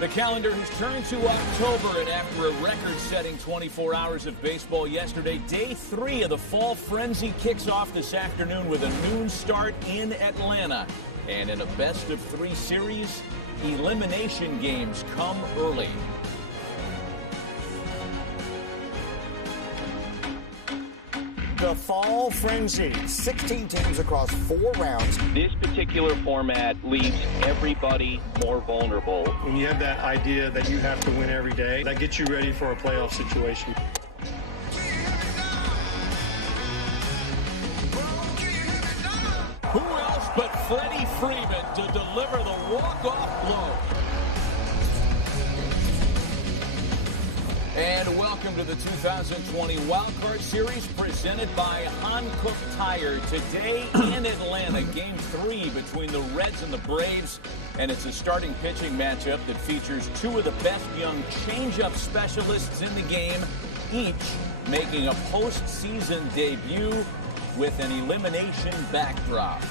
The calendar has turned to October, and after a record-setting 24 hours of baseball yesterday, day 3 of the Fall Frenzy kicks off this afternoon with a noon start in Atlanta. And in a best-of-3 series, elimination games come early. The Fall Frenzy, 16 teams across 4 rounds. This particular format leaves everybody more vulnerable. When you have that idea that you have to win every day, that gets you ready for a playoff situation. Who else but Freddie Freeman to deliver the walk-off blow? And welcome to the 2020 Wildcard Series presented by Hankook Tire. Today in Atlanta, Game 3 between the Reds and the Braves. And it's a starting pitching matchup that features 2 of the best young changeup specialists in the game, each making a postseason debut with an elimination backdrop.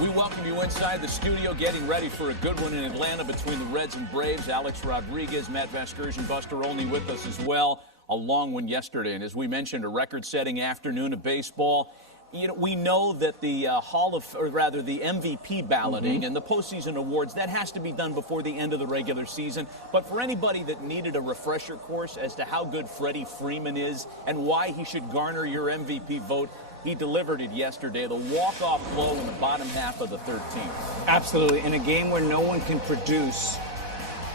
We welcome you inside the studio, getting ready for a good one in Atlanta between the Reds and Braves. Alex Rodriguez, Matt Vasgersian, Buster Olney with us as well. A long one yesterday, and as we mentioned, a record-setting afternoon of baseball. You know, we know that the the MVP balloting and the postseason awards, that has to be done before the end of the regular season. But for anybody that needed a refresher course as to how good Freddie Freeman is and why he should garner your MVP vote, he delivered it yesterday, the walk-off blow in the bottom half of the 13th. Absolutely. In a game where no one can produce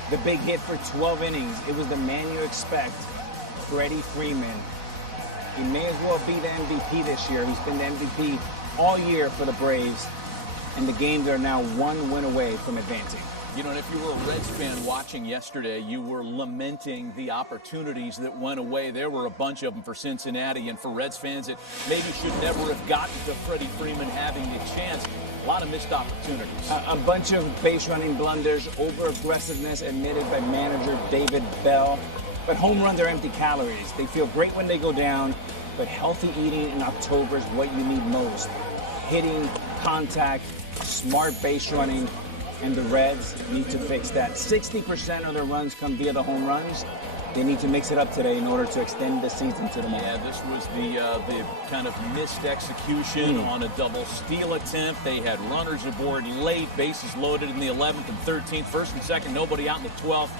the big hit for 12 innings, it was the man you expect, Freddie Freeman. He may as well be the MVP this year. He's been the MVP all year for the Braves, and the games are now 1 win away from advancing. You know, and if you were a Reds fan watching yesterday, you were lamenting the opportunities that went away. There were a bunch of them for Cincinnati, and for Reds fans that maybe should never have gotten to Freddie Freeman having the chance. A lot of missed opportunities. A bunch of base running blunders, over-aggressiveness admitted by manager David Bell. But home runs are empty calories. They feel great when they go down, but healthy eating in October is what you need most. Hitting, contact, smart base running. And the Reds need to fix that. 60% of their runs come via the home runs. They need to mix it up today in order to extend the season to the most. Yeah, this was the kind of missed execution on a double steal attempt. They had runners aboard late, bases loaded in the 11th and 13th. First and second, nobody out in the 12th.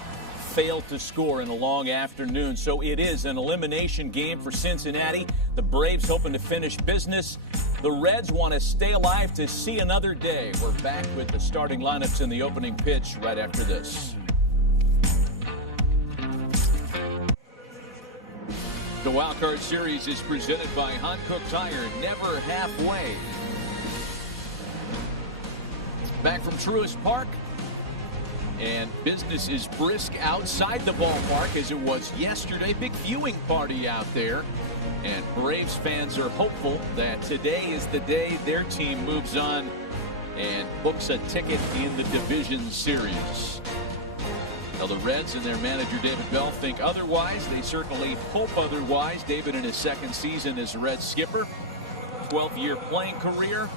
Failed to score in a long afternoon. So it is an elimination game for Cincinnati. The Braves hoping to finish business. The Reds want to stay alive to see another day. We're back with the starting lineups in the opening pitch right after this. The Wildcard Series is presented by Hankook Tire. Never halfway. Back from Truist Park. And business is brisk outside the ballpark as it was yesterday. Big viewing party out there. And Braves fans are hopeful that today is the day their team moves on and books a ticket in the division series. Now the Reds and their manager David Bell think otherwise. They certainly hope otherwise. David in his second season as Reds skipper. 12-year playing career.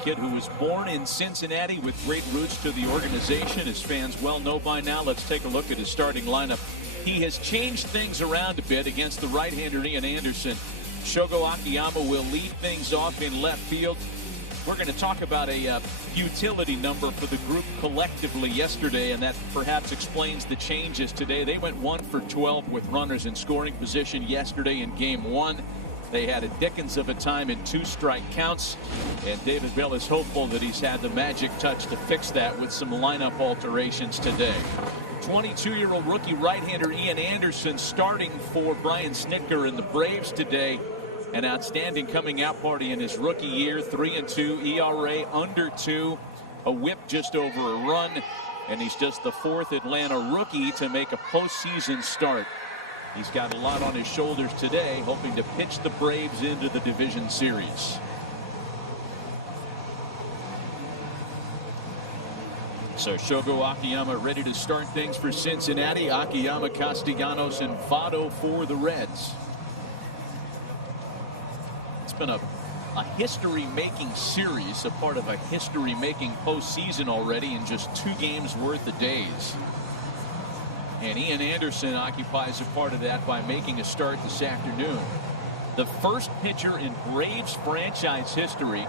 Kid who was born in Cincinnati with great roots to the organization, as fans well know by now. Let's take a look at his starting lineup. He has changed things around a bit against the right-hander Ian Anderson. Shogo Akiyama will lead things off in left field. We're going to talk about a utility number for the group collectively yesterday, and that perhaps explains the changes today. They went 1 for 12 with runners in scoring position yesterday in Game 1. They had a dickens of a time in 2 strike counts, and David Bell is hopeful that he's had the magic touch to fix that with some lineup alterations today. 22-year-old rookie right-hander Ian Anderson starting for Brian Snitker and the Braves today. An outstanding coming-out party in his rookie year, 3-2 ERA under 2, a whip just over a run, and he's just the 4th Atlanta rookie to make a postseason start. He's got a lot on his shoulders today, hoping to pitch the Braves into the division series. So Shogo Akiyama ready to start things for Cincinnati. Akiyama, Castellanos, and Votto for the Reds. It's been a a history-making series, a part of a history-making postseason already in just 2 games worth of days. And Ian Anderson occupies a part of that by making a start this afternoon. The first pitcher in Braves franchise history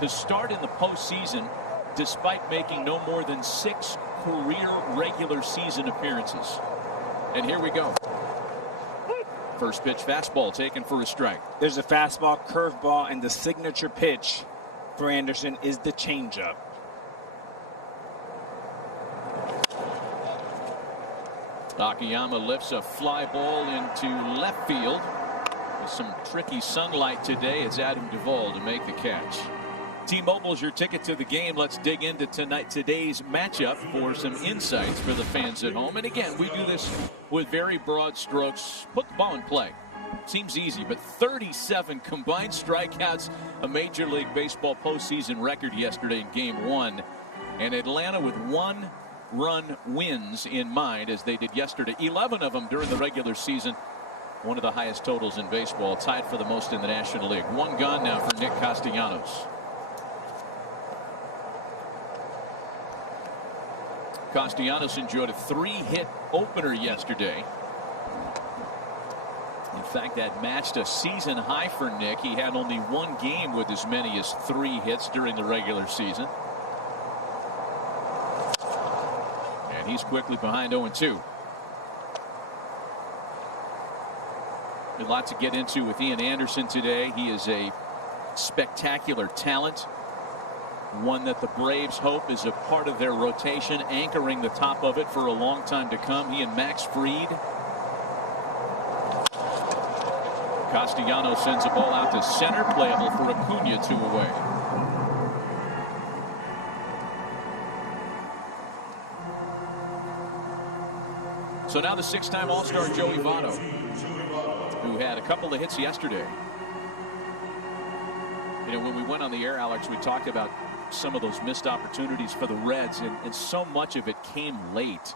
to start in the postseason despite making no more than 6 career regular season appearances. And here we go. First pitch fastball taken for a strike. There's a fastball, curveball, and the signature pitch for Anderson is the changeup. Akiyama lifts a fly ball into left field. With some tricky sunlight today, it's Adam Duvall to make the catch. T-Mobile's your ticket to the game. Let's dig into today's matchup for some insights for the fans at home. And again, we do this with very broad strokes. Put the ball in play. Seems easy, but 37 combined strikeouts, a Major League Baseball postseason record yesterday in Game 1. And Atlanta with 1-run wins in mind, as they did yesterday. 11 of them during the regular season. One of the highest totals in baseball, tied for the most in the National League. 1 gone now for Nick Castellanos. Castellanos enjoyed a 3-hit opener yesterday. In fact, that matched a season high for Nick. He had only 1 game with as many as 3 hits during the regular season. And he's quickly behind 0-2. A lot to get into with Ian Anderson today. He is a spectacular talent. One that the Braves hope is a part of their rotation, anchoring the top of it for a long time to come. He and Max Fried. Castellanos sends a ball out to center, playable for Acuna, 2 away. So now the 6-time All-Star Joey Votto, who had a couple of hits yesterday. You know, when we went on the air, Alex, we talked about some of those missed opportunities for the Reds, and so much of it came late.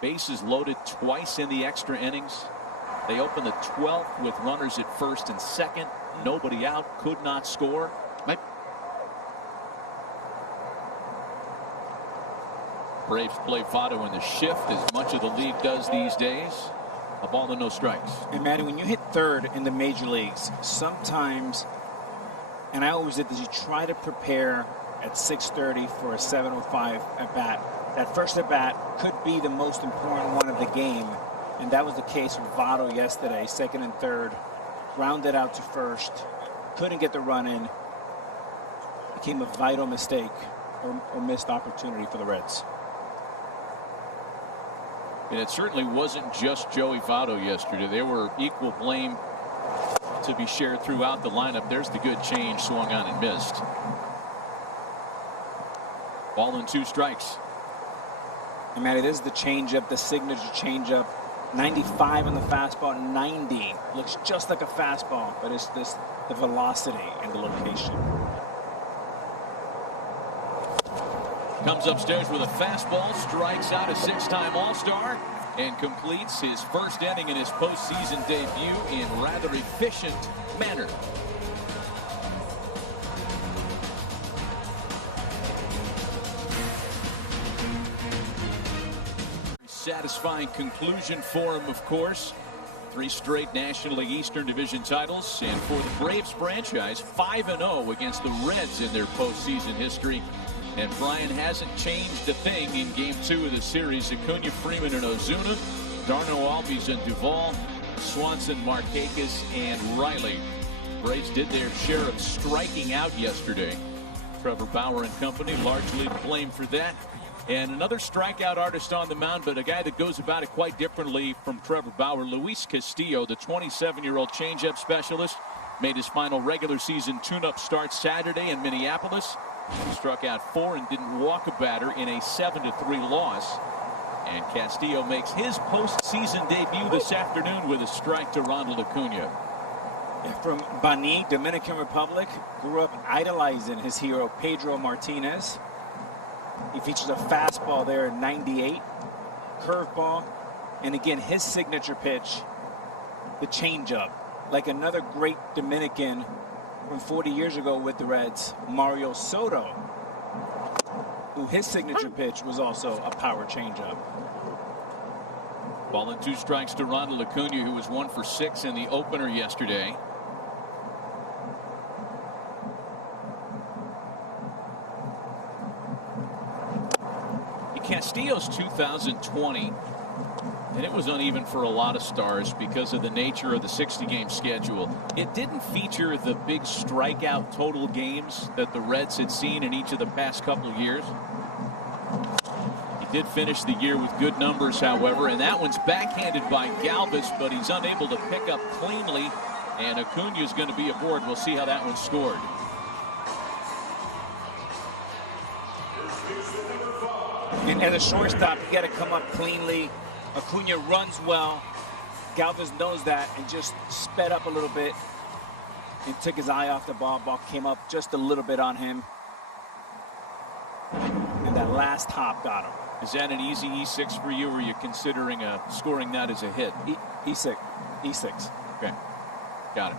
Bases loaded twice in the extra innings. They opened the 12th with runners at first and second. Nobody out, could not score. Braves play Votto in the shift, as much of the league does these days. A ball and no strikes. And Matty, when you hit third in the major leagues, sometimes, and I always did this, you try to prepare at 6:30 for a 7:05 at bat. That first at bat could be the most important one of the game, and that was the case with Votto yesterday. Second and third, grounded out to first, couldn't get the run in. Became a vital mistake or missed opportunity for the Reds. And it certainly wasn't just Joey Votto yesterday. There were equal blame to be shared throughout the lineup. There's the good change, swung on and missed. Ball and 2 strikes. And Matty, this is the changeup, the signature changeup. 95 on the fastball, 90. Looks just like a fastball, but it's this, the velocity and the location. Comes upstairs with a fastball, strikes out a 6-time All-Star, and completes his first inning in his postseason debut in rather efficient manner. Satisfying conclusion for him, of course. 3 straight National League Eastern Division titles, and for the Braves franchise, 5-0 against the Reds in their postseason history. And Brian hasn't changed a thing in Game 2 of the series. Acuna, Freeman, and Ozuna, Darno, Albies, and Duvall, Swanson, Markakis, and Riley. Braves did their share of striking out yesterday. Trevor Bauer and company largely to blame for that. And another strikeout artist on the mound, but a guy that goes about it quite differently from Trevor Bauer. Luis Castillo, the 27-year-old changeup specialist, made his final regular season tune-up start Saturday in Minneapolis. He struck out 4 and didn't walk a batter in a 7-3 loss. And Castillo makes his postseason debut this afternoon with a strike to Ronald Acuna. From Bani, Dominican Republic, grew up idolizing his hero Pedro Martinez. He features a fastball there at 98, curveball, and again his signature pitch, the changeup. Like another great Dominican from 40 years ago with the Reds, Mario Soto, who his signature pitch was also a power changeup. Ball and 2 strikes to Ronald Acuna, who was 1 for 6 in the opener yesterday. Castillo's 2020, and it was uneven for a lot of stars because of the nature of the 60-game schedule. It didn't feature the big strikeout total games that the Reds had seen in each of the past couple of years. He did finish the year with good numbers, however, and that one's backhanded by Galvis, but he's unable to pick up cleanly, and Acuna is going to be aboard. We'll see how that one's scored. And as a shortstop, you got to come up cleanly. Acuna runs well. Galvis knows that and just sped up a little bit and took his eye off the ball. Ball came up just a little bit on him. And that last hop got him. Is that an easy E6 for you, or are you considering scoring that as a hit? E6. E6. Okay. Got it.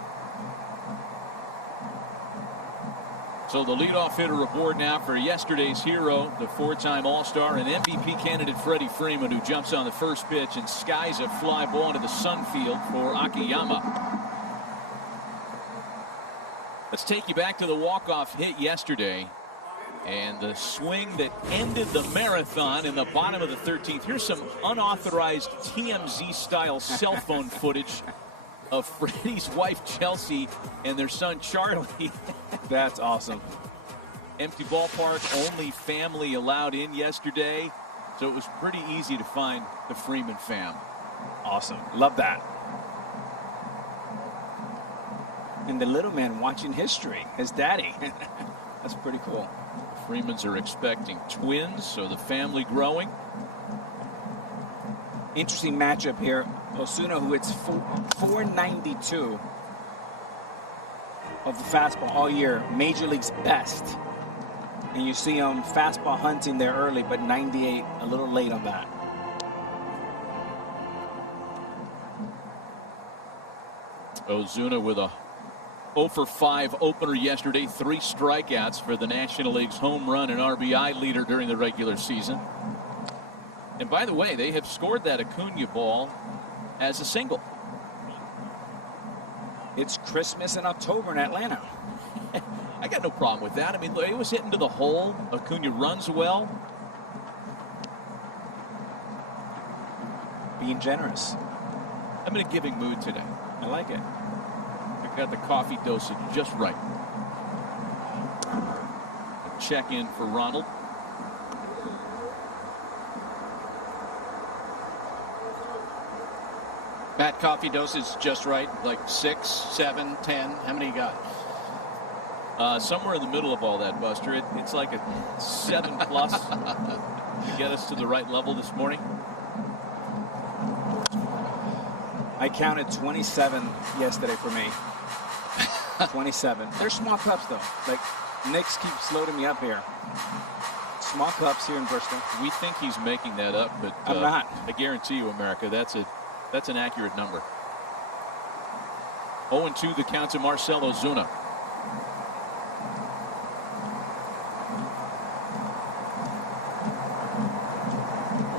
So the leadoff hitter aboard now for yesterday's hero, the 4-time All-Star and MVP candidate Freddie Freeman, who jumps on the first pitch and skies a fly ball into the sun field for Akiyama. Let's take you back to the walk-off hit yesterday and the swing that ended the marathon in the bottom of the 13th. Here's some unauthorized TMZ-style cell phone footage of Freddie's wife Chelsea and their son Charlie. That's awesome. Empty ballpark, only family allowed in yesterday, so it was pretty easy to find the Freeman fam. Awesome. Love that. And the little man watching history, his daddy. That's pretty cool. The Freemans are expecting twins, so the family growing. Interesting matchup here. Osuna, who hits 492 of the fastball all year, Major League's best. And you see him fastball hunting there early, but 98 a little late on that. Ozuna with a 0 for 5 opener yesterday, 3 strikeouts for the National League's home run and RBI leader during the regular season. And by the way, they have scored that Acuna ball as a single. It's Christmas in October in Atlanta. I got no problem with that. I mean, it was hitting to the hole. Acuna runs well. Being generous. I'm in a giving mood today. I like it. I got the coffee dosage just right. A check in for Ronald. Matt, coffee dosage just right, like 6, 7, 10. How many you got? Somewhere in the middle of all that, Buster. It's like a 7+ to get us to the right level this morning. I counted 27 yesterday for me. 27. They're small cups, though. Like, Knicks keeps loading me up here. Small cups here in Bristol. We think he's making that up, but I'm not. I guarantee you, America, that's an accurate number. 0-2 the count to Marcell Ozuna.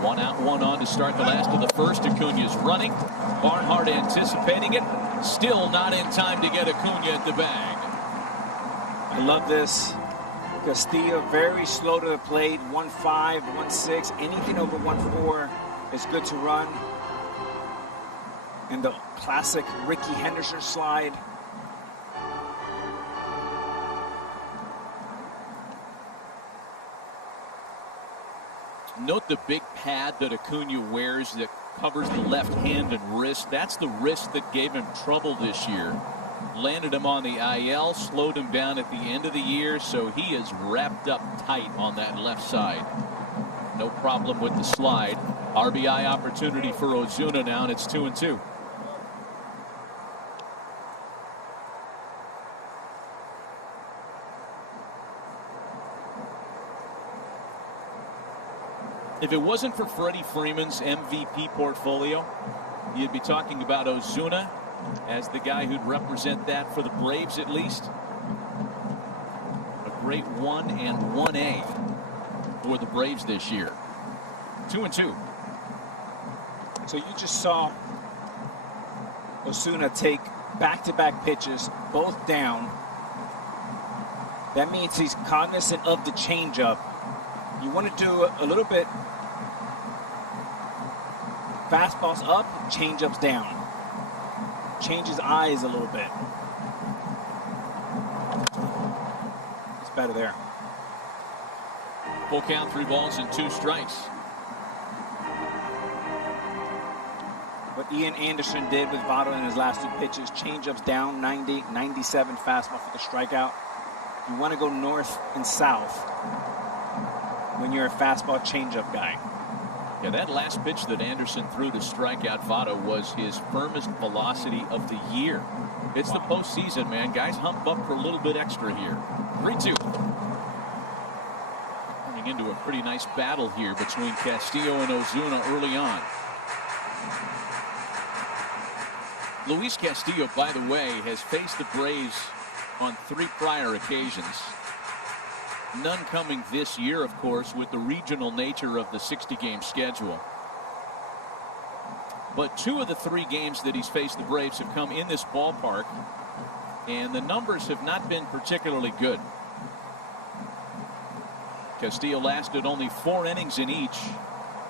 One out, one on to start the last of the first. Acuna's running. Barnhart anticipating it. Still not in time to get Acuna at the bag. I love this. Castillo very slow to the plate. 1.5, 1.6. Anything over 1.4 is good to run. And the classic Ricky Henderson slide. Note the big pad that Acuna wears that covers the left hand and wrist. That's the wrist that gave him trouble this year. Landed him on the IL, slowed him down at the end of the year, so he is wrapped up tight on that left side. No problem with the slide. RBI opportunity for Ozuna now, and it's 2-2. If it wasn't for Freddie Freeman's MVP portfolio, you'd be talking about Ozuna as the guy who'd represent that for the Braves at least. straight 1 and 1A for the Braves this year. 2-2. So you just saw Osuna take back-to-back pitches, both down. That means he's cognizant of the changeup. You want to do a little bit fastballs up, changeups down. Change his eyes a little bit. It's better there. Full count, 3 balls and 2 strikes. What Ian Anderson did with Votto in his last 2 pitches, changeups down, 90, 97 fastball for the strikeout. You want to go north and south when you're a fastball changeup guy. Yeah, that last pitch that Anderson threw to strike out Votto was his firmest velocity of the year. It's the postseason, man. Guys hump up for a little bit extra here. 3-2. Turning into a pretty nice battle here between Castillo and Ozuna early on. Luis Castillo, by the way, has faced the Braves on 3 prior occasions. None coming this year, of course, with the regional nature of the 60-game schedule. But 2 of the 3 games that he's faced the Braves have come in this ballpark, and the numbers have not been particularly good. Castillo lasted only 4 innings in each,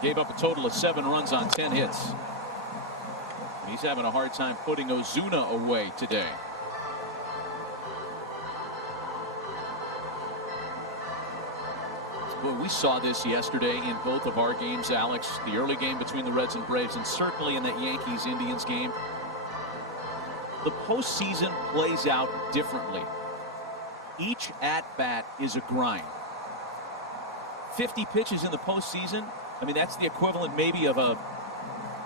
gave up a total of 7 runs on 10 hits. He's having a hard time putting Ozuna away today. Well, we saw this yesterday in both of our games, Alex. The early game between the Reds and Braves, and certainly in that Yankees-Indians game. The postseason plays out differently. Each at-bat is a grind. 50 pitches in the postseason, I mean, that's the equivalent maybe of a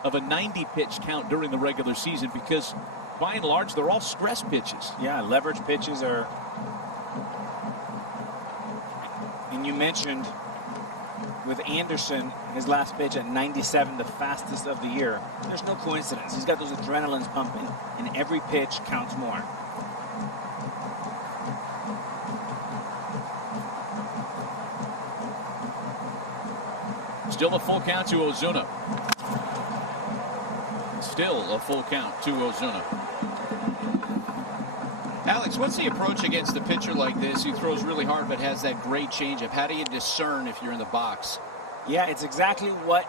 90-pitch count during the regular season, because by and large they're all stress pitches. Yeah, leverage pitches are. And you mentioned with Anderson, his last pitch at 97, the fastest of the year. There's no coincidence. He's got those adrenalines pumping, and every pitch counts more. Still a full count to Ozuna. Still a full count to Ozuna. Alex, what's the approach against a pitcher like this who throws really hard but has that great changeup? How do you discern if you're in the box? Yeah, it's exactly what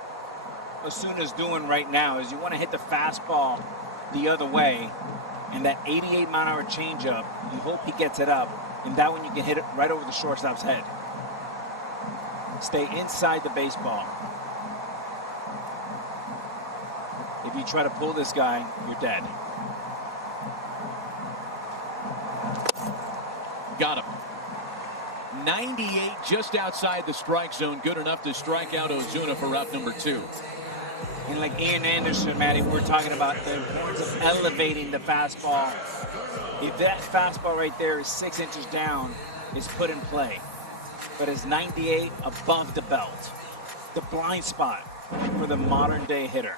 Osuna's doing right now. Is you want to hit the fastball the other way, and that 88-mile-an-hour changeup, you hope he gets it up, and that one you can hit it right over the shortstop's head. Stay inside the baseball. If you try to pull this guy, you're dead. Got him. 98 just outside the strike zone. Good enough to strike out Ozuna for out number 2. And like Ian Anderson, Matty, we're talking about the importance of elevating the fastball. If that fastball right there is 6 inches down, it's put in play. But it's 98 above the belt. The blind spot for the modern day hitter.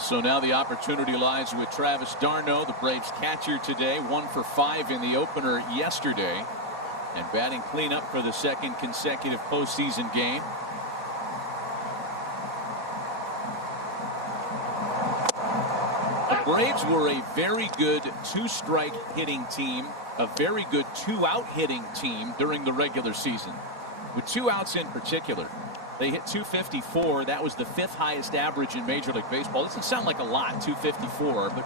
So now the opportunity lies with Travis d'Arnaud, the Braves catcher today, 1 for 5 in the opener yesterday, and batting cleanup for the 2nd consecutive postseason game. The Braves were a very good 2-strike hitting team, a very good 2-out hitting team during the regular season, with 2 outs in particular. They hit 254. That was the 5th highest average in Major League Baseball. Doesn't sound like a lot, 254, but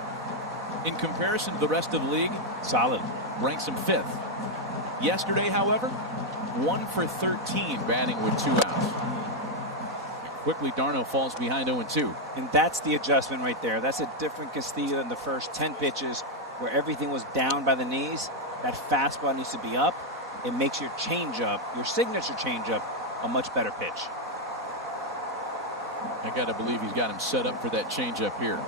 in comparison to the rest of the league, solid. Ranks them 5th. Yesterday, however, 1 for 13 batting with 2 outs. And quickly, d'Arnaud falls behind 0-2. And that's the adjustment right there. That's a different Castillo than the first 10 pitches where everything was down by the knees. That fastball needs to be up. It makes your changeup, your signature changeup, a much better pitch. I got to believe he's got him set up for that changeup here.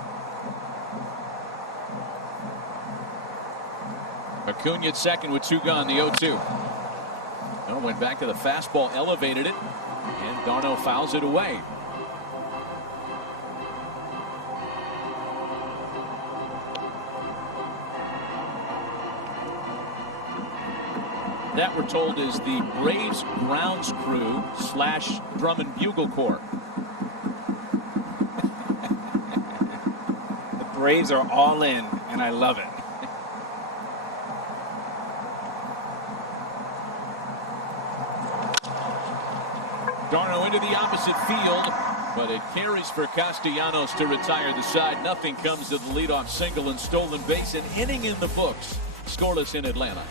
Acuna at second with 2 gone, the 0-2. No, went back to the fastball, elevated it, and d'Arnaud fouls it away. That, we're told, is the Braves grounds crew / drum and bugle corps. The Braves are all in, and I love it. Darno into the opposite field, but it carries for Castellanos to retire the side. Nothing comes to the leadoff single and stolen base. An inning in the books. Scoreless in Atlanta.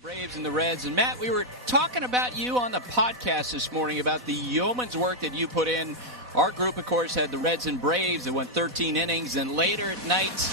Braves and the Reds. And Matt, we were talking about you on the podcast this morning about the yeoman's work that you put in. Our group, of course, had the Reds and Braves that went 13 innings. And later at night,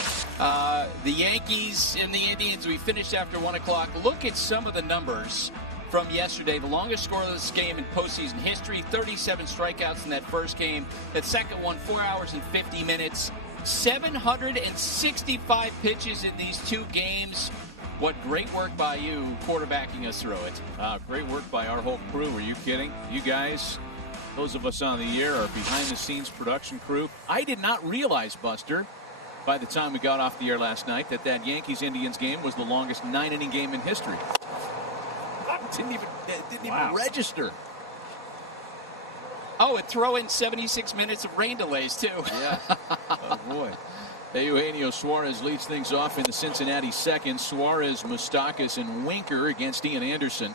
the Yankees and the Indians, we finished after 1 o'clock. Look at some of the numbers from yesterday. The longest scoreless game in postseason history. 37 strikeouts in that first game. That second one, 4 hours and 50 minutes. 765 pitches in these 2 games. What great work by you quarterbacking us through it. Great work by our whole crew. Are you kidding? You guys, those of us on the air, are behind-the-scenes production crew. I did not realize, Buster, by the time we got off the air last night, that Yankees-Indians game was the longest 9-inning game in history. It didn't even register. Oh, and throw in 76 minutes of rain delays, too. Yeah. Oh, boy. Eugenio Suarez leads things off in the Cincinnati second. Suarez, Moustakas, and Winker against Ian Anderson,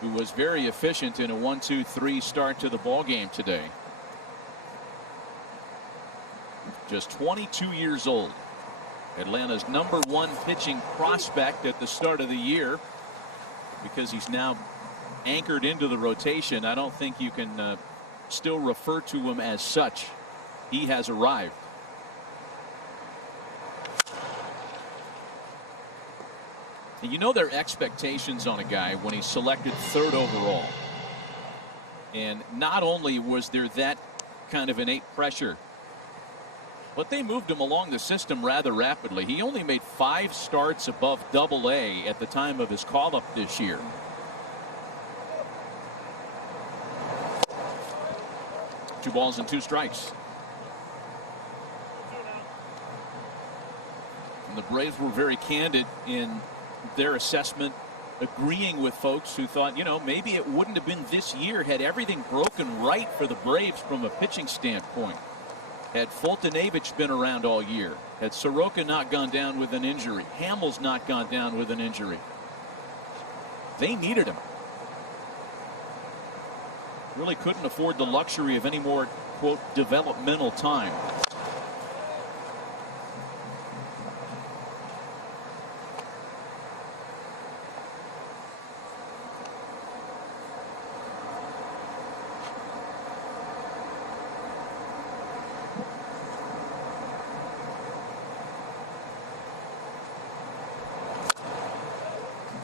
who was very efficient in a 1-2-3 start to the ball game today. Just 22 years old. Atlanta's #1 pitching prospect at the start of the year. Because he's now anchored into the rotation, I don't think you can still refer to him as such. He has arrived. And you know there are expectations on a guy when he's selected 3rd overall. And not only was there that kind of innate pressure, but they moved him along the system rather rapidly. He only made 5 starts above AA at the time of his call-up this year. Two balls and 2 strikes. And the Braves were very candid in their assessment, agreeing with folks who thought, maybe it wouldn't have been this year had everything broken right for the Braves from a pitching standpoint. Had Fultonavich been around all year, had Soroka not gone down with an injury, Hamels not gone down with an injury. They needed him. Really couldn't afford the luxury of any more, quote, developmental time.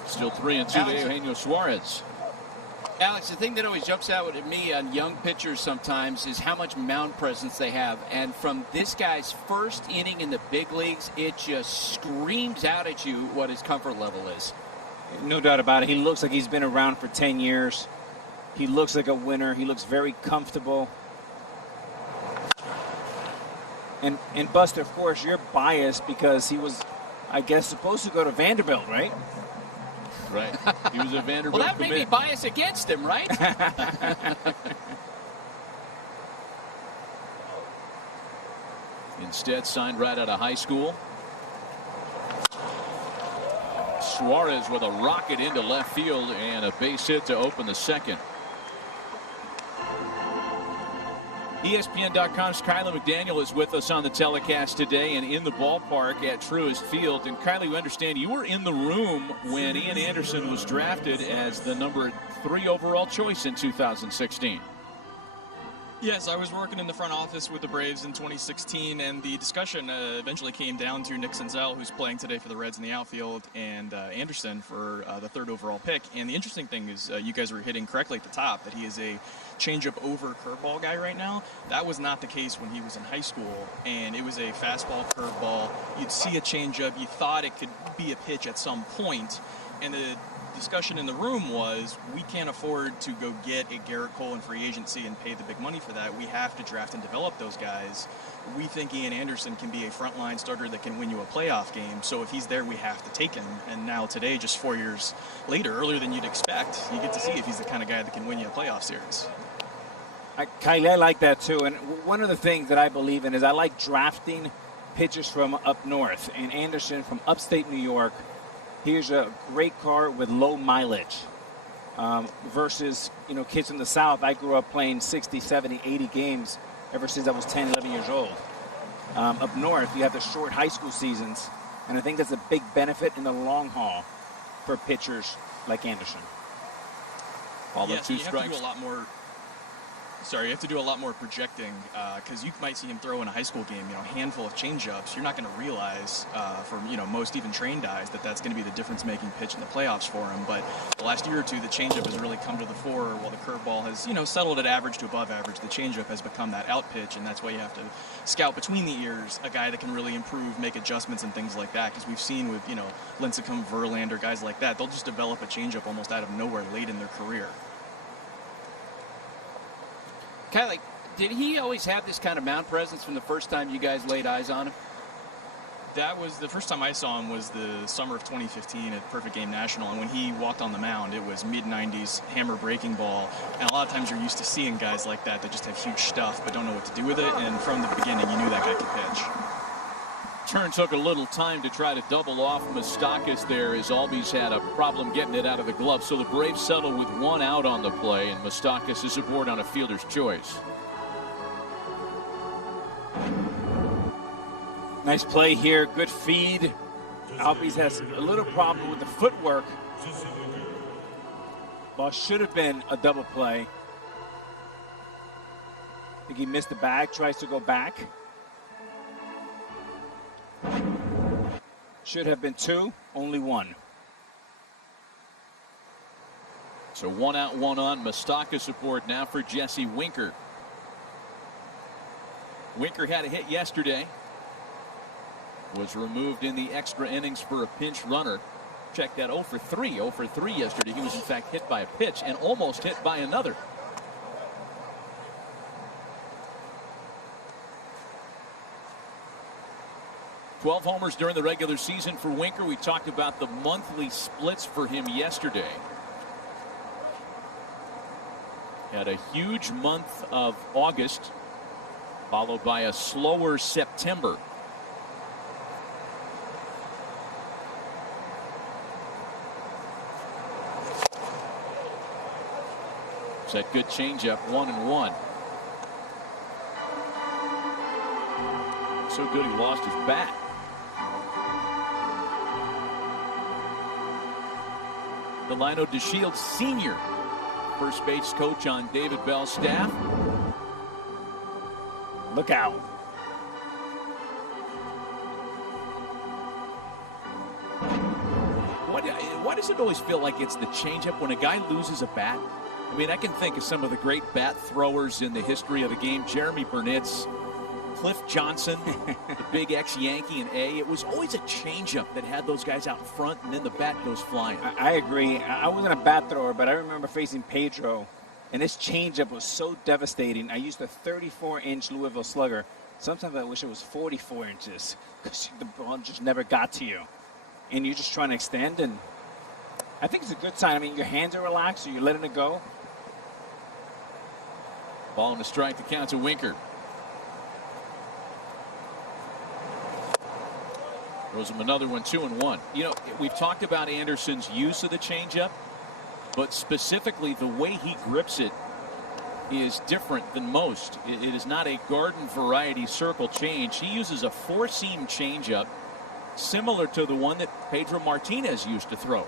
Still 3-2 to Eugenio Suarez. Alex, the thing that always jumps out at me on young pitchers sometimes is how much mound presence they have. And from this guy's first inning in the big leagues, it just screams out at you what his comfort level is. No doubt about it. He looks like he's been around for 10 years. He looks like a winner. He looks very comfortable. And Buster, of course, you're biased because he was, I guess, supposed to go to Vanderbilt, right? Right. He was a Vanderbilt. Well, that made me biased against him, right? Instead, signed right out of high school. Suarez with a rocket into left field and a base hit to open the second. ESPN.com's Kylie McDaniel is with us on the telecast today and in the ballpark at Truist Field. And Kylie, we understand you were in the room when Ian Anderson was drafted as the #3 overall choice in 2016. Yes, I was working in the front office with the Braves in 2016, and the discussion eventually came down to Nick Senzel, who's playing today for the Reds in the outfield, and Anderson for the 3rd overall pick. And the interesting thing is you guys were hitting correctly at the top that he is a changeup over curveball guy right now. That was not the case when he was in high school, and it was a fastball curveball. You'd see a changeup. You thought it could be a pitch at some point, and the discussion in the room was, we can't afford to go get a Garrett Cole in free agency and pay the big money for that. We have to draft and develop those guys. We think Ian Anderson can be a frontline starter that can win you a playoff game. So if he's there, we have to take him. And now today, just 4 years later, earlier than you'd expect, you get to see if he's the kind of guy that can win you a playoff series. Kylie, I like that too. And one of the things that I believe in is I like drafting pitchers from up north. And Anderson from upstate New York, here's a great car with low mileage versus, kids from the South. I grew up playing 60, 70, 80 games ever since I was 10, 11 years old. Up north, you have the short high school seasons, and I think that's a big benefit in the long haul for pitchers like Anderson. Yes, you have to do a lot more. You have to do a lot more projecting because you might see him throw in a high school game, a handful of changeups. You're not going to realize from most even trained eyes that's going to be the difference-making pitch in the playoffs for him. But the last year or two, the changeup has really come to the fore, while the curveball has settled at average to above average. The changeup has become that out pitch, and that's why you have to scout between the ears a guy that can really improve, make adjustments, and things like that. Because we've seen with Lincecum, Verlander, guys like that, they'll just develop a changeup almost out of nowhere late in their career. Kylie, did he always have this kind of mound presence from the first time you guys laid eyes on him? That was the first time I saw him was the summer of 2015 at Perfect Game National, and when he walked on the mound, it was mid-90s hammer breaking ball, and a lot of times you're used to seeing guys like that just have huge stuff but don't know what to do with it, and from the beginning you knew that guy could pitch. Turn took a little time to try to double off Moustakas there, as Albies had a problem getting it out of the glove. So the Braves settle with one out on the play, and Moustakas is aboard on a fielder's choice. Nice play here. Good feed. Albies has a little problem with the footwork. Ball should have been a double play. I think he missed the bag. Tries to go back. Should have been two, only one. So one out, one on. Moustakas support now for Jesse Winker. Winker had a hit yesterday. Was removed in the extra innings for a pinch runner. Check that, 0 for 3. 0 for 3 yesterday. He was in fact hit by a pitch and almost hit by another. "12 homers during the regular season for Winker." We talked about the monthly splits for him yesterday. Had a huge month of August, followed by a slower September. It's that good changeup, 1-1. So good he lost his bat. Delino DeShields Sr., first base coach on David Bell's staff. Look out. Why does it always feel like it's the changeup when a guy loses a bat? I mean, I can think of some of the great bat throwers in the history of the game. Jeremy Burnitz, Cliff Johnson, the big ex-Yankee and A. It was always a changeup that had those guys out front, and then the bat goes flying. I agree. I wasn't a bat thrower, but I remember facing Pedro, and his changeup was so devastating. I used a 34-inch Louisville Slugger. Sometimes I wish it was 44 inches because the ball just never got to you. And you're just trying to extend, and I think it's a good sign. I mean, your hands are relaxed, so you're letting it go. Ball and a strike to count to Winker. Throws him another one, 2-1. You know, we've talked about Anderson's use of the changeup, but specifically the way he grips it is different than most. It is not a garden variety circle change. He uses a four-seam changeup similar to the one that Pedro Martinez used to throw.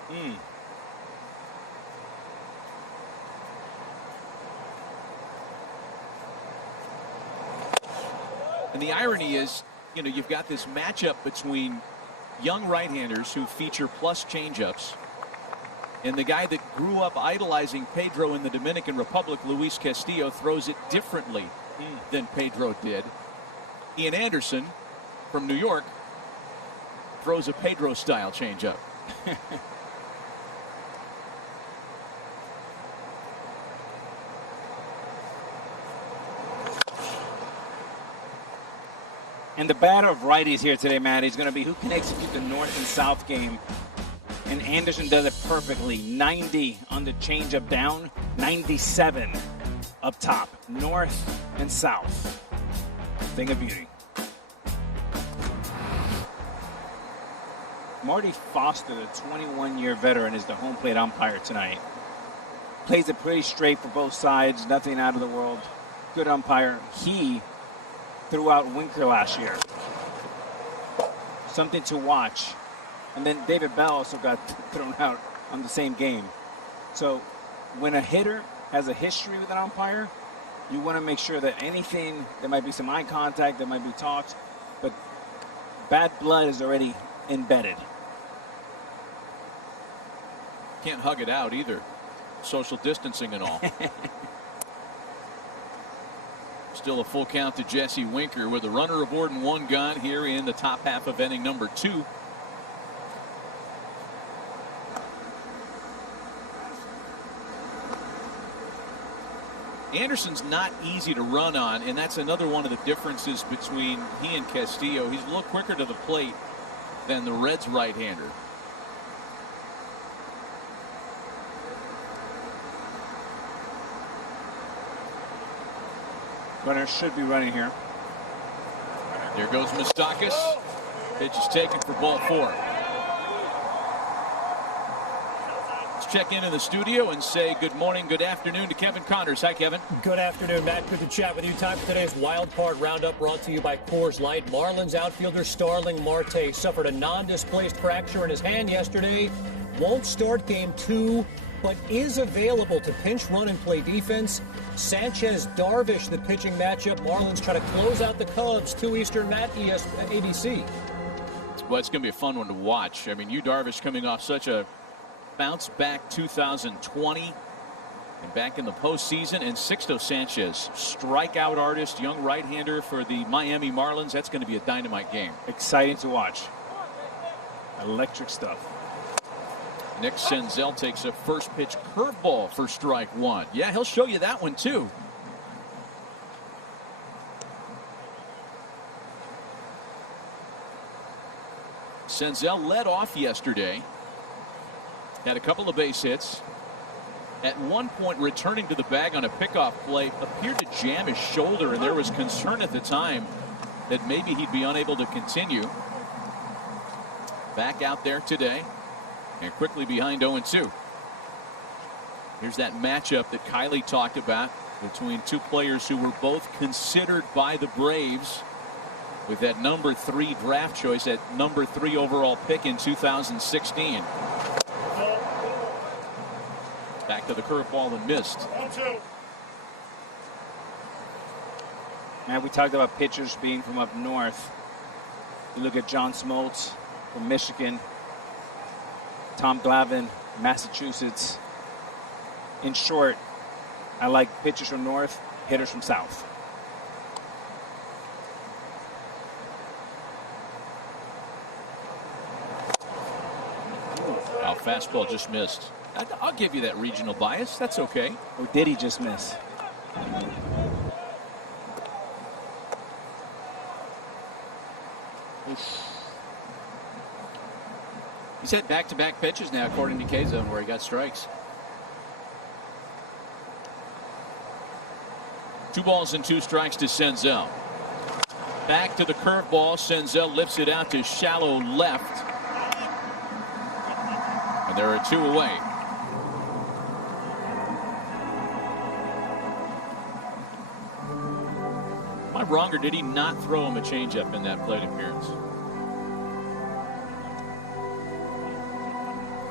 And the irony is, you know, you've got this matchup between young right-handers who feature plus changeups and the guy that grew up idolizing Pedro in the Dominican Republic, Luis Castillo, throws it differently than Pedro did. Ian Anderson from New York throws a Pedro-style changeup. And the battle of righties here today, Matt, is going to be who can execute the north and south game. And Anderson does it perfectly. 90 on the changeup down, 97 up top. North and south. Thing of beauty. Marty Foster, the 21-year veteran, is the home plate umpire tonight. Plays it pretty straight for both sides, nothing out of the world. Good umpire. He threw out Winker last year. Something to watch. And then David Bell also got thrown out on the same game. So when a hitter has a history with an umpire, you want to make sure that anything, there might be some eye contact, there might be talks, but bad blood is already embedded. Can't hug it out either. Social distancing and all. Still a full count to Jesse Winker with a runner aboard and one gone here in the top half of inning number 2. Anderson's not easy to run on, and that's another one of the differences between he and Castillo. He's a little quicker to the plate than the Reds right-hander. Runner should be running here. There goes Moustakas. Pitch is taken for ball 4. Let's check in the studio and say good morning, good afternoon to Kevin Connors. Hi, Kevin. Good afternoon, Matt. Good to chat with you. Time for today's Wild Card Roundup brought to you by Coors Light. Marlins outfielder Starling Marte suffered a non-displaced fracture in his hand yesterday. Won't start game 2, but is available to pinch run and play defense. Sanchez-Darvish, the pitching matchup. Marlins try to close out the Cubs, 2 Eastern, Matt, ABC. Well, it's going to be a fun one to watch. I mean, Darvish coming off such a bounce-back 2020 and back in the postseason. And Sixto Sanchez, strikeout artist, young right-hander for the Miami Marlins. That's going to be a dynamite game. Exciting to watch. Electric stuff. Nick Senzel takes a first pitch curveball for strike 1. Yeah, he'll show you that one too. Senzel led off yesterday. Had a couple of base hits. At one point, returning to the bag on a pickoff play, appeared to jam his shoulder, and there was concern at the time that maybe he'd be unable to continue. Back out there today. And quickly behind 0-2. Here's that matchup that Kylie talked about between two players who were both considered by the Braves with that number 3 draft choice, that number 3 overall pick in 2016. Back to the curveball and missed. 1-2. And we talked about pitchers being from up north. You look at John Smoltz from Michigan. Tom Glavine, Massachusetts. In short, I like pitchers from north, hitters from south. Wow, fastball just missed. I'll give you that regional bias. That's okay. Or did he just miss? He's had back-to-back pitches now, according to K-Zone, where he got strikes. 2 balls and 2 strikes to Senzel. Back to the curveball. Senzel lifts it out to shallow left. And there are 2 away. Am I wrong, or did he not throw him a changeup in that plate appearance?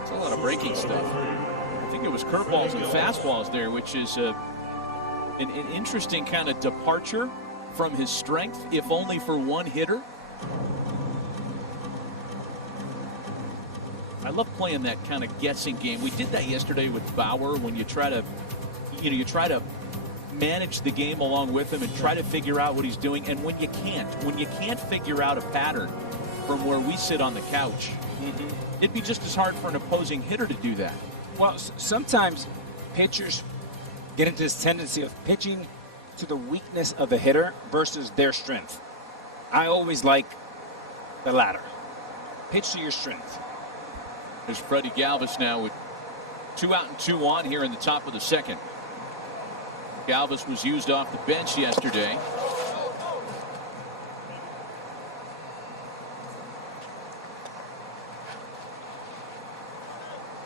A lot of breaking stuff. I think it was curveballs and fastballs there, which is an interesting kind of departure from his strength, if only for one hitter. I love playing that kind of guessing game. We did that yesterday with Bauer when you try to, you try to manage the game along with him and try to figure out what he's doing. And when you can't figure out a pattern from where we sit on the couch, it'd be just as hard for an opposing hitter to do that. Well, sometimes pitchers get into this tendency of pitching to the weakness of the hitter versus their strength. I always like the latter. Pitch to your strength. There's Freddie Galvis now with 2 out and 2 on here in the top of the second. Galvis was used off the bench yesterday.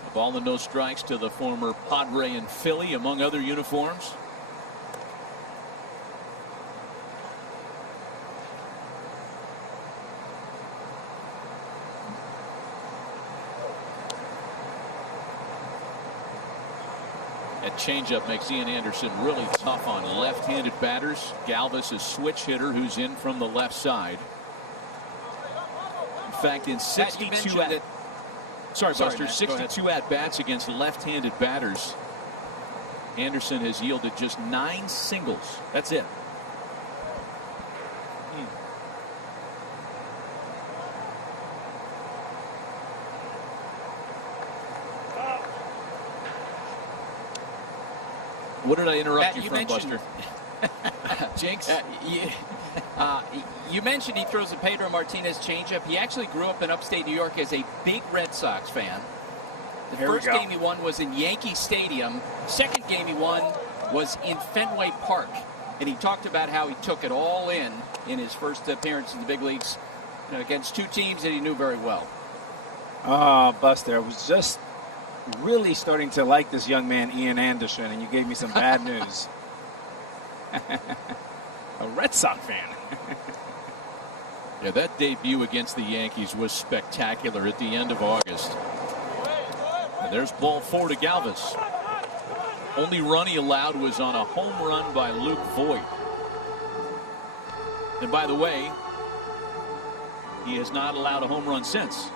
A ball and no strikes to the former Padre in Philly, among other uniforms. That changeup makes Ian Anderson really tough on left-handed batters. Galvis, a switch hitter who's in from the left side. In fact, in 62 at-bats against left-handed batters, Anderson has yielded just 9 singles. That's it. What did I interrupt you from, Buster? Jinx? You mentioned he throws a Pedro Martinez changeup. He actually grew up in upstate New York as a big Red Sox fan. The first game he won was in Yankee Stadium. Second game he won was in Fenway Park. And he talked about how he took it all in his first appearance in the big leagues against 2 teams that he knew very well. Buster, I was just really starting to like this young man, Ian Anderson, and you gave me some bad news. A Red Sox fan. Yeah, that debut against the Yankees was spectacular at the end of August. And there's ball 4 to Galvis. Only run he allowed was on a home run by Luke Voigt. And by the way, he has not allowed a home run since.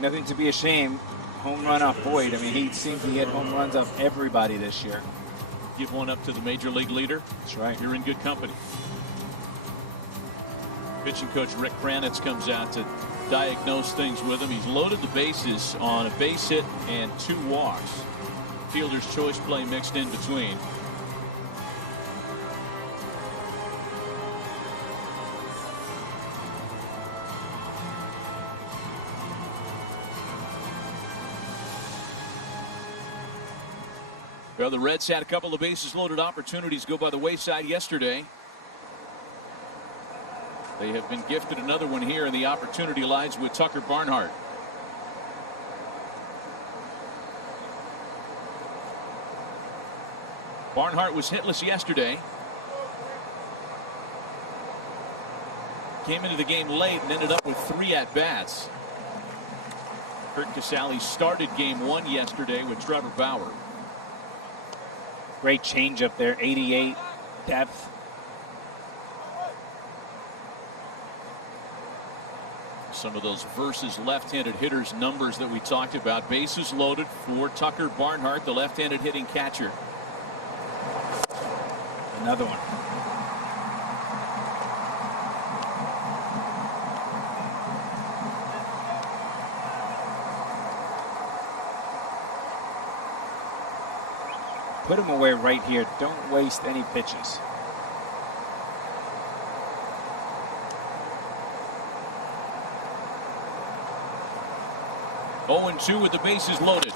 Nothing to be ashamed. Home run off Boyd. I mean, he seems to get home runs off everybody this year. Give one up to the major league leader. That's right. You're in good company. Pitching coach Rick Kranitz comes out to diagnose things with him. He's loaded the bases on a base hit and 2 walks. Fielder's choice play mixed in between. Well, the Reds had a couple of bases loaded opportunities go by the wayside yesterday. They have been gifted another one here, and the opportunity lies with Tucker Barnhart. Barnhart was hitless yesterday. Came into the game late and ended up with 3 at-bats. Kurt Casale started game 1 yesterday with Trevor Bauer. Great change up there, 88 depth. Some of those versus left-handed hitters numbers that we talked about. Bases loaded for Tucker Barnhart, the left-handed hitting catcher. Another one. Put him away right here. Don't waste any pitches. Oh, 2 with the bases loaded.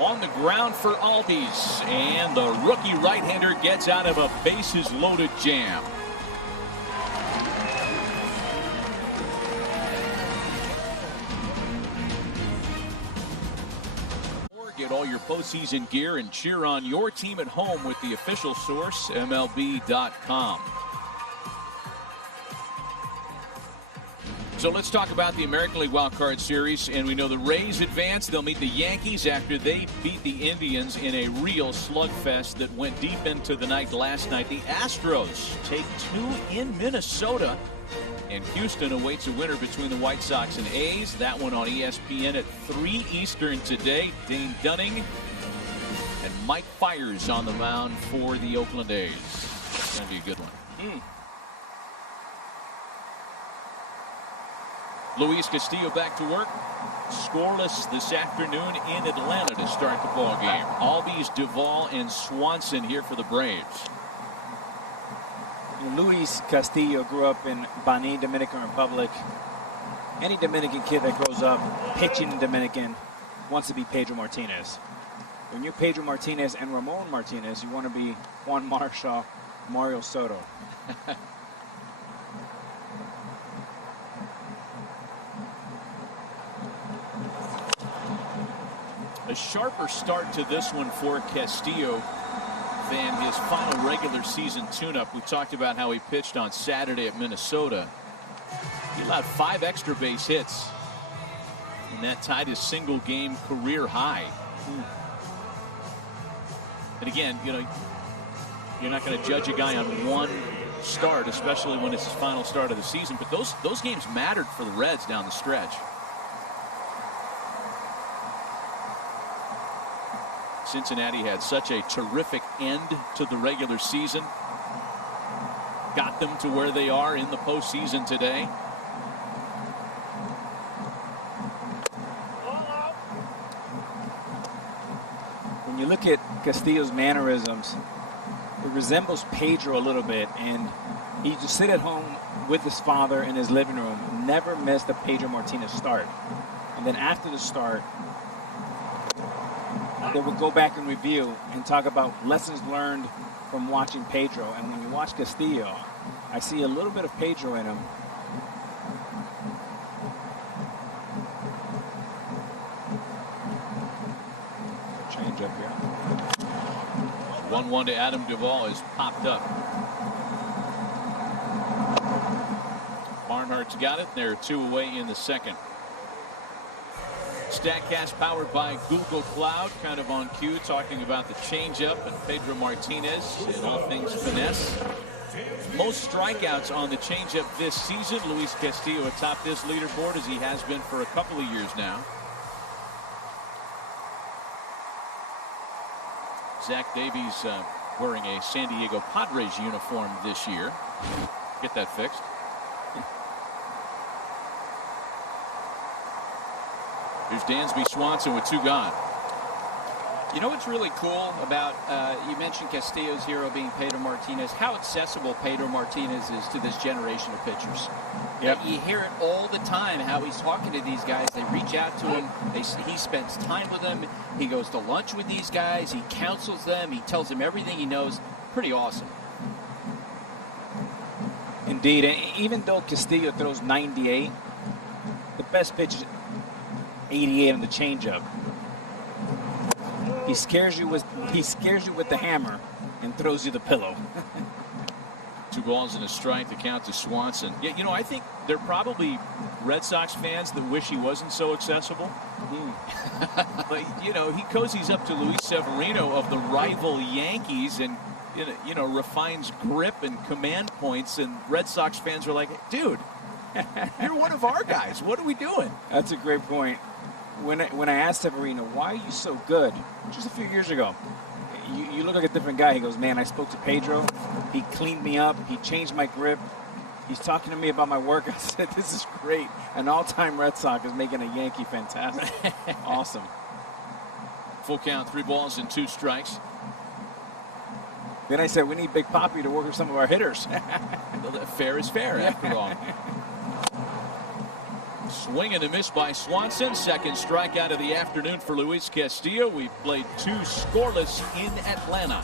On the ground for Albies, and the rookie right-hander gets out of a bases loaded jam. Get all your postseason gear and cheer on your team at home with the official source, MLB.com. So let's talk about the American League Wild Card Series, and we know the Rays advance. They'll meet the Yankees after they beat the Indians in a real slugfest that went deep into the night last night. The Astros take 2 in Minnesota, and Houston awaits a winner between the White Sox and A's. That one on ESPN at 3 Eastern today. Dane Dunning and Mike Fiers on the mound for the Oakland A's. It's going to be a good one. Luis Castillo back to work. Scoreless this afternoon in Atlanta to start the ball game. Albies, Duvall, and Swanson here for the Braves. Luis Castillo grew up in Baní, Dominican Republic. Any Dominican kid that grows up pitching in Dominican wants to be Pedro Martinez. When you're Pedro Martinez and Ramon Martinez, you want to be Juan Marshall, Mario Soto. A sharper start to this one for Castillo than his final regular season tune-up. We talked about how he pitched on Saturday at Minnesota. He allowed 5 extra base hits, and that tied his single game career high. And again, you know, you're not going to judge a guy on one start, especially when it's his final start of the season, but those games mattered for the Reds down the stretch. Cincinnati had such a terrific end to the regular season. Got them to where they are in the postseason today. When you look at Castillo's mannerisms, it resembles Pedro a little bit, and he used to sit at home with his father in his living room, never missed a Pedro Martinez start. And then after the start, they would go back and review and talk about lessons learned from watching Pedro. And when you watch Castillo, I see a little bit of Pedro in him. Change up here. 1-1 to Adam Duvall is popped up. Barnhart's got it. There are 2 away in the second. StatCast powered by Google Cloud, kind of on cue, talking about the changeup and Pedro Martinez and all things finesse. Most strikeouts on the changeup this season. Luis Castillo atop this leaderboard, as he has been for a couple of years now. Zach Davies wearing a San Diego Padres uniform this year. Get that fixed. Here's Dansby Swanson with 2 gone. You know what's really cool about, you mentioned Castillo's hero being Pedro Martinez, how accessible Pedro Martinez is to this generation of pitchers. Yep. You hear it all the time, how he's talking to these guys. They reach out to him. He spends time with them. He goes to lunch with these guys. He counsels them. He tells them everything he knows. Pretty awesome. Indeed. And even though Castillo throws 98, the best pitch is 88 on the changeup. He scares you with the hammer and throws you the pillow. 2 balls and a strike to count to Swanson. Yeah, you know, I think there are probably Red Sox fans that wish he wasn't so accessible. But, you know, he cozies up to Luis Severino of the rival Yankees and, you know, refines grip and command points. And Red Sox fans are like, dude, you're one of our guys. What are we doing? That's a great point. When I asked Severino, why are you so good? Just a few years ago. You look like a different guy. He goes, man, I spoke to Pedro. He cleaned me up. He changed my grip. He's talking to me about my work. I said, this is great. An all-time Red Sox is making a Yankee fantastic. Awesome. Full count, 3 balls and 2 strikes. Then I said, we need Big Papi to work with some of our hitters. Fair is fair, after all. Swing and a miss by Swanson. Second strikeout of the afternoon for Luis Castillo. We played 2 scoreless in Atlanta.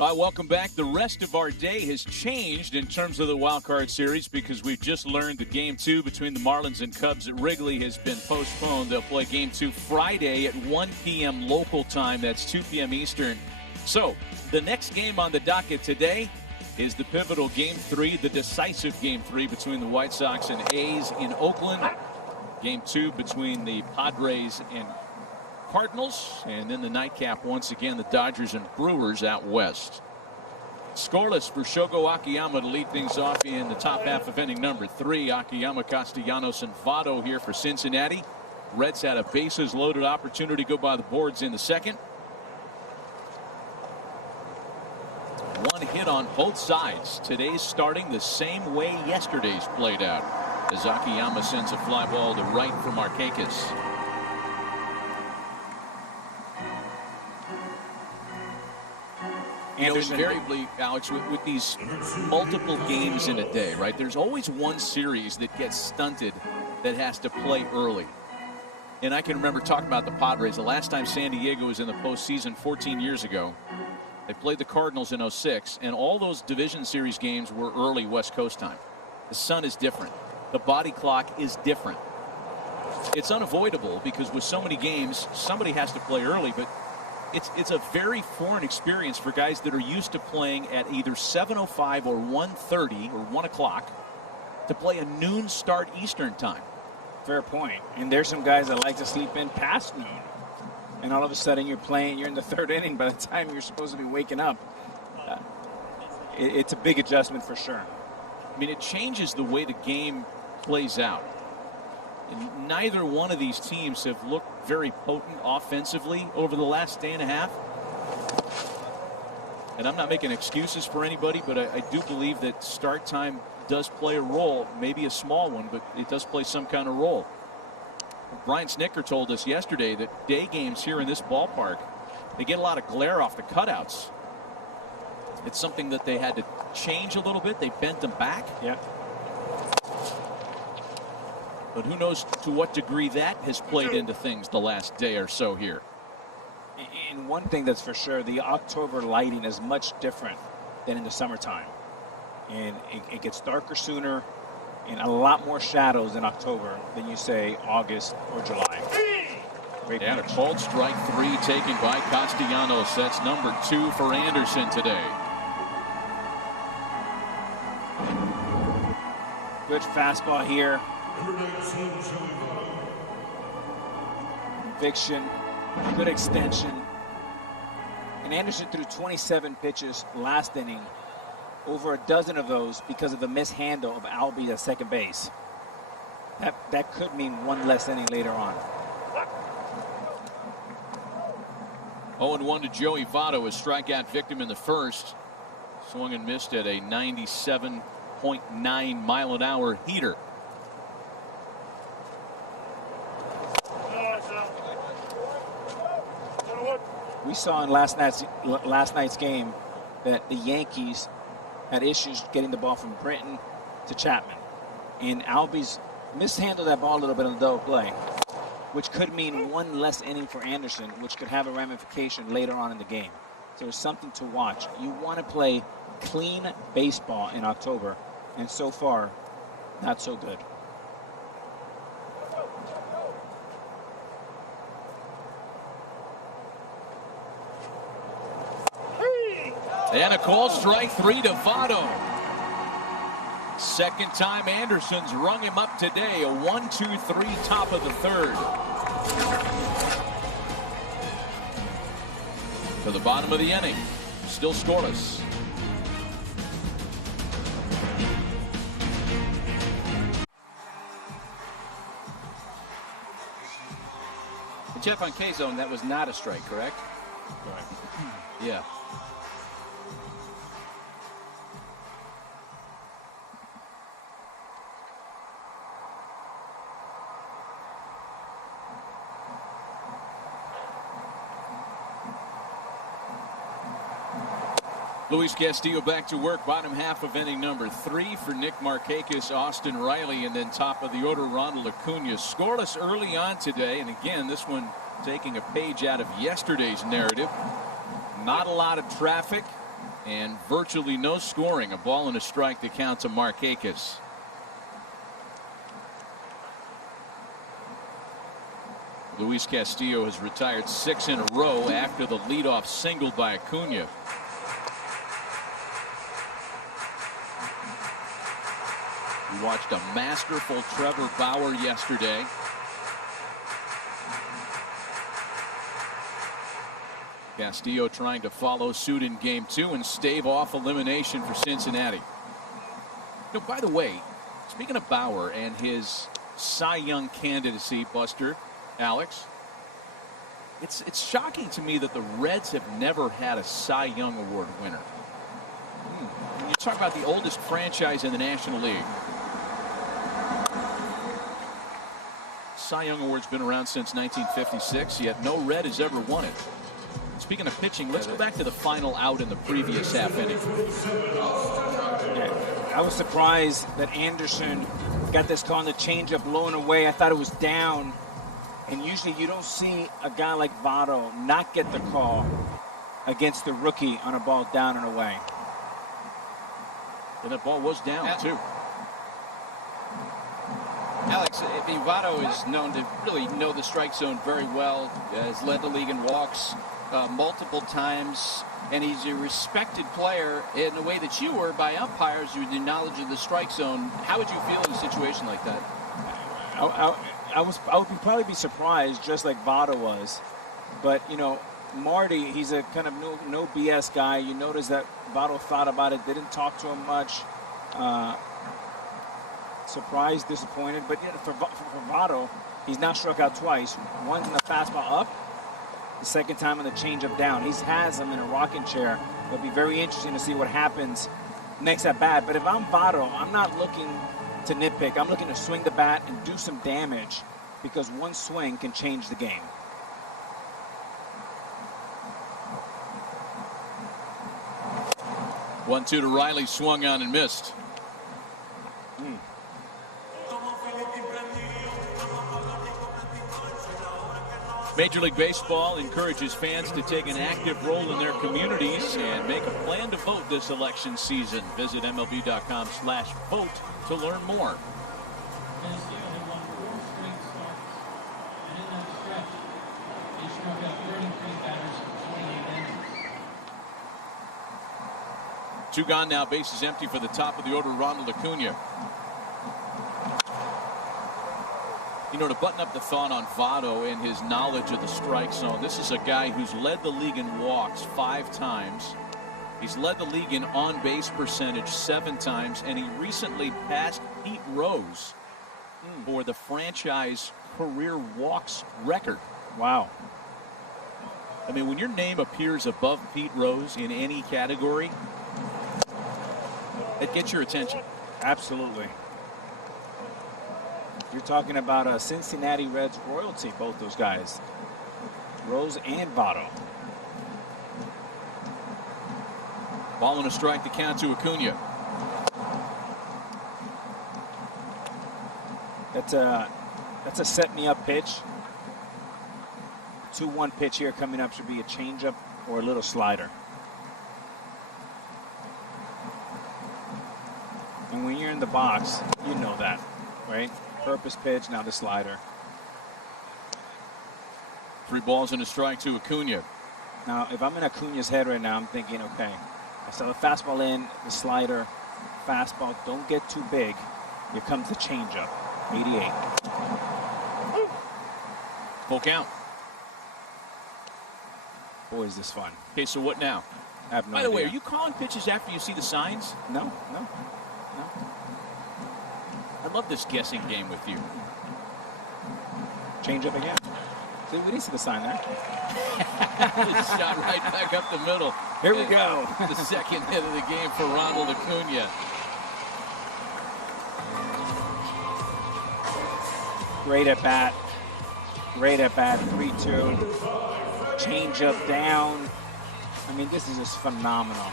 All right, welcome back. The rest of our day has changed in terms of the wild card series because we've just learned that Game 2 between the Marlins and Cubs at Wrigley has been postponed. They'll play Game 2 Friday at 1 p.m. local time. That's 2 p.m. Eastern. So the next game on the docket today is the pivotal Game 3, the decisive Game 3 between the White Sox and A's in Oakland. Game 2 between the Padres and Cardinals, and then the nightcap once again, the Dodgers and Brewers out west. Scoreless for Shogo Akiyama to lead things off in the top half of inning number 3. Akiyama, Castellanos, and Votto here for Cincinnati. Reds had a bases loaded opportunity to go by the boards in the second. 1 hit it on both sides. Today's starting the same way yesterday's played out. As Akiyama sends a fly ball to right for Markakis. You know, invariably, Alex, with these multiple games in a day, right, there's always one series that gets stunted that has to play early. And I can remember talking about the Padres. The last time San Diego was in the postseason 14 years ago, they played the Cardinals in 06, and all those division series games were early West Coast time. The sun is different. The body clock is different. It's unavoidable because with so many games, somebody has to play early, but it's a very foreign experience for guys that are used to playing at either 7:05 or 1:30 or 1 o'clock to play a noon start Eastern time. Fair point. And there's some guys that like to sleep in past noon. And all of a sudden you're in the third inning by the time you're supposed to be waking up. It's a big adjustment for sure. I mean, it changes the way the game plays out. And neither one of these teams have looked very potent offensively over the last day and a half. And I'm not making excuses for anybody, but I do believe that start time does play a role, maybe a small one, but it does play some kind of role. Brian Snicker told us yesterday that day games here in this ballpark, they get a lot of glare off the cutouts. It's something that they had to change a little bit. They bent them back. Yeah. But who knows to what degree that has played into things the last day or so here. And one thing that's for sure, the October lighting is much different than in the summertime. And it gets darker sooner and a lot more shadows in October than you say August or July. Great and pitch. a called strike 3 taken by Castellanos. That's number 2 for Anderson today. Good fastball here. Conviction, good extension. And Anderson threw 27 pitches last inning. Over a dozen of those because of the mishandle of Albies at second base. That could mean one less inning later on. 0-1 to Joey Votto, a strikeout victim in the first. Swung and missed at a 97.9 mile an hour heater. We saw in last night's game that the Yankees had issues getting the ball from Britton to Chapman. And Albies mishandled that ball a little bit on the double play, which could mean one less inning for Anderson, which could have a ramification later on in the game. So it's something to watch. You want to play clean baseball in October, and so far, not so good. And a called strike 3 to Votto. Second time Anderson's rung him up today. A 1-2-3 top of the third. To the bottom of the inning. Still scoreless. Jeff, on K-zone, that was not a strike, correct? Right. Yeah. Luis Castillo back to work, bottom half of inning number 3 for Nick Markakis, Austin Riley, and then top of the order, Ronald Acuna. Scoreless early on today, and again, this one taking a page out of yesterday's narrative. Not a lot of traffic and virtually no scoring. A ball and a strike to count to Markakis. Luis Castillo has retired 6 in a row after the leadoff single by Acuna. We watched a masterful Trevor Bauer yesterday. Castillo trying to follow suit in game 2 and stave off elimination for Cincinnati. You know, by the way, speaking of Bauer and his Cy Young candidacy, Buster, Alex, it's shocking to me that the Reds have never had a Cy Young Award winner. You talk about the oldest franchise in the National League. Cy Young Award's been around since 1956, yet no Red has ever won it. Speaking of pitching, let's go back to the final out in the previous half inning. I was surprised that Anderson got this call on the changeup low and away. I thought it was down. And usually you don't see a guy like Votto not get the call against the rookie on a ball down and away. And that ball was down, too. Alex, Votto is known to really know the strike zone very well. Has led the league in walks multiple times. And he's a respected player in the way that you were by umpires with the knowledge of the strike zone. How would you feel in a situation like that? I would probably be surprised, just like Votto was. But, you know, Marty, he's a kind of no BS guy. You notice that Votto thought about it, didn't talk to him much. Surprised, disappointed. But yeah, for Votto, he's now struck out twice. Once in the fastball up, the second time on the changeup down. He has him in a rocking chair. It'll be very interesting to see what happens next at bat. But if I'm Votto, I'm not looking to nitpick. I'm looking to swing the bat and do some damage, because one swing can change the game. One-two to Riley, swung on and missed. Major League Baseball encourages fans to take an active role in their communities and make a plan to vote this election season. Visit MLB.com/vote to learn more. Two gone now, bases empty for the top of the order, Ronald Acuna. You know, to button up the thought on Votto and his knowledge of the strike zone, this is a guy who's led the league in walks 5 times. He's led the league in on-base percentage 7 times, and he recently passed Pete Rose for the franchise career walks record. Wow. I mean, when your name appears above Pete Rose in any category, it gets your attention. Absolutely. You're talking about a Cincinnati Reds royalty, both those guys, Rose and Votto. Ball and a strike to count to Acuna. That's a set me up pitch. 2-1 pitch here coming up should be a changeup or a little slider. And when you're in the box, you know that, right? Purpose pitch, now the slider. 3 balls and a strike to Acuna. Now, if I'm in Acuna's head right now, I'm thinking, okay, I saw the fastball in, the slider, fastball, don't get too big. Here comes the changeup. 88. Full count. Boy, is this fun. Okay, so what now? I have no idea. By the way, idea. are you calling pitches after you see the signs? No. I love this guessing game with you. Change up again. See, we didn't see the sign there. Shot right back up the middle. Here we go. The second hit of the game for Ronald Acuna. Great at bat. 3-2. Change up down. I mean, this is just phenomenal.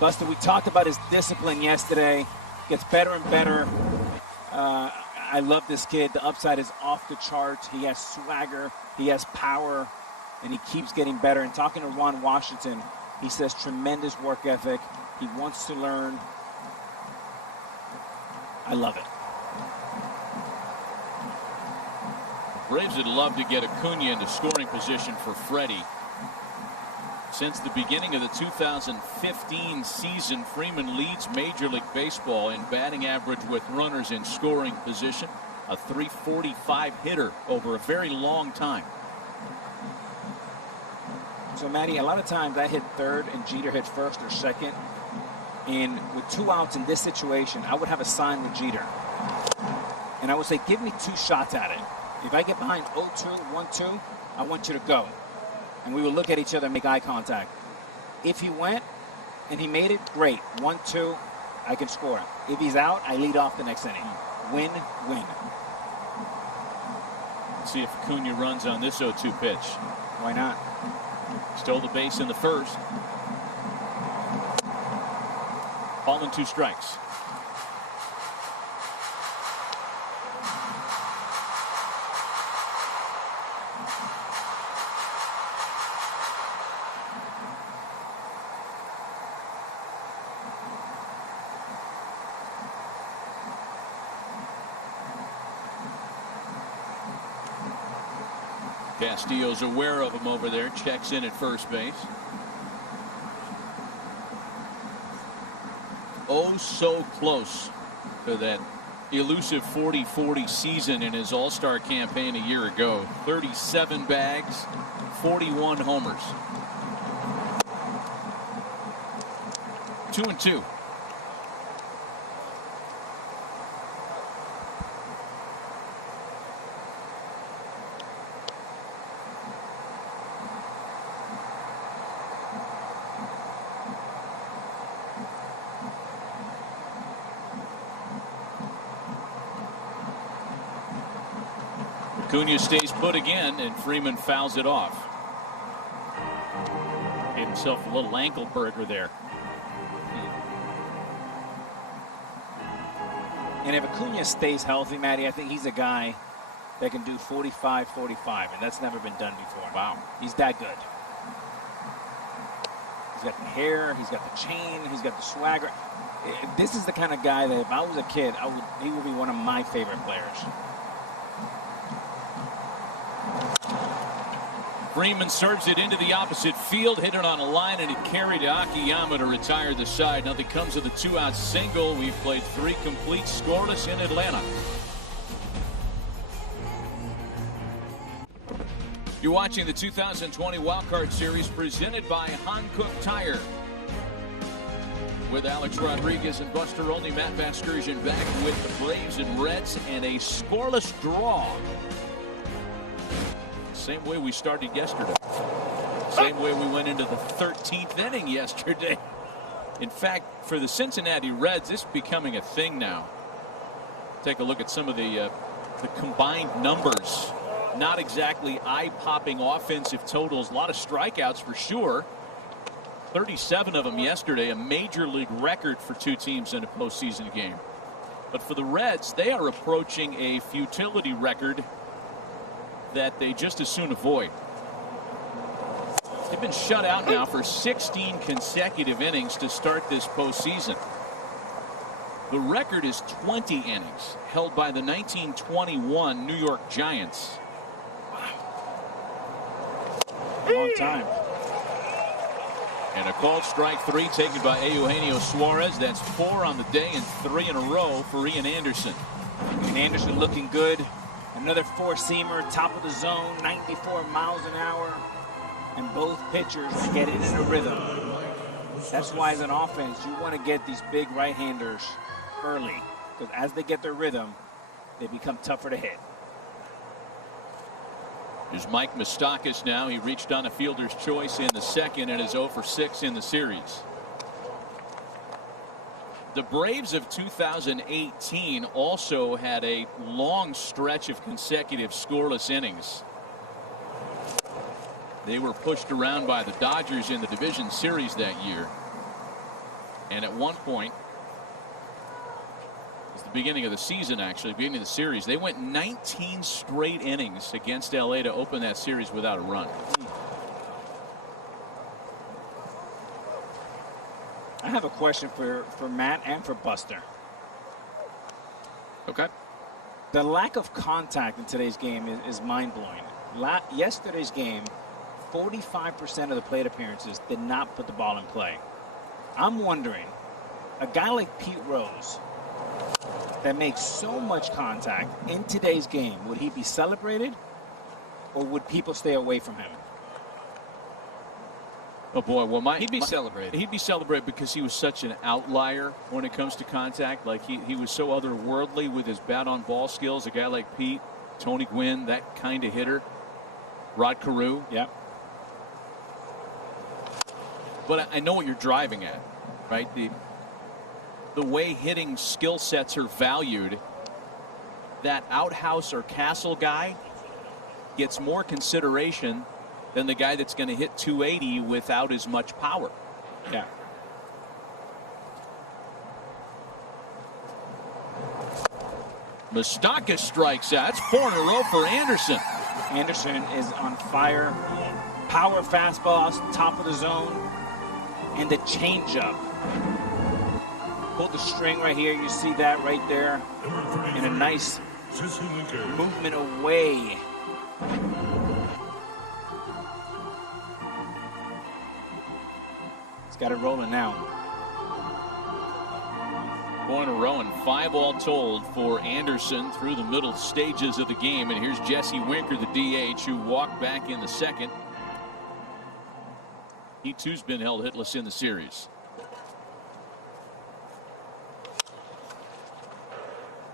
Buster, we talked about his discipline yesterday. Gets better and better. I love this kid. The upside is off the charts. He has swagger. He has power. And he keeps getting better. And talking to Ron Washington, he says tremendous work ethic. He wants to learn. I love it. Braves would love to get Acuna into scoring position for Freddie. Since the beginning of the 2015 season, Freeman leads Major League Baseball in batting average with runners in scoring position, a .345 hitter over a very long time. So, Matty, a lot of times I hit third and Jeter hit first or second. And with 2 outs in this situation, I would have a sign with Jeter. And I would say, give me 2 shots at it. If I get behind 0-2, 1-2, I want you to go. And we would look at each other and make eye contact. If he went and he made it, great. 1-2, I can score. If he's out, I lead off the next inning. Win. Let's see if Acuna runs on this 0-2 pitch. Why not? Stole the base in the first. Ball and 2 strikes. Castillo's aware of him over there, checks in at first base. Oh, so close to that elusive 40-40 season in his All-Star campaign a year ago. 37 bags, 41 homers. 2-2. Acuna stays put again, and Freeman fouls it off. Gave himself a little ankle burger there. And if Acuna stays healthy, Matty, I think he's a guy that can do 45-45, and that's never been done before. Wow. He's that good. He's got the hair, he's got the chain, he's got the swagger. This is the kind of guy that if I was a kid, he would be one of my favorite players. Freeman serves it into the opposite field, hit it on a line, and it carried to Akiyama to retire the side. Nothing comes of the 2-out single. We've played 3 complete scoreless in Atlanta. You're watching the 2020 Wildcard Series presented by Hankook Tire. With Alex Rodriguez and Buster Olney, Matt Vasgersian back with the Braves and Reds, and a scoreless draw. Same way we started yesterday. Same way we went into the 13th inning yesterday. In fact, for the Cincinnati Reds, this is becoming a thing now. Take a look at some of the combined numbers. Not exactly eye-popping offensive totals. A lot of strikeouts for sure. 37 of them yesterday, a major league record for 2 teams in a postseason game. But for the Reds, they are approaching a futility record that they just as soon avoid. They've been shut out now for 16 consecutive innings to start this postseason. The record is 20 innings, held by the 1921 New York Giants. Long time. And a called strike 3 taken by Eugenio Suarez. That's 4 on the day and 3 in a row for Ian Anderson. Ian Anderson looking good. Another 4-seamer, top of the zone, 94 miles an hour. And both pitchers are getting in a rhythm. That's why as an offense, you want to get these big right-handers early. Because as they get their rhythm, they become tougher to hit. There's Mike Moustakas now. He reached on a fielder's choice in the second and is 0 for 6 in the series. The Braves of 2018 also had a long stretch of consecutive scoreless innings. They were pushed around by the Dodgers in the division series that year. And at one point, it was the beginning of the season actually, beginning of the series, they went 19 straight innings against LA to open that series without a run. I have a question for Matt and for Buster. Okay. The lack of contact in today's game is mind-blowing. Yesterday's game, 45% of the plate appearances did not put the ball in play. I'm wondering, a guy like Pete Rose that makes so much contact in today's game, would he be celebrated or would people stay away from him? Oh boy, well he'd be celebrated. He'd be celebrated because he was such an outlier when it comes to contact. Like he was so otherworldly with his bat on ball skills. A guy like Pete, Tony Gwynn, that kind of hitter. Rod Carew. Yeah. But I know what you're driving at. right? The way hitting skill sets are valued, that outhouse or castle guy gets more consideration than the guy that's going to hit 280 without as much power. Yeah. Moustakas strikes out. That's 4 in a row for Anderson. Anderson is on fire. Power fastballs, top of the zone, and the changeup. Pull the string right here. You see that right there, and a nice movement away. He's got it rolling now. 4 in a row and 5 all told for Anderson through the middle stages of the game. And here's Jesse Winker, the DH, who walked back in the second. He too's been held hitless in the series.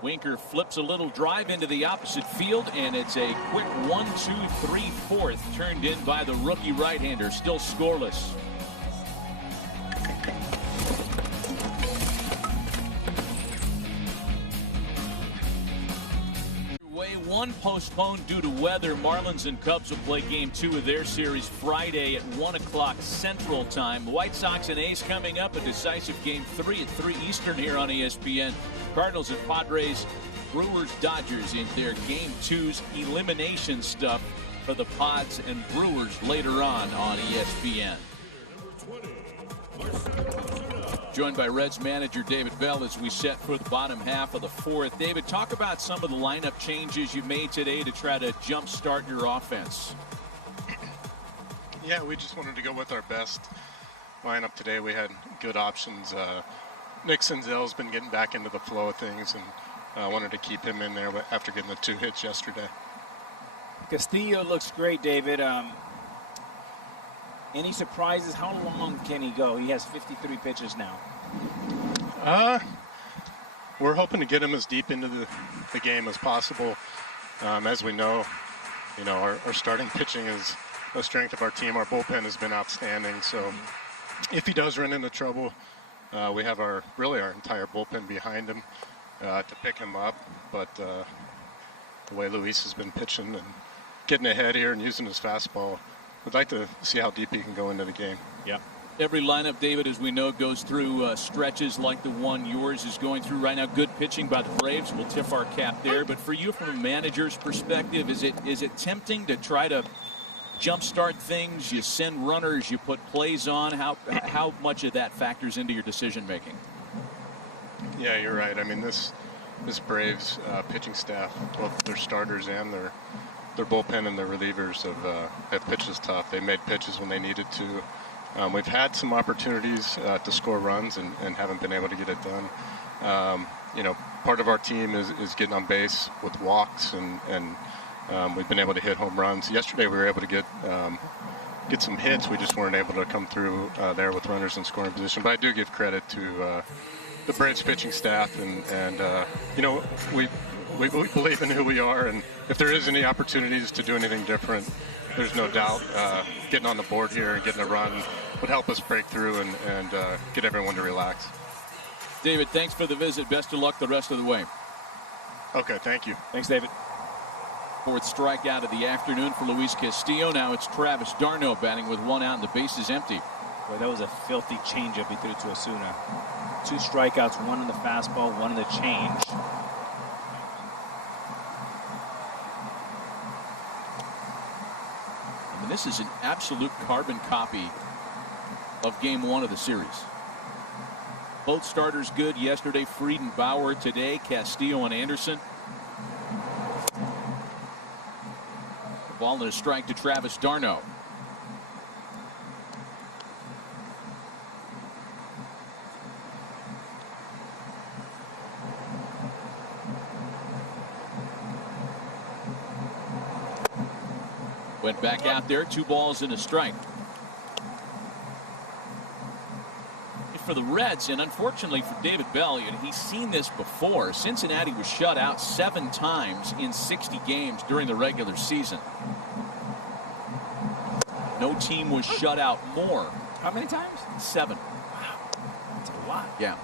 Winker flips a little drive into the opposite field, and it's a quick 1, 2, 3, 4th turned in by the rookie right-hander, still scoreless. One postponed due to weather. Marlins and Cubs will play game 2 of their series Friday at 1 o'clock Central Time. The White Sox and A's coming up, a decisive game 3 at 3 Eastern here on ESPN. Cardinals and Padres, Brewers, Dodgers in their game 2's elimination stuff for the Pods and Brewers later on ESPN. Joined by Reds manager David Bell as we set for the bottom half of the 4th. David, talk about some of the lineup changes you made today to try to jumpstart your offense. Yeah, we just wanted to go with our best lineup today. We had good options. Nick Senzel's been getting back into the flow of things, and wanted to keep him in there after getting the 2 hits yesterday. Castillo looks great, David. Any surprises? How long can he go? He has 53 pitches now. We're hoping to get him as deep into the game as possible. As we know, our starting pitching is the strength of our team. Our bullpen has been outstanding. So if he does run into trouble, we have our entire bullpen behind him to pick him up. But the way Luis has been pitching and getting ahead here and using his fastball, I'd like to see how deep he can go into the game. Yep. Every lineup, David, as we know, goes through stretches like the one yours is going through right now. Good pitching by the Braves. We'll tip our cap there. But for you, from a manager's perspective, is it tempting to try to jumpstart things? You send runners, you put plays on. How much of that factors into your decision making? Yeah, you're right. I mean, this Braves pitching staff, both their starters and their bullpen and their relievers have pitched us tough. They made pitches when they needed to. We've had some opportunities to score runs and haven't been able to get it done. Part of our team is getting on base with walks, and we've been able to hit home runs. Yesterday we were able to get some hits. We just weren't able to come through there with runners in scoring position. But I do give credit to the Braves pitching staff, and we believe in who we are, and if there is any opportunities to do anything different, there's no doubt getting on the board here and getting a run would help us break through and get everyone to relax. David, thanks for the visit. Best of luck the rest of the way. Okay, thank you. Thanks, David. 4th strikeout of the afternoon for Luis Castillo. Now it's Travis d'Arnaud batting with 1 out and the bases empty. Boy, that was a filthy changeup he threw to Osuna. 2 strikeouts, 1 on the fastball, 1 on the change. This is an absolute carbon copy of game 1 of the series. Both starters good yesterday. Fried and Bauer today. Castillo and Anderson. The ball and a strike to Travis d'Arnaud. Went back out there, 2 balls and a strike. For the Reds, and unfortunately for David Bell, he's seen this before. Cincinnati was shut out 7 times in 60 games during the regular season. No team was shut out more. How many times? 7. Wow. That's a Yeah.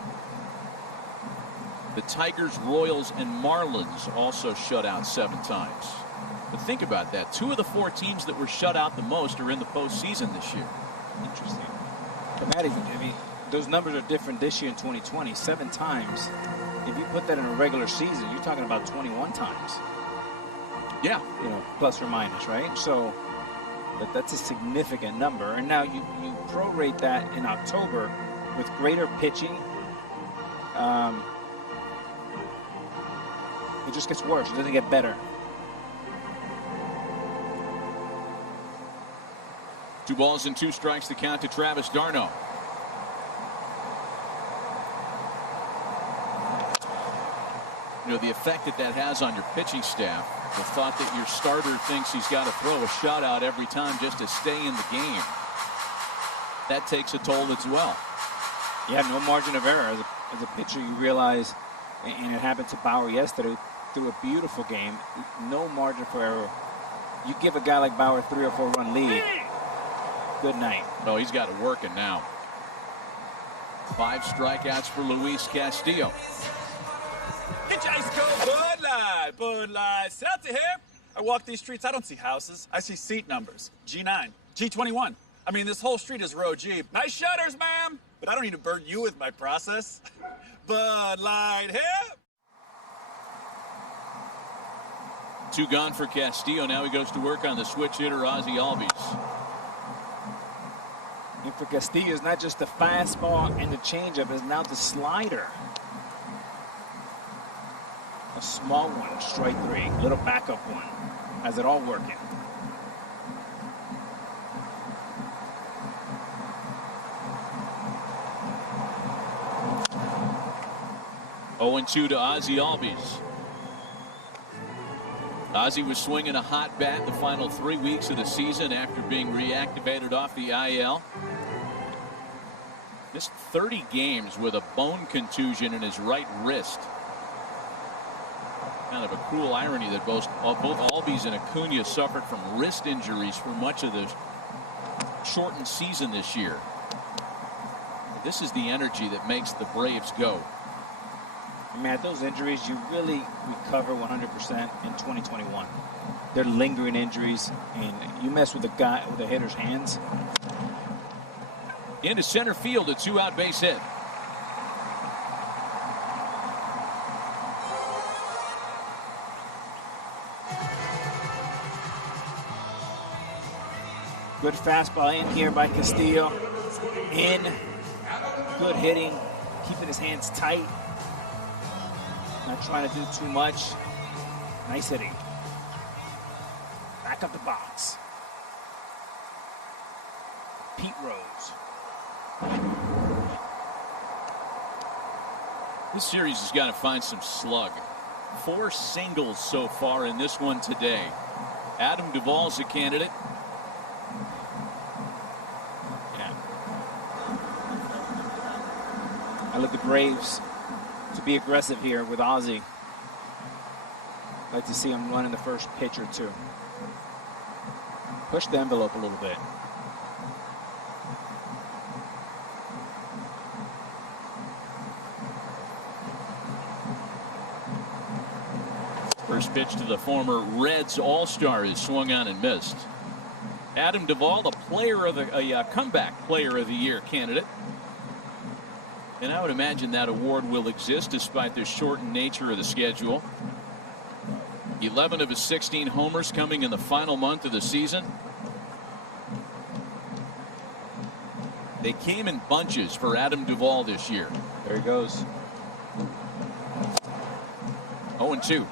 The Tigers, Royals, and Marlins also shut out 7 times. But think about that. 2 of the 4 teams that were shut out the most are in the postseason this year. Interesting. But Matty, I mean, those numbers are different this year in 2020. 7 times. If you put that in a regular season, you're talking about 21 times. Yeah. You know, plus or minus, right? So that's a significant number. And now you prorate that in October with greater pitching. It just gets worse. It doesn't get better. 2 balls and 2 strikes to count to Travis d'Arnaud. You know, the effect that has on your pitching staff, the thought that your starter thinks he's got to throw a shutout every time just to stay in the game, that takes a toll as well. Yeah, no margin of error. As a pitcher, you realize, and it happened to Bauer yesterday, through a beautiful game, no margin for error. You give a guy like Bauer 3 or 4 run lead, good night. Oh, he's got it working now. 5 strikeouts for Luis Castillo. Get your ice cold Bud Light, Bud Light. South to here. I walk these streets, I don't see houses. I see seat numbers. G9, G21. I mean, this whole street is row G. Nice shutters, ma'am. But I don't need to burden you with my process. Bud Light here. 2 gone for Castillo. Now he goes to work on the switch hitter, Ozzie Albies. And for Castillo, it's not just the fastball and the changeup, it's now the slider. A small one, strike 3, little backup one. Has it all working. Oh, 0-2 to Ozzie Albies. Ozzie was swinging a hot bat the final 3 weeks of the season after being reactivated off the IL. Missed 30 games with a bone contusion in his right wrist. Kind of a cruel irony that both Albies and Acuna suffered from wrist injuries for much of the shortened season this year. This is the energy that makes the Braves go. I mean, at those injuries, you really recover 100% in 2021. They're lingering injuries, and you mess with a hitter's hands. Into center field, a 2-out base hit. Good fastball in here by Castillo. In. Good hitting. Keeping his hands tight. Not trying to do too much. Nice hitting. Back up the box. Pete Rose. This series has got to find some slug. 4 singles so far in this one today. Adam Duvall's a candidate. Yeah. I let the Braves to be aggressive here with Ozzie. I'd like to see him running the first pitch or 2. Push the envelope a little bit. First pitch to the former Reds All-Star is swung on and missed. Adam Duvall, a comeback player of the year candidate. And I would imagine that award will exist despite the shortened nature of the schedule. 11 of his 16 homers coming in the final month of the season. They came in bunches for Adam Duvall this year. There he goes. 0-2.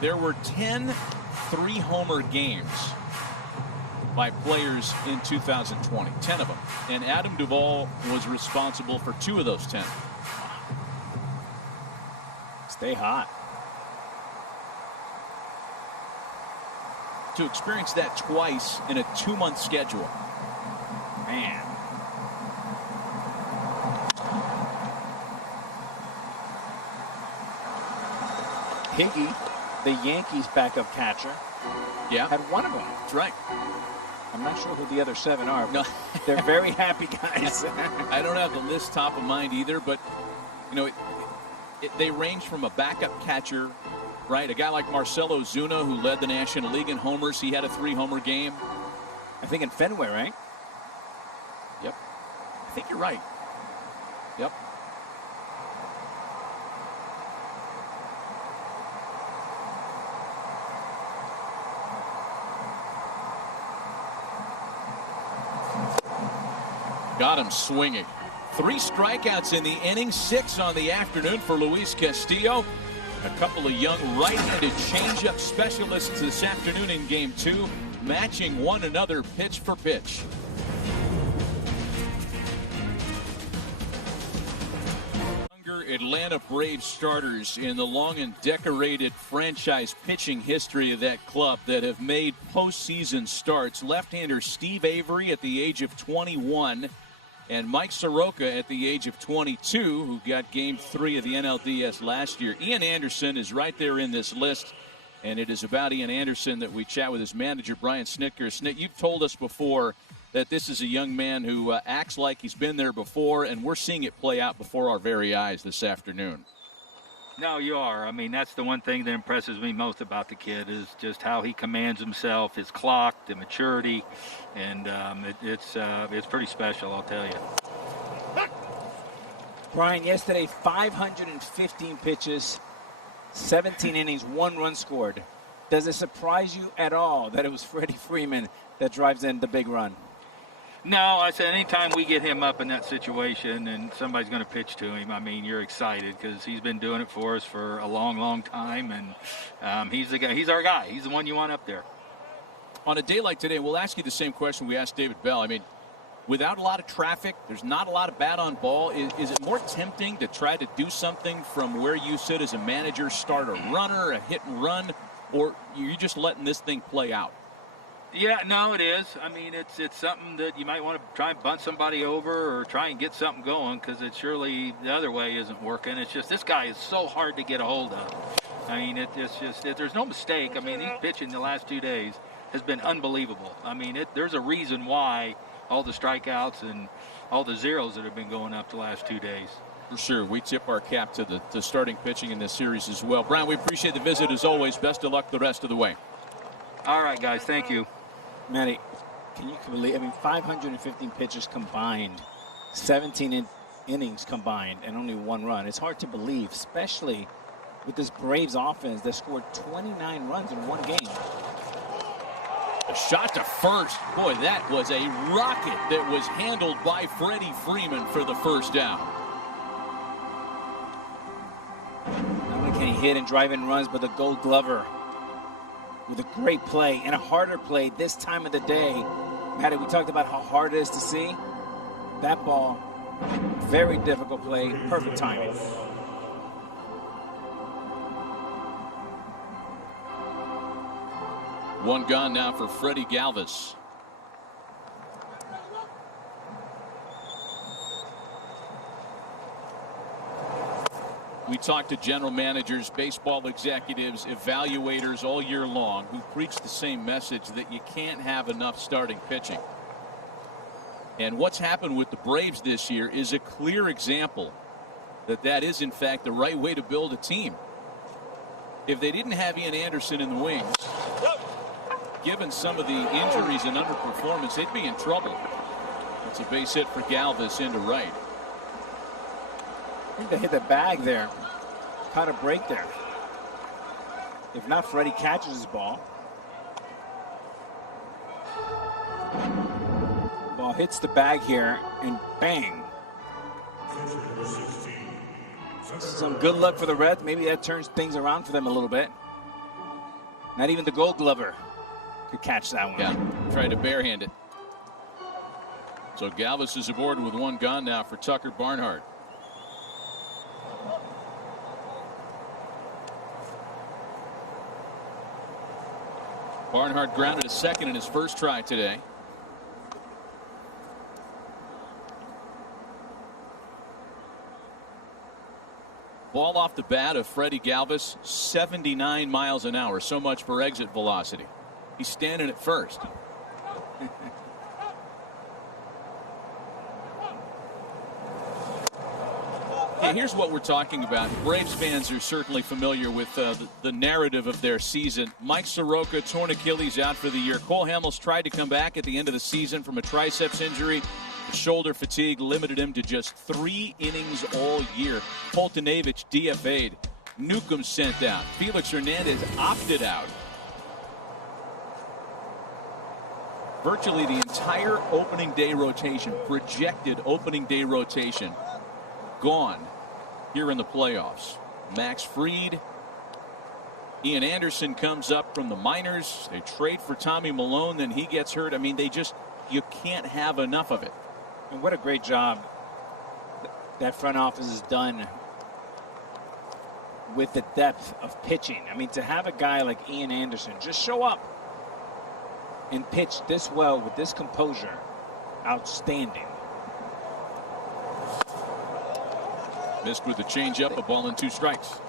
There were 10 3-homer games by players in 2020. 10 of them. And Adam Duvall was responsible for 2 of those 10. Stay hot. To experience that twice in a 2-month schedule. Man. Higgy, the Yankees backup catcher, yeah, had one of them. That's right. I'm not sure who the other 7 are. No. They're very happy guys. I don't have the list top of mind either, but, you know, they range from a backup catcher, right? A guy like Marcell Ozuna, who led the National League in homers. He had a 3-homer game. I think in Fenway, right? Yep. I think you're right. Yep. Got him swinging. 3 strikeouts in the inning, 6 on the afternoon for Luis Castillo. A couple of young right-handed changeup specialists this afternoon in Game 2, matching one another pitch for pitch. Atlanta Braves starters in the long and decorated franchise pitching history of that club that have made postseason starts. Left-hander Steve Avery at the age of 21 and Mike Soroka at the age of 22, who got Game 3 of the NLDS last year. Ian Anderson is right there in this list, and it is about Ian Anderson that we chat with his manager, Brian Snitker. Snit, you've told us before that this is a young man who acts like he's been there before, and we're seeing it play out before our very eyes this afternoon. No, you are. I mean, that's the one thing that impresses me most about the kid is just how he commands himself, his clock, the maturity, and it's pretty special, I'll tell you. Brian, yesterday 515 pitches, 17 innings, 1 run scored. Does it surprise you at all that it was Freddie Freeman that drives in the big run? No, I said anytime we get him up in that situation and somebody's going to pitch to him, I mean, you're excited because he's been doing it for us for a long, long time, and he's the guy. He's our guy. He's the one you want up there. On a day like today, we'll ask you the same question we asked David Bell. I mean, without a lot of traffic, there's not a lot of bat on ball. Is it more tempting to try to do something from where you sit as a manager, start a runner, a hit and run, or you're just letting this thing play out? Yeah, no, it is. I mean, it's something that you might want to try and bunt somebody over or try and get something going because it surely the other way isn't working. It's just this guy is so hard to get a hold of. I mean, there's no mistake. I mean, he's pitching the last 2 days has been unbelievable. I mean, there's a reason why all the strikeouts and all the zeros that have been going up the last 2 days. For sure. We tip our cap to the starting pitching in this series as well. Brian, we appreciate the visit as always. Best of luck the rest of the way. All right, guys. Thank you. Manny, can you believe, I mean, 515 pitches combined, 17 innings combined, and only 1 run. It's hard to believe, especially with this Braves offense that scored 29 runs in 1 game. A shot to first. Boy, that was a rocket that was handled by Freddie Freeman for the first out. Not only can he hit and drive in runs, but the Gold Glover with a great play and a harder play this time of the day. Matty, we talked about how hard it is to see. That ball, very difficult play, perfect timing. One gone now for Freddie Galvis. We talked to general managers, baseball executives, evaluators all year long who preach the same message that you can't have enough starting pitching. And what's happened with the Braves this year is a clear example that is, in fact, the right way to build a team. If they didn't have Ian Anderson in the wings, given some of the injuries and underperformance, they'd be in trouble. It's a base hit for Galvis into right. I think they hit the bag there. Caught a break there. If not, Freddie catches his ball. Ball hits the bag here, and bang. Some good luck for the Reds. Maybe that turns things around for them a little bit. Not even the Gold Glover could catch that one. Yeah, tried to barehand it. So Galvis is aboard with 1 gone now for Tucker Barnhart. Barnhart grounded a second in his first try today. Ball off the bat of Freddie Galvis, 79 miles an hour. So much for exit velocity. He's standing at first. Hey, here's what we're talking about. Braves fans are certainly familiar with the narrative of their season. Mike Soroka, torn Achilles, out for the year. Cole Hamels tried to come back at the end of the season from a triceps injury. Shoulder fatigue limited him to just 3 innings all year. Poltonevich DFA'd. Newcomb sent out. Felix Hernandez opted out. Virtually the entire opening day rotation, projected opening day rotation, gone here in the playoffs. Max Fried, Ian Anderson comes up from the minors. They trade for Tommy Milone, then he gets hurt. I mean, you can't have enough of it. And what a great job that front office has done with the depth of pitching. I mean, to have a guy like Ian Anderson just show up and pitch this well with this composure, outstanding. Missed with the changeup, a ball and 2 strikes.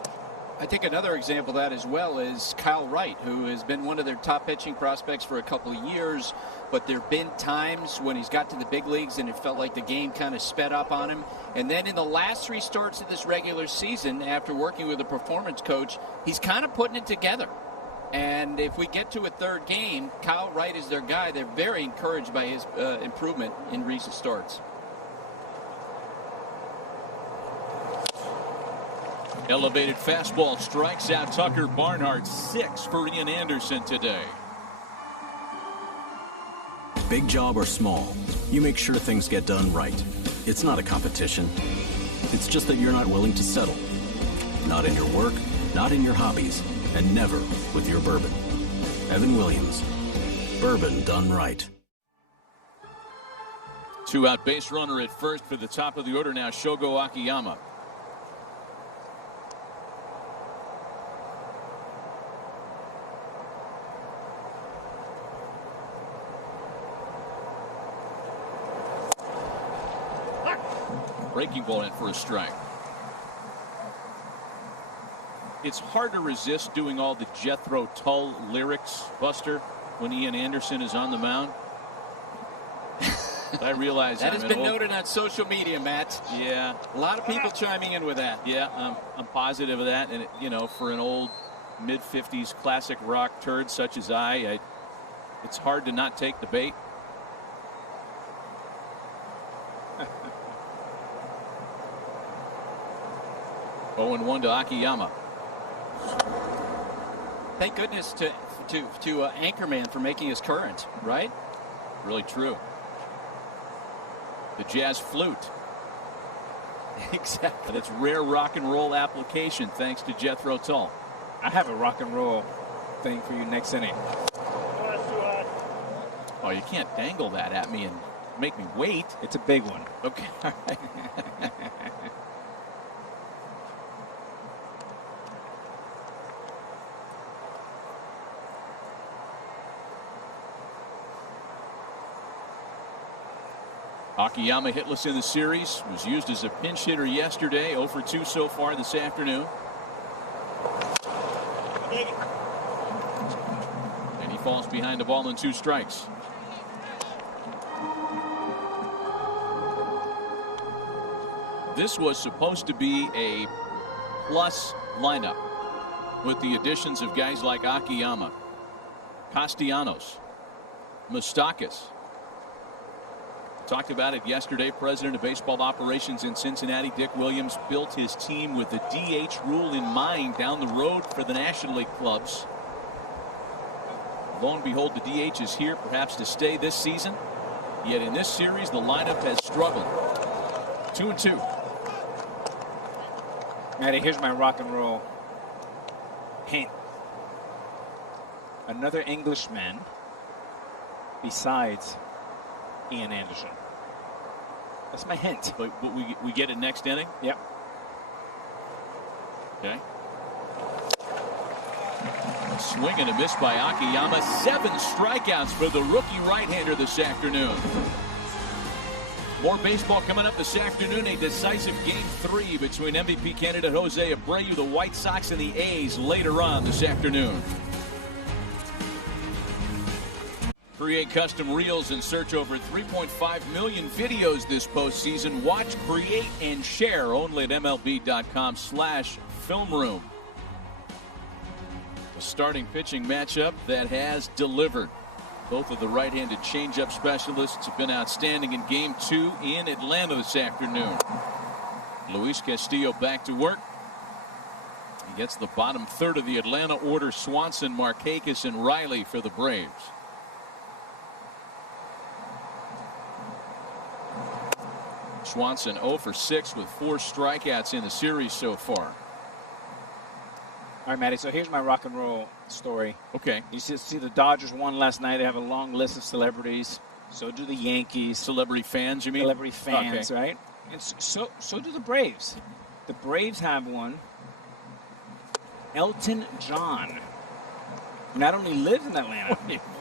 I think another example of that as well is Kyle Wright, who has been one of their top pitching prospects for a couple of years, but there have been times when he's got to the big leagues and it felt like the game kind of sped up on him. And then in the last 3 starts of this regular season, after working with a performance coach, he's kind of putting it together. And if we get to a 3rd game, Kyle Wright is their guy. They're very encouraged by his improvement in recent starts. Elevated fastball strikes out Tucker Barnhart. 6 for Ian Anderson today. Big job or small, you make sure things get done right. It's not a competition. It's just that you're not willing to settle. Not in your work, not in your hobbies, and never with your bourbon. Evan Williams. Bourbon done right. 2-out base runner at first for the top of the order now, Shogo Akiyama. Breaking ball in for a strike. It's hard to resist doing all the Jethro Tull lyrics, Buster, when Ian Anderson is on the mound. I realize that has been noted on social media, Matt. Yeah, a lot of people chiming in with that. Yeah, I'm positive of that, and you know, for an old mid-50s classic rock turd such as it's hard to not take the bait. 0-1 to Akiyama. Thank goodness to Anchorman for making us current, right? Really true. The jazz flute. Exactly. And it's rare rock and roll application thanks to Jethro Tull. I have a rock and roll thing for you next inning. Oh, you can't dangle that at me and make me wait. It's a big one. Okay. All right. Akiyama hitless in the series, was used as a pinch hitter yesterday, 0 for 2 so far this afternoon. And he falls behind the ball and 2 strikes. This was supposed to be a plus lineup with the additions of guys like Akiyama, Castellanos, Moustakas. Talked about it yesterday. President of Baseball Operations in Cincinnati, Dick Williams, built his team with the DH rule in mind down the road for the National League clubs. Lo and behold, the DH is here, perhaps to stay this season. Yet in this series, the lineup has struggled. 2-2. Matty, here's my rock and roll hint. Another Englishman besides Ian Anderson. That's my hint. But we get it next inning? Yep. Okay. A swing and a miss by Akiyama. 7 strikeouts for the rookie right-hander this afternoon. More baseball coming up this afternoon. A decisive Game 3 between MVP candidate Jose Abreu, the White Sox, and the A's later on this afternoon. Create custom reels and search over 3.5 million videos this postseason. Watch, create, and share only at MLB.com/filmroom. The starting pitching matchup that has delivered. Both of the right-handed changeup specialists have been outstanding in Game 2 in Atlanta this afternoon. Luis Castillo back to work. He gets the bottom third of the Atlanta order. Swanson, Markakis, and Riley for the Braves. Swanson 0 for 6 with 4 strikeouts in the series so far. All right, Matty, so here's my rock and roll story. Okay. You see the Dodgers won last night. They have a long list of celebrities. So do the Yankees. Celebrity fans, you mean? Celebrity fans, okay. Right? And so do the Braves. The Braves have one. Elton John, who not only lives in Atlanta.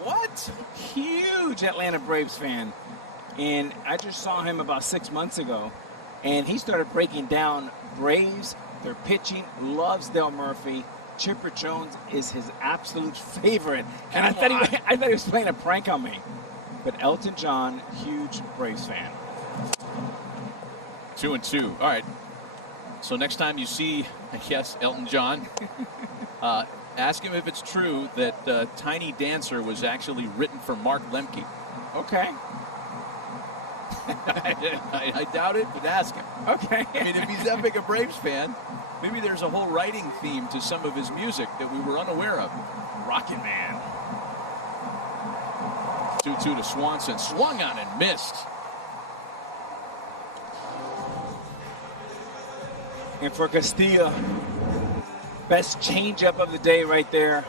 What? Huge Atlanta Braves fan. And I just saw him about 6 months ago. And he started breaking down Braves. Their pitching, loves Dale Murphy. Chipper Jones is his absolute favorite. And I thought he was playing a prank on me. But Elton John, huge Braves fan. 2-2. All right. So next time you see, I guess, Elton John, ask him if it's true that Tiny Dancer was actually written for Mark Lemke. Okay. I doubt it, but ask him. Okay. I mean, if he's that big a Braves fan, maybe there's a whole writing theme to some of his music that we were unaware of. Rocket Man. 2-2 to Swanson. Swung on and missed. And for Castillo, best changeup of the day right there.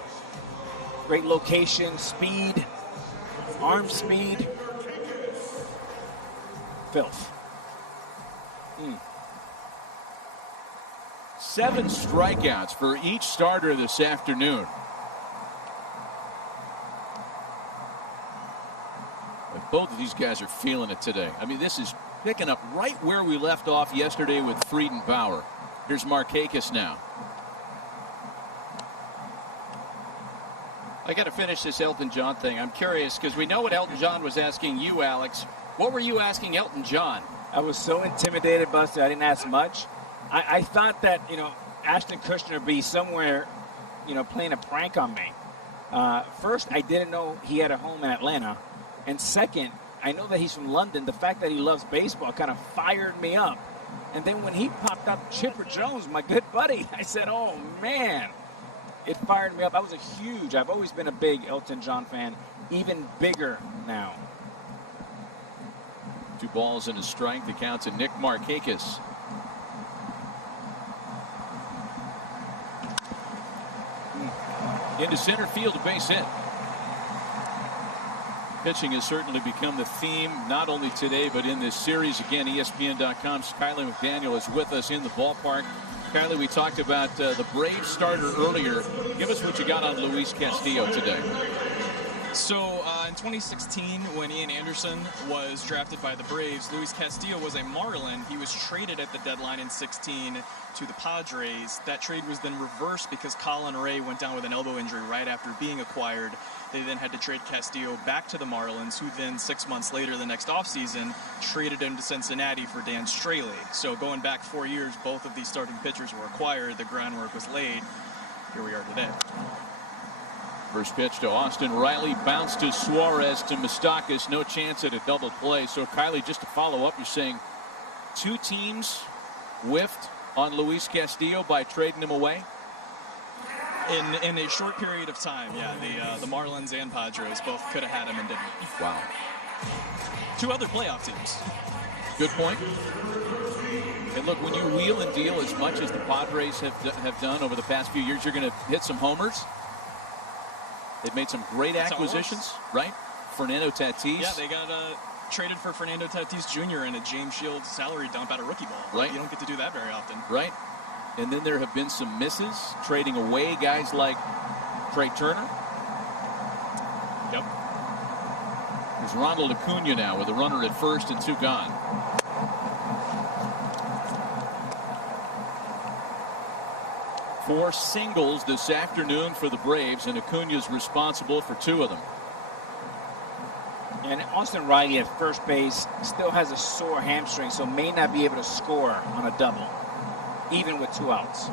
Great location, speed, arm speed. Filth. 7 strikeouts for each starter this afternoon. But both of these guys are feeling it today. I mean, this is picking up right where we left off yesterday with Fried and Bauer. Here's Markakis now. I got to finish this Elton John thing. I'm curious because we know what Elton John was asking you, Alex. What were you asking Elton John? I was so intimidated, Buster. I didn't ask much. I thought that, Ashton Kutcher would be somewhere, playing a prank on me. First, I didn't know he had a home in Atlanta. And second, I know that he's from London. The fact that he loves baseball kind of fired me up. And then when he popped up Chipper Jones, my good buddy, I said, oh, man. It fired me up. I've always been a big Elton John fan, even bigger now. 2 balls and a strike. The count to Nick Markakis. Into center field, a base hit. Pitching has certainly become the theme, not only today, but in this series. Again, ESPN.com's Kylie McDaniel is with us in the ballpark. Kylie, we talked about the Braves starter earlier. Give us what you got on Luis Castillo today. So in 2016, when Ian Anderson was drafted by the Braves, Luis Castillo was a Marlin. He was traded at the deadline in 16 to the Padres. That trade was then reversed because Colin Ray went down with an elbow injury right after being acquired. They then had to trade Castillo back to the Marlins, who then 6 months later, the next offseason, traded him to Cincinnati for Dan Straley. So going back 4 years, both of these starting pitchers were acquired. The groundwork was laid. Here we are today. First pitch to Austin Riley, bounce to Suarez to Moustakas, no chance at a double play. So Kylie, just to follow up, you're saying 2 teams whiffed on Luis Castillo by trading him away? In a short period of time, yeah. The Marlins and Padres both could have had him and didn't. Wow. 2 other playoff teams. Good point. And look, when you wheel and deal as much as the Padres have done over the past few years, you're going to hit some homers. They've made some great acquisitions, right? Fernando Tatis. Yeah, they got traded for Fernando Tatis Jr. and a James Shields salary dump out of rookie ball. Right. You don't get to do that very often. Right. And then there have been some misses, trading away guys like Trey Turner. Yep. There's Ronald Acuna now with a runner at first and 2 gone. Four singles this afternoon for the Braves, and Acuna's responsible for 2 of them. And Austin Riley at first base still has a sore hamstring, so may not be able to score on a double, even with 2 outs.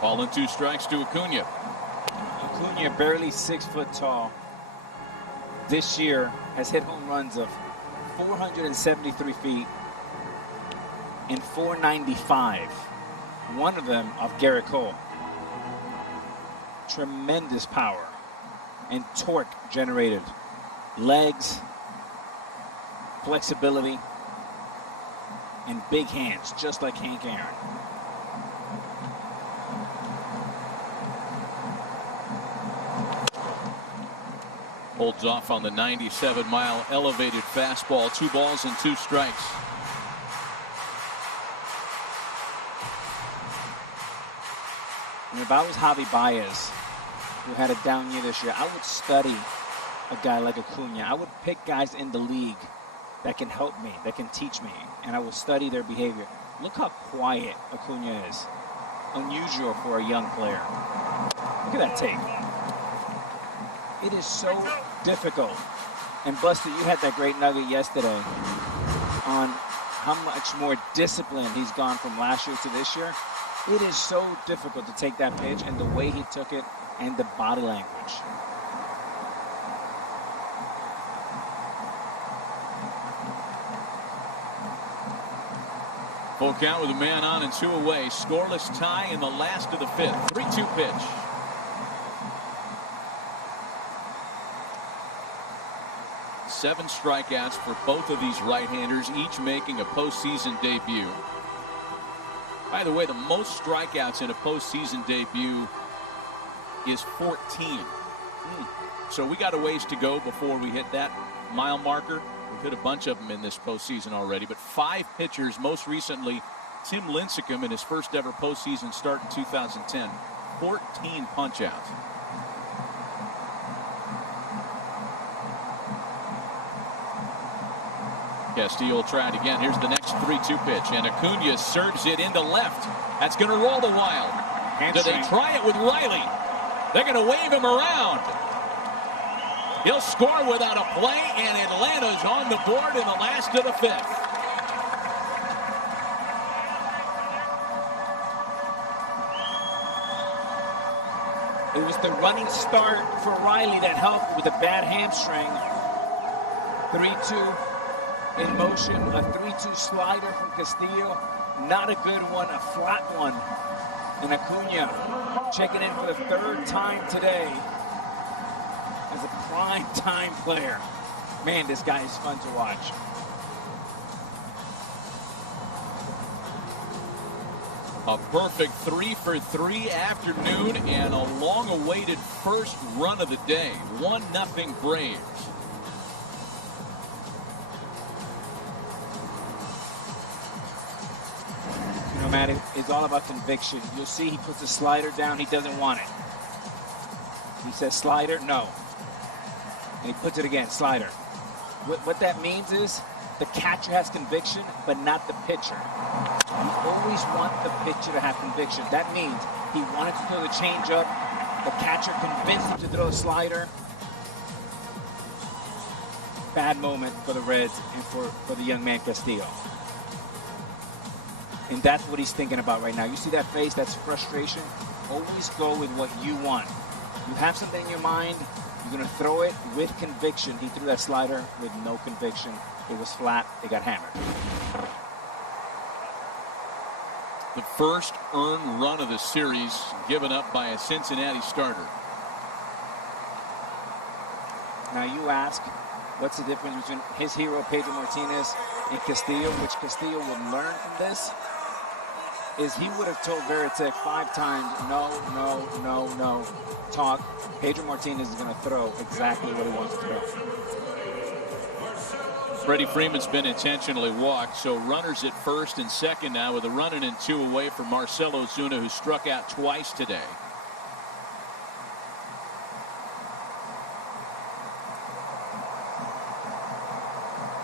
Ball and 2 strikes to Acuna. Acuna, barely 6 foot tall, this year has hit home runs of 473 feet and 495. One of them off Garrett Cole. Tremendous power and torque generated. Legs, flexibility, and big hands, just like Hank Aaron. Holds off on the 97-mile elevated fastball. 2 balls and 2 strikes. And if I was Javi Baez, who had a down year this year, I would study a guy like Acuna. I would pick guys in the league that can help me, that can teach me, and I will study their behavior. Look how quiet Acuna is. Unusual for a young player. Look at that tape. It is so difficult. And Buster, you had that great nugget yesterday on how much more disciplined he's gone from last year to this year. It is so difficult to take that pitch and the way he took it and the body language. Full count with a man on and 2 away. Scoreless tie in the last of the 5th. 3-2 pitch. Seven strikeouts for both of these right-handers, each making a postseason debut. By the way, the most strikeouts in a postseason debut is 14. So we got a ways to go before we hit that mile marker. We've hit a bunch of them in this postseason already, but 5 pitchers, most recently Tim Lincecum in his first ever postseason start in 2010. 14 punch-outs. Castillo will try it again. Here's the next 3-2 pitch, and Acuna surges it into left. That's going to roll the Wild. Do they try it with Riley? They're going to wave him around. He'll score without a play, and Atlanta's on the board in the last of the 5th. It was the running start for Riley that helped with a bad hamstring. 3-2 in motion, a 3-2 slider from Castillo. Not a good one, a flat one. And Acuna checking in for the 3rd time today as a prime time player. Man, this guy is fun to watch. A perfect 3-for-3 afternoon and a long-awaited first run of the day. 1-0 Braves. You know, Matt, it's all about conviction. You'll see he puts a slider down. He doesn't want it. He says slider, no. And he puts it again, slider. What that means is the catcher has conviction, but not the pitcher. You always want the pitcher to have conviction. That means he wanted to throw the changeup. The catcher convinced him to throw a slider. Bad moment for the Reds and for the young man Castillo. And that's what he's thinking about right now. You see that face? That's frustration. Always go with what you want. You have something in your mind, you're going to throw it with conviction. He threw that slider with no conviction. It was flat. They got hammered. The first earned run of the series given up by a Cincinnati starter. Now you ask, what's the difference between his hero, Pedro Martinez, and Castillo, which Castillo would learn from this, is he would have told Veritek 5 times, no, no, no, no talk. Pedro Martinez is going to throw exactly what he wants to throw. Freddie Freeman's been intentionally walked, so runners at first and second now with a running and 2 away from Marcell Ozuna, who struck out twice today.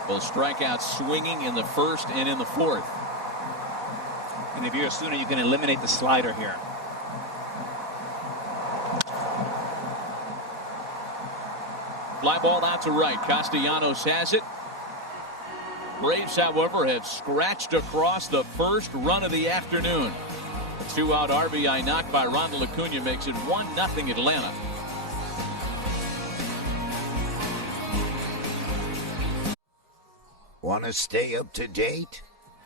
Both strikeouts swinging in the first and in the fourth. And if you're Ozuna, you can eliminate the slider here. Fly ball out to right. Castellanos has it. Braves, however, have scratched across the first run of the afternoon. A 2-out RBI knock by Ronald Acuna makes it 1-0 Atlanta. Want to stay up to date?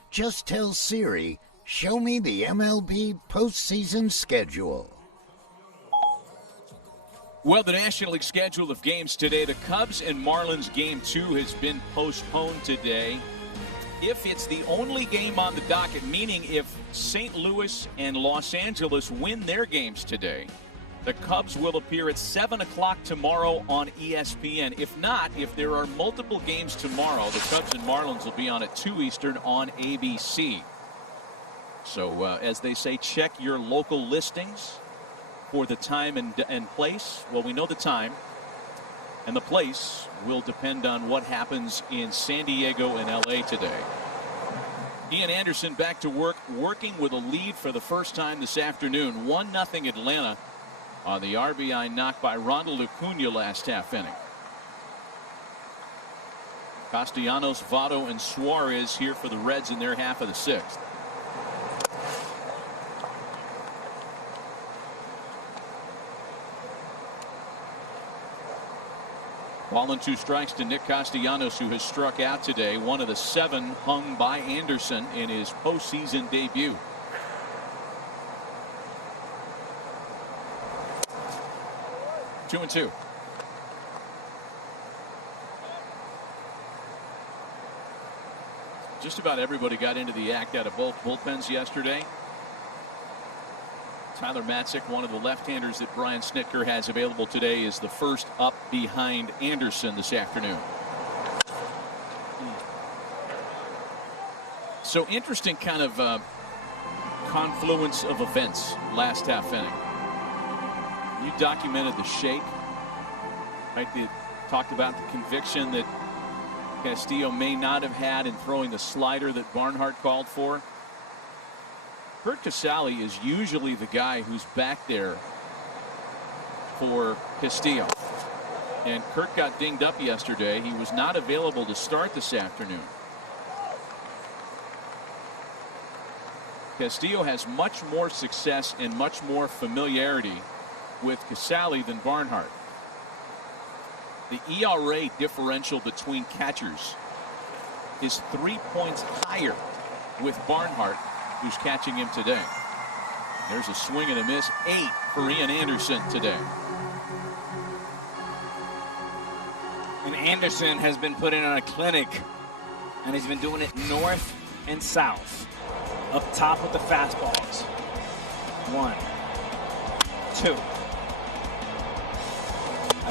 Just tell Siri, show me the MLB postseason schedule. Well, the National League schedule of games today, the Cubs and Marlins game 2 has been postponed today. If it's the only game on the docket, meaning if St. Louis and Los Angeles win their games today, the Cubs will appear at 7 o'clock tomorrow on ESPN. If not, if there are multiple games tomorrow, the Cubs and Marlins will be on at 2 Eastern on ABC. So, as they say, check your local listings for the time and place. Well, we know the time, and the place will depend on what happens in San Diego and LA today. Ian Anderson back to work, working with a lead for the first time this afternoon. 1-0 Atlanta on the RBI knock by Ronald Acuna last half inning. Castellanos, Votto, and Suarez here for the Reds in their half of the sixth. Ball and 2 strikes to Nick Castellanos, who has struck out today. One of the 7 hung by Anderson in his postseason debut. Two and 2. Just about everybody got into the act out of both bullpens yesterday. Tyler Matzik, one of the left-handers that Brian Snitker has available today, is the first up behind Anderson this afternoon. So interesting kind of confluence of events last half inning. You documented the shake. Right? They talked about the conviction that Castillo may not have had in throwing the slider that Barnhart called for. Kurt Casale is usually the guy who's back there for Castillo. And Kurt got dinged up yesterday. He was not available to start this afternoon. Castillo has much more success and much more familiarity with Casale than Barnhart. The ERA differential between catchers is 3 points higher with Barnhart, who's catching him today. There's a swing and a miss. 8 for Ian Anderson today. And Anderson has been put in on a clinic, and he's been doing it north and south. Up top with the fastballs. 1, 2.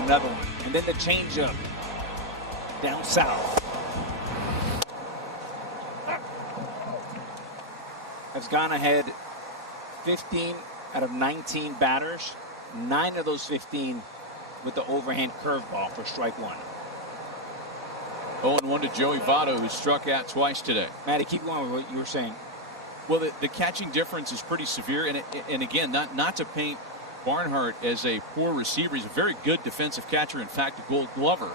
Another one. And then the changeup down south. Has gone ahead 15 out of 19 batters. 9 of those 15 with the overhand curveball for strike 1. 0-1 to Joey Votto, who struck out twice today. Matty, keep going with what you were saying. Well, the catching difference is pretty severe, and again, not to paint Barnhart as a poor receiver. He's a very good defensive catcher, in fact, a Gold Glover.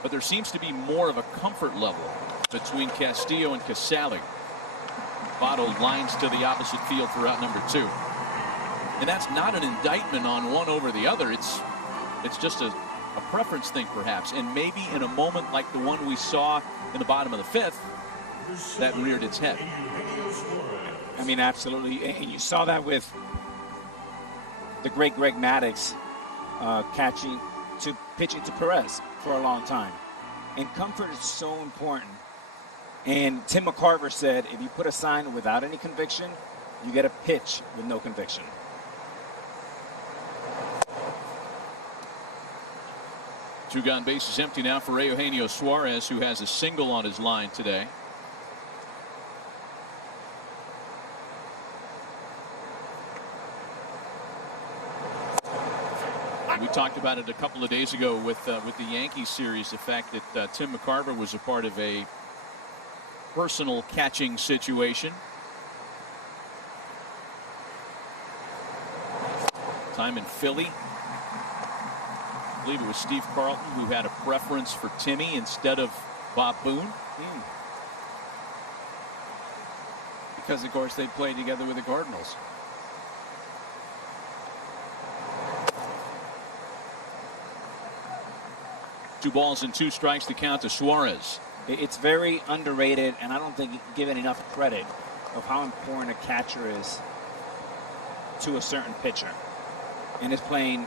But there seems to be more of a comfort level between Castillo and Casale. Votto lines to the opposite field for out number 2. And that's not an indictment on one over the other. It's just a preference thing, perhaps. And maybe in a moment like the one we saw in the bottom of the 5th, that reared its head. I mean, absolutely. And you saw that with the great Greg Maddux pitching to Perez for a long time. And comfort is so important. And Tim McCarver said, if you put a sign without any conviction, you get a pitch with no conviction. Two gone, bases empty now for Eugenio Suarez, who has a single on his line today. We talked about it a couple of days ago with the Yankees series, the fact that Tim McCarver was a part of a personal catching situation. Time in Philly. I believe it was Steve Carlton who had a preference for Timmy instead of Bob Boone. Because, of course, they played together with the Cardinals. Two balls and two strikes to count to Suarez. It's very underrated, and I don't think you can give it enough credit of how important a catcher is to a certain pitcher. And it's playing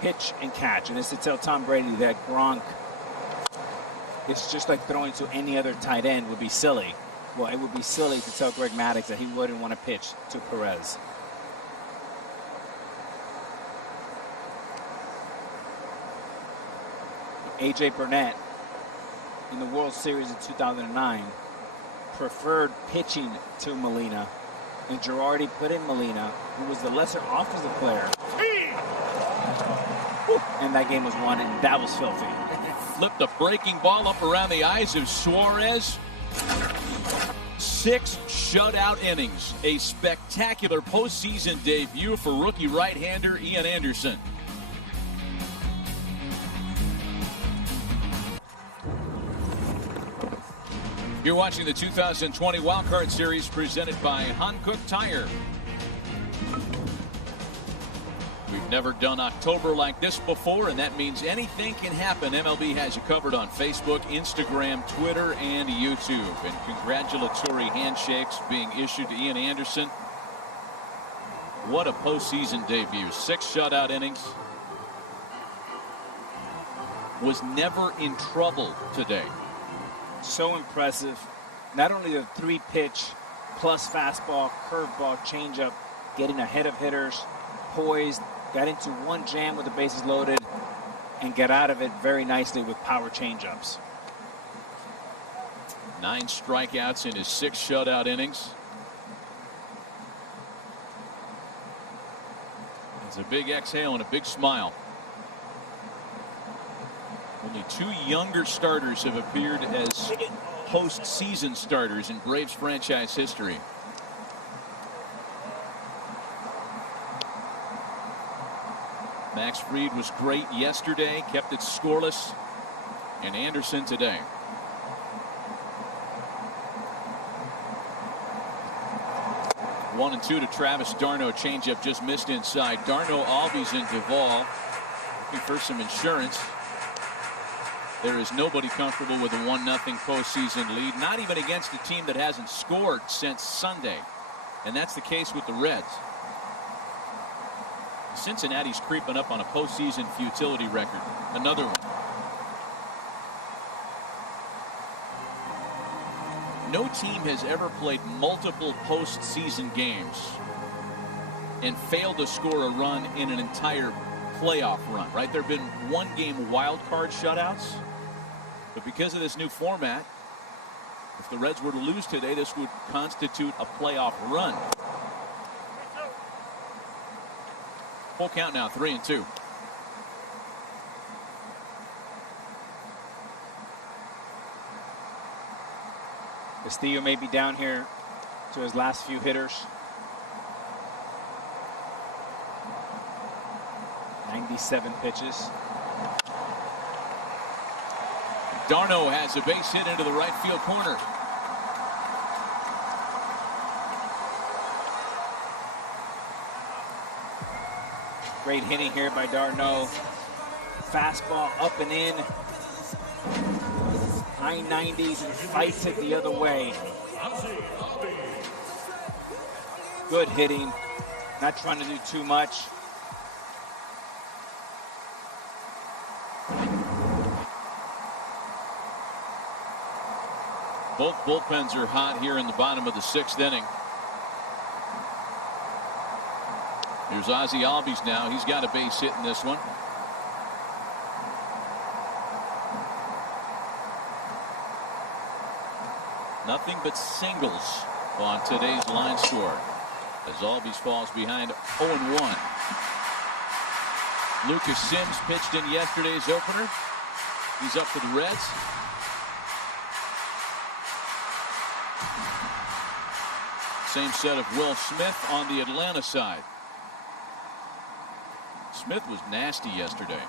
pitch and catch. And it's to tell Tom Brady that Gronk, it's just like throwing to any other tight end would be silly. Well, it would be silly to tell Greg Maddux that he wouldn't want to pitch to Perez. A.J. Burnett, in the World Series in 2009, preferred pitching to Molina, and Girardi put in Molina, who was the lesser offensive player. And that game was won, and that was filthy. Flipped a breaking ball up around the eyes of Suarez. 6 shutout innings. A spectacular postseason debut for rookie right-hander Ian Anderson. You're watching the 2020 Wildcard Series presented by Hankook Tire. We've never done October like this before, and that means anything can happen. MLB has you covered on Facebook, Instagram, Twitter, and YouTube. And congratulatory handshakes being issued to Ian Anderson. What a postseason debut. 6 shutout innings. Was never in trouble today. So impressive. Not only the 3-pitch plus fastball, curveball, changeup, getting ahead of hitters, poised, got into one jam with the bases loaded, and got out of it very nicely with power changeups. 9 strikeouts in his 6 shutout innings. It's a big exhale and a big smile. Only 2 younger starters have appeared as postseason starters in Braves franchise history. Max Fried was great yesterday, kept it scoreless, and Anderson today. One and 2 to Travis d'Arnaud. Changeup just missed inside. d'Arnaud, Albies, and Duvall looking for some insurance. There is nobody comfortable with a 1-0 postseason lead, not even against a team that hasn't scored since Sunday. And that's the case with the Reds. Cincinnati's creeping up on a postseason futility record. Another one. No team has ever played multiple postseason games and failed to score a run in an entire playoff run, right? There have been 1-game wild card shutouts. But because of this new format, if the Reds were to lose today, this would constitute a playoff run. Full count now, 3-2. Castillo may be down here to his last few hitters. 97 pitches. d'Arnaud has a base hit into the right field corner. Great hitting here by d'Arnaud. Fastball up and in. High 90s and fights it the other way. Good hitting. Not trying to do too much. Both bullpens are hot here in the bottom of the 6th inning. Here's Ozzie Albies now. He's got a base hit in this one. Nothing but singles on today's line score as Albies falls behind 0-1. Lucas Sims pitched in yesterday's opener. He's up for the Reds. Same set of Will Smith on the Atlanta side. Smith was nasty yesterday.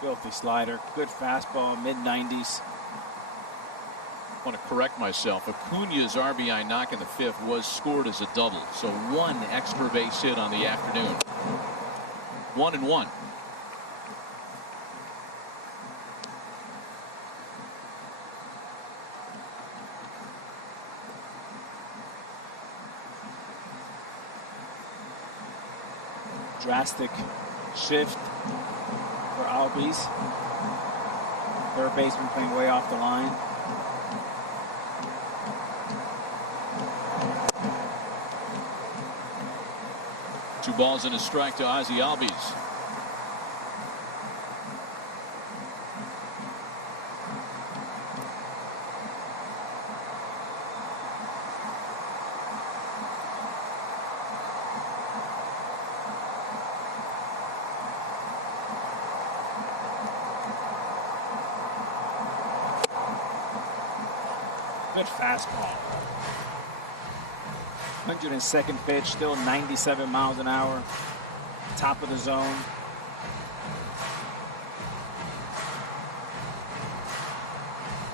Filthy slider, good fastball, mid-90s. I want to correct myself. Acuna's RBI knock in the 5th was scored as a double, so 1 extra base hit on the afternoon. 1-1. Drastic shift for Albies. Third baseman playing way off the line. Two balls and a strike to Ozzie Albies. Good fastball. 102nd pitch, still 97 miles an hour. Top of the zone.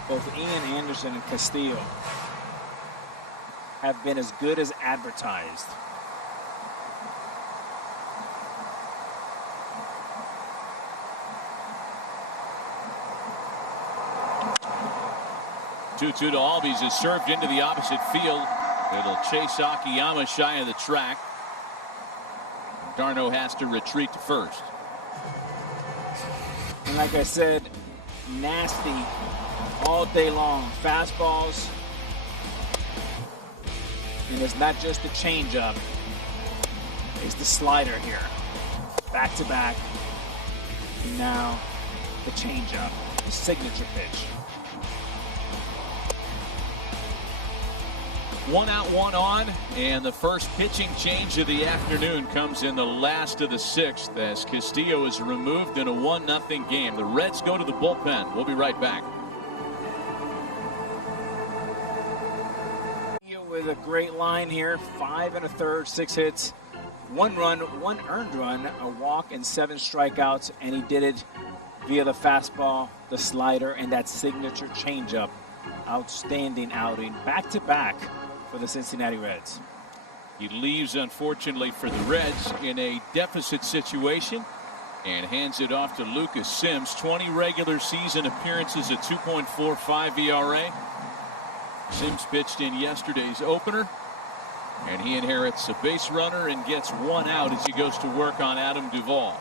Both Ian Anderson and Castillo have been as good as advertised. Two to Albies is served into the opposite field. It'll chase Akiyama shy of the track. Darno has to retreat to first. And like I said, nasty all day long. Fastballs. And it's not just the changeup. It's the slider here. Back to back. And now the changeup. The signature pitch. 1 out, 1 on, and the first pitching change of the afternoon comes in the last of the 6th as Castillo is removed in a 1-0 game. The Reds go to the bullpen. We'll be right back. With a great line here, 5 1/3, 6 hits, 1 run, 1 earned run, a walk, and 7 strikeouts, and he did it via the fastball, the slider, and that signature changeup. Outstanding outing, back to back for the Cincinnati Reds. He leaves, unfortunately, for the Reds in a deficit situation and hands it off to Lucas Sims. 20 regular season appearances, a 2.45 ERA. Sims pitched in yesterday's opener, and he inherits a base runner and gets 1 out as he goes to work on Adam Duvall.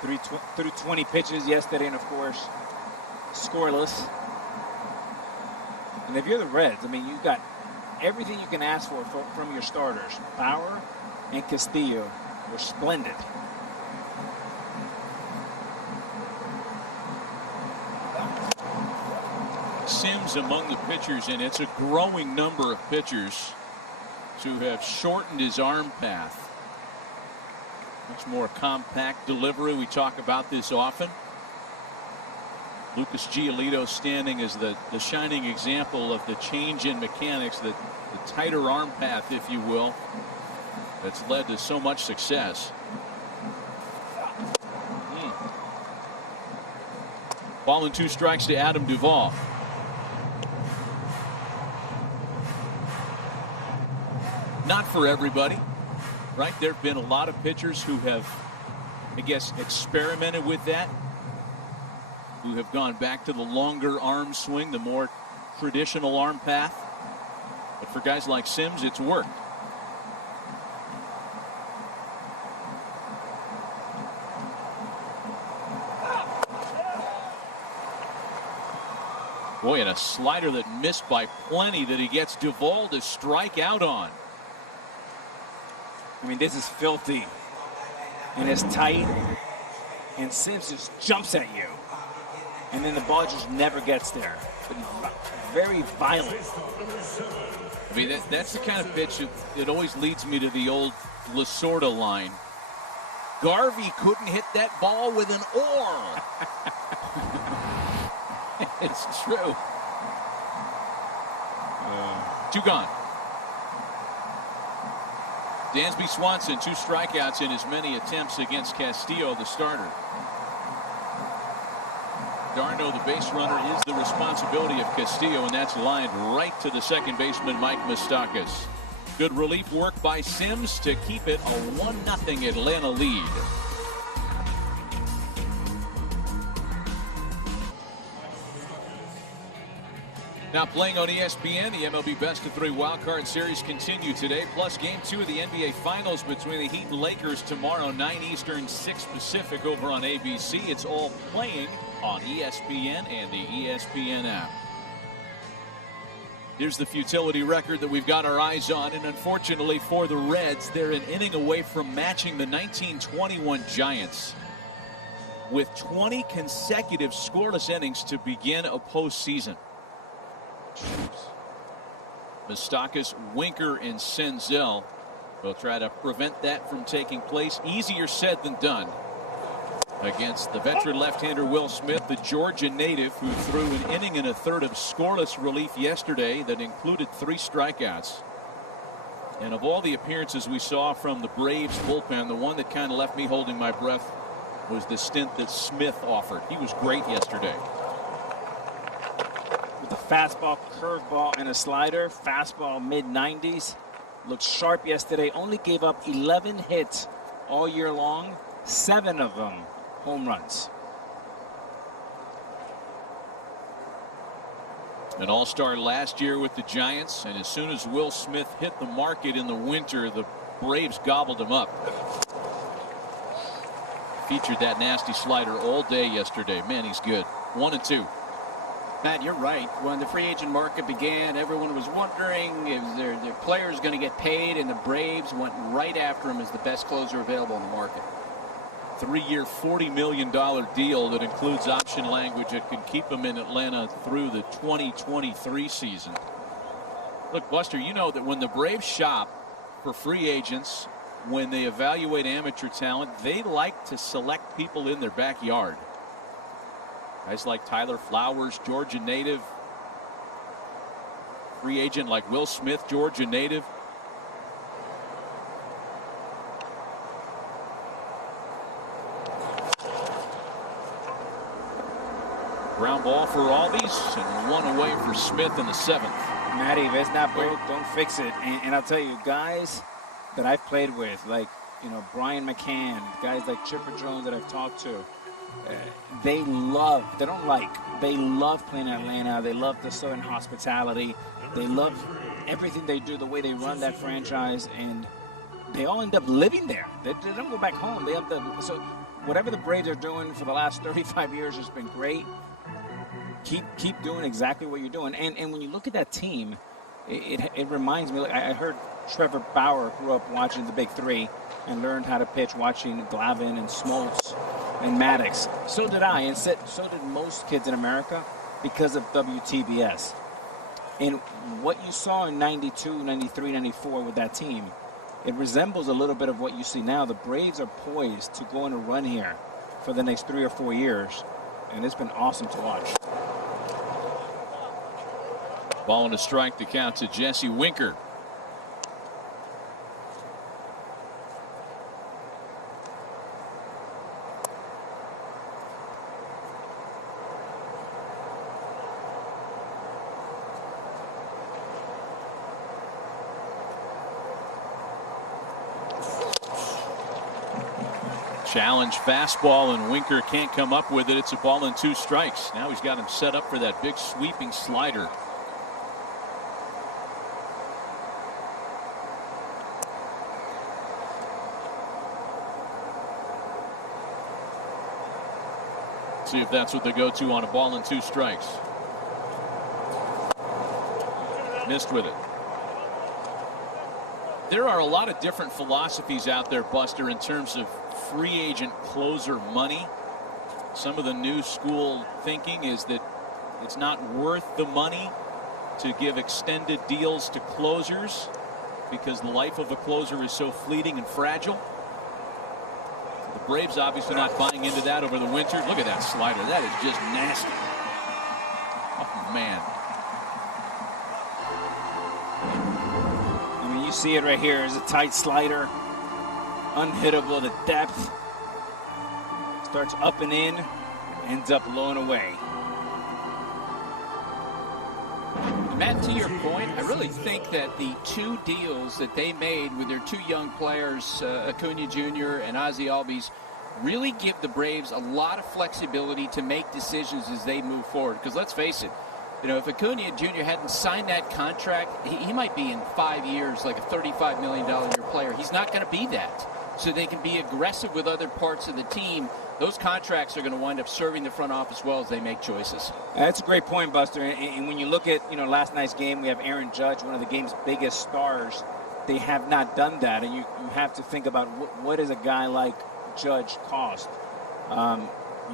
Through 20 pitches yesterday, and of course, scoreless. And if you're the Reds, I mean, you've got everything you can ask for from your starters. Bauer and Castillo were splendid. Sims among the pitchers, and it's a growing number of pitchers to have shortened his arm path. Much more compact delivery. We talk about this often. Lucas Giolito standing as the shining example of the change in mechanics, the tighter arm path, if you will, that's led to so much success. Ball and 2 strikes to Adam Duvall. Not for everybody, right? There have been a lot of pitchers who have, I guess, experimented with that, who have gone back to the longer arm swing, the more traditional arm path. But for guys like Sims, it's worked. Boy, and a slider that missed by plenty that he gets Duvall to strike out on. I mean, this is filthy. And it's tight. And Sims just jumps at you. and then the ball just never gets there. Very violent. I mean, that's the kind of pitch that always leads me to the old Lasorda line. Garvey couldn't hit that ball with an oar. It's true. 2 gone. Dansby Swanson, 2 strikeouts in as many attempts against Castillo, the starter. Darno, the base runner, is the responsibility of Castillo, and that's lined right to the second baseman, Mike Moustakas. Good relief work by Sims to keep it a 1-0 Atlanta lead. Now playing on ESPN, the MLB Best of 3 Wildcard Series continue today, plus Game 2 of the NBA Finals between the Heat and Lakers tomorrow, 9 Eastern, 6 Pacific over on ABC. It's all playing on ESPN and the ESPN app. Here's the futility record that we've got our eyes on, and unfortunately for the Reds, they're an inning away from matching the 1921 Giants with 20 consecutive scoreless innings to begin a postseason. Moustakas, Winker, and Senzel will try to prevent that from taking place. Easier said than done against the veteran left-hander Will Smith, the Georgia native who threw an inning and a third of scoreless relief yesterday that included 3 strikeouts. And of all the appearances we saw from the Braves bullpen, the one that kind of left me holding my breath was the stint that Smith offered. He was great yesterday. With a fastball, curveball, and a slider. Fastball mid-90s. Looked sharp yesterday. Only gave up 11 hits all year long. 7 of them home runs. An all-star last year with the Giants, and as soon as Will Smith hit the market in the winter, the Braves gobbled him up. Featured that nasty slider all day yesterday. Man, he's good. 1-2. Matt, you're right. When the free agent market began, everyone was wondering if their players going to get paid, and the Braves went right after him as the best closer available in the market. 3-year, $40 million deal that includes option language that can keep him in Atlanta through the 2023 season. Look, Buster, you know that when the Braves shop for free agents, when they evaluate amateur talent, they like to select people in their backyard. Guys like Tyler Flowers, Georgia native. Free agent like Will Smith, Georgia native. Ground ball for Albies, and 1 away for Smith in the 7th. Matty, if it's not broke, don't fix it. And I'll tell you, guys that I've played with, like, Brian McCann, guys like Chipper Jones that I've talked to, they love playing in Atlanta. They love the Southern hospitality. They love everything they do, the way they run that franchise, and they all end up living there. They don't go back home. They have so whatever the Braves are doing for the last 35 years has been great. Keep doing exactly what you're doing. And when you look at that team, it reminds me. Like, I heard Trevor Bauer grew up watching the Big Three and learned how to pitch watching Glavine and Smoltz and Maddox. So did I, and so did most kids in America because of WTBS. And what you saw in 92, 93, 94 with that team, it resembles a little bit of what you see now. The Braves are poised to go on a run here for the next 3 or 4 years, and it's been awesome to watch. Ball and a strike to count to Jesse Winker. Challenge fastball, and Winker can't come up with it. It's a ball and 2 strikes. Now he's got him set up for that big sweeping slider. See if that's what they go to on a ball and 2 strikes. Missed with it. There are a lot of different philosophies out there, Buster, in terms of free agent closer money. Some of the new school thinking is that it's not worth the money to give extended deals to closers because the life of a closer is so fleeting and fragile. The Braves obviously not buying into that over the winter. Look at that slider. That is just nasty. Oh, man. I mean, you see it right here. It's a tight slider. Unhittable. The depth. Starts up and in. Ends up low and away. Matt, to your point, I really think that the two deals that they made with their two young players, Acuna Jr. and Ozzie Albies, really give the Braves a lot of flexibility to make decisions as they move forward. Because let's face it, you know, if Acuna Jr. hadn't signed that contract, he might be in 5 years like a $35 million a year player. He's not going to be that. So they can be aggressive with other parts of the team. Those contracts are going to wind up serving the front office well as they make choices. That's a great point, Buster. And when you look at, you know, last night's game, we have Aaron Judge, one of the game's biggest stars. They have not done that. And you have to think about what does a guy like Judge cost?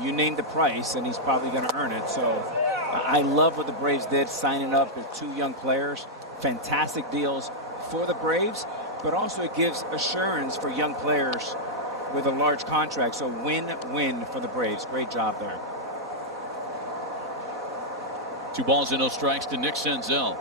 You name the price, and he's probably going to earn it. So I love what the Braves did, signing up with two young players. Fantastic deals for the Braves, but also it gives assurance for young players with a large contract. So win-win for the Braves. Great job there. 2 balls and no strikes to Nick Senzel.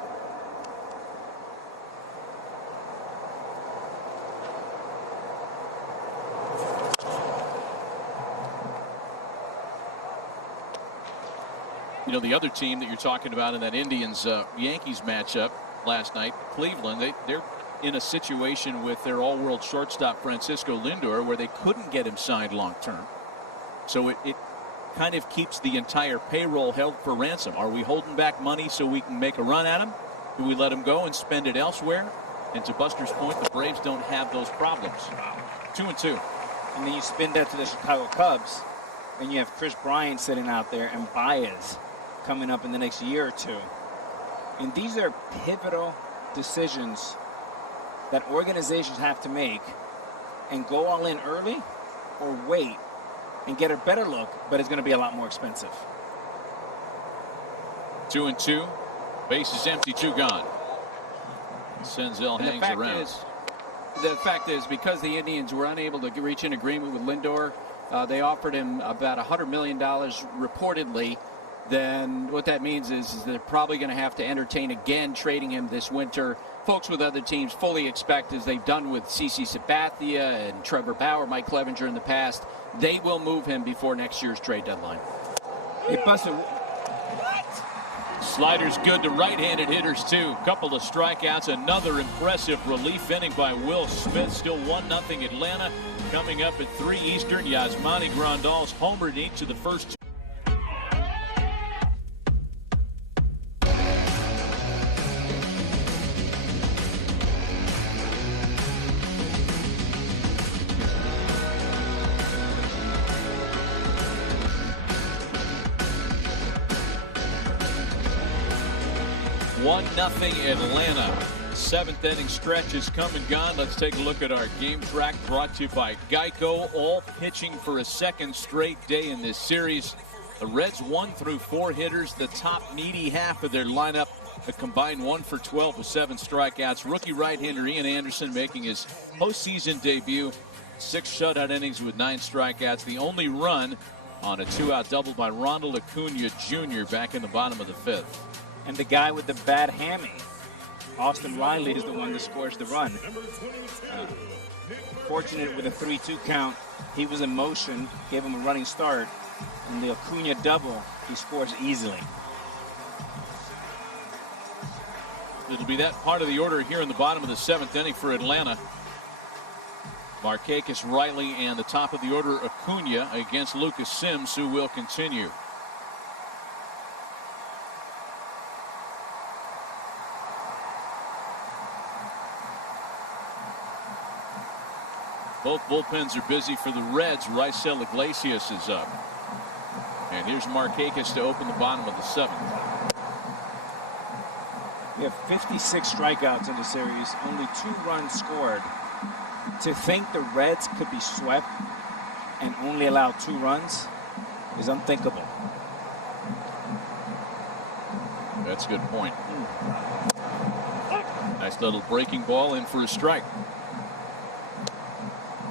You know, the other team that you're talking about in that Indians-Yankees matchup last night, Cleveland, they're in a situation with their all-world shortstop Francisco Lindor where they couldn't get him signed long-term. So it kind of keeps the entire payroll held for ransom. Are we holding back money so we can make a run at him? Do we let him go and spend it elsewhere? And to Buster's point, the Braves don't have those problems. 2-2. And then you spin that to the Chicago Cubs, and you have Chris Bryant sitting out there and Baez coming up in the next year or two. And these are pivotal decisions that organizations have to make, and go all in early or wait and get a better look, but it's going to be a lot more expensive. 2-2. Base is empty, 2 gone. Senzel hangs around. The fact is, because the Indians were unable to reach an agreement with Lindor, they offered him about $100 million reportedly. Then what that means is they're probably going to have to entertain again trading him this winter. Folks with other teams fully expect, as they've done with CC Sabathia and Trevor Bauer, Mike Clevenger in the past, they will move him before next year's trade deadline. Hey, Buster. Slider's good to right-handed hitters, too. Couple of strikeouts. Another impressive relief inning by Will Smith. Still 1-0 Atlanta. Coming up at 3 Eastern, Yasmani Grandal's homered each of the first 2. Nothing Atlanta. 7th inning stretch is come and gone. Let's take a look at our game track brought to you by Geico. All pitching for a second straight day in this series. The Reds 1 through 4 hitters, the top meaty half of their lineup. A combined 1 for 12 with 7 strikeouts. Rookie right-hander Ian Anderson making his postseason debut. 6 shutout innings with 9 strikeouts. The only run on a 2-out double by Ronald Acuna Jr. back in the bottom of the 5th. And the guy with the bad hammy, Austin Riley, is the one that scores the run. Fortunate with a 3-2 count. He was in motion, gave him a running start. And the Acuna double, he scores easily. It'll be that part of the order here in the bottom of the 7th inning for Atlanta. Markakis, Riley, and the top of the order, Acuna, against Lucas Sims, who will continue. Both bullpens are busy for the Reds. Raisel Iglesias is up. And here's Markakis to open the bottom of the 7th. We have 56 strikeouts in the series, only 2 runs scored. To think the Reds could be swept and only allow 2 runs, is unthinkable. That's a good point. Nice little breaking ball in for a strike.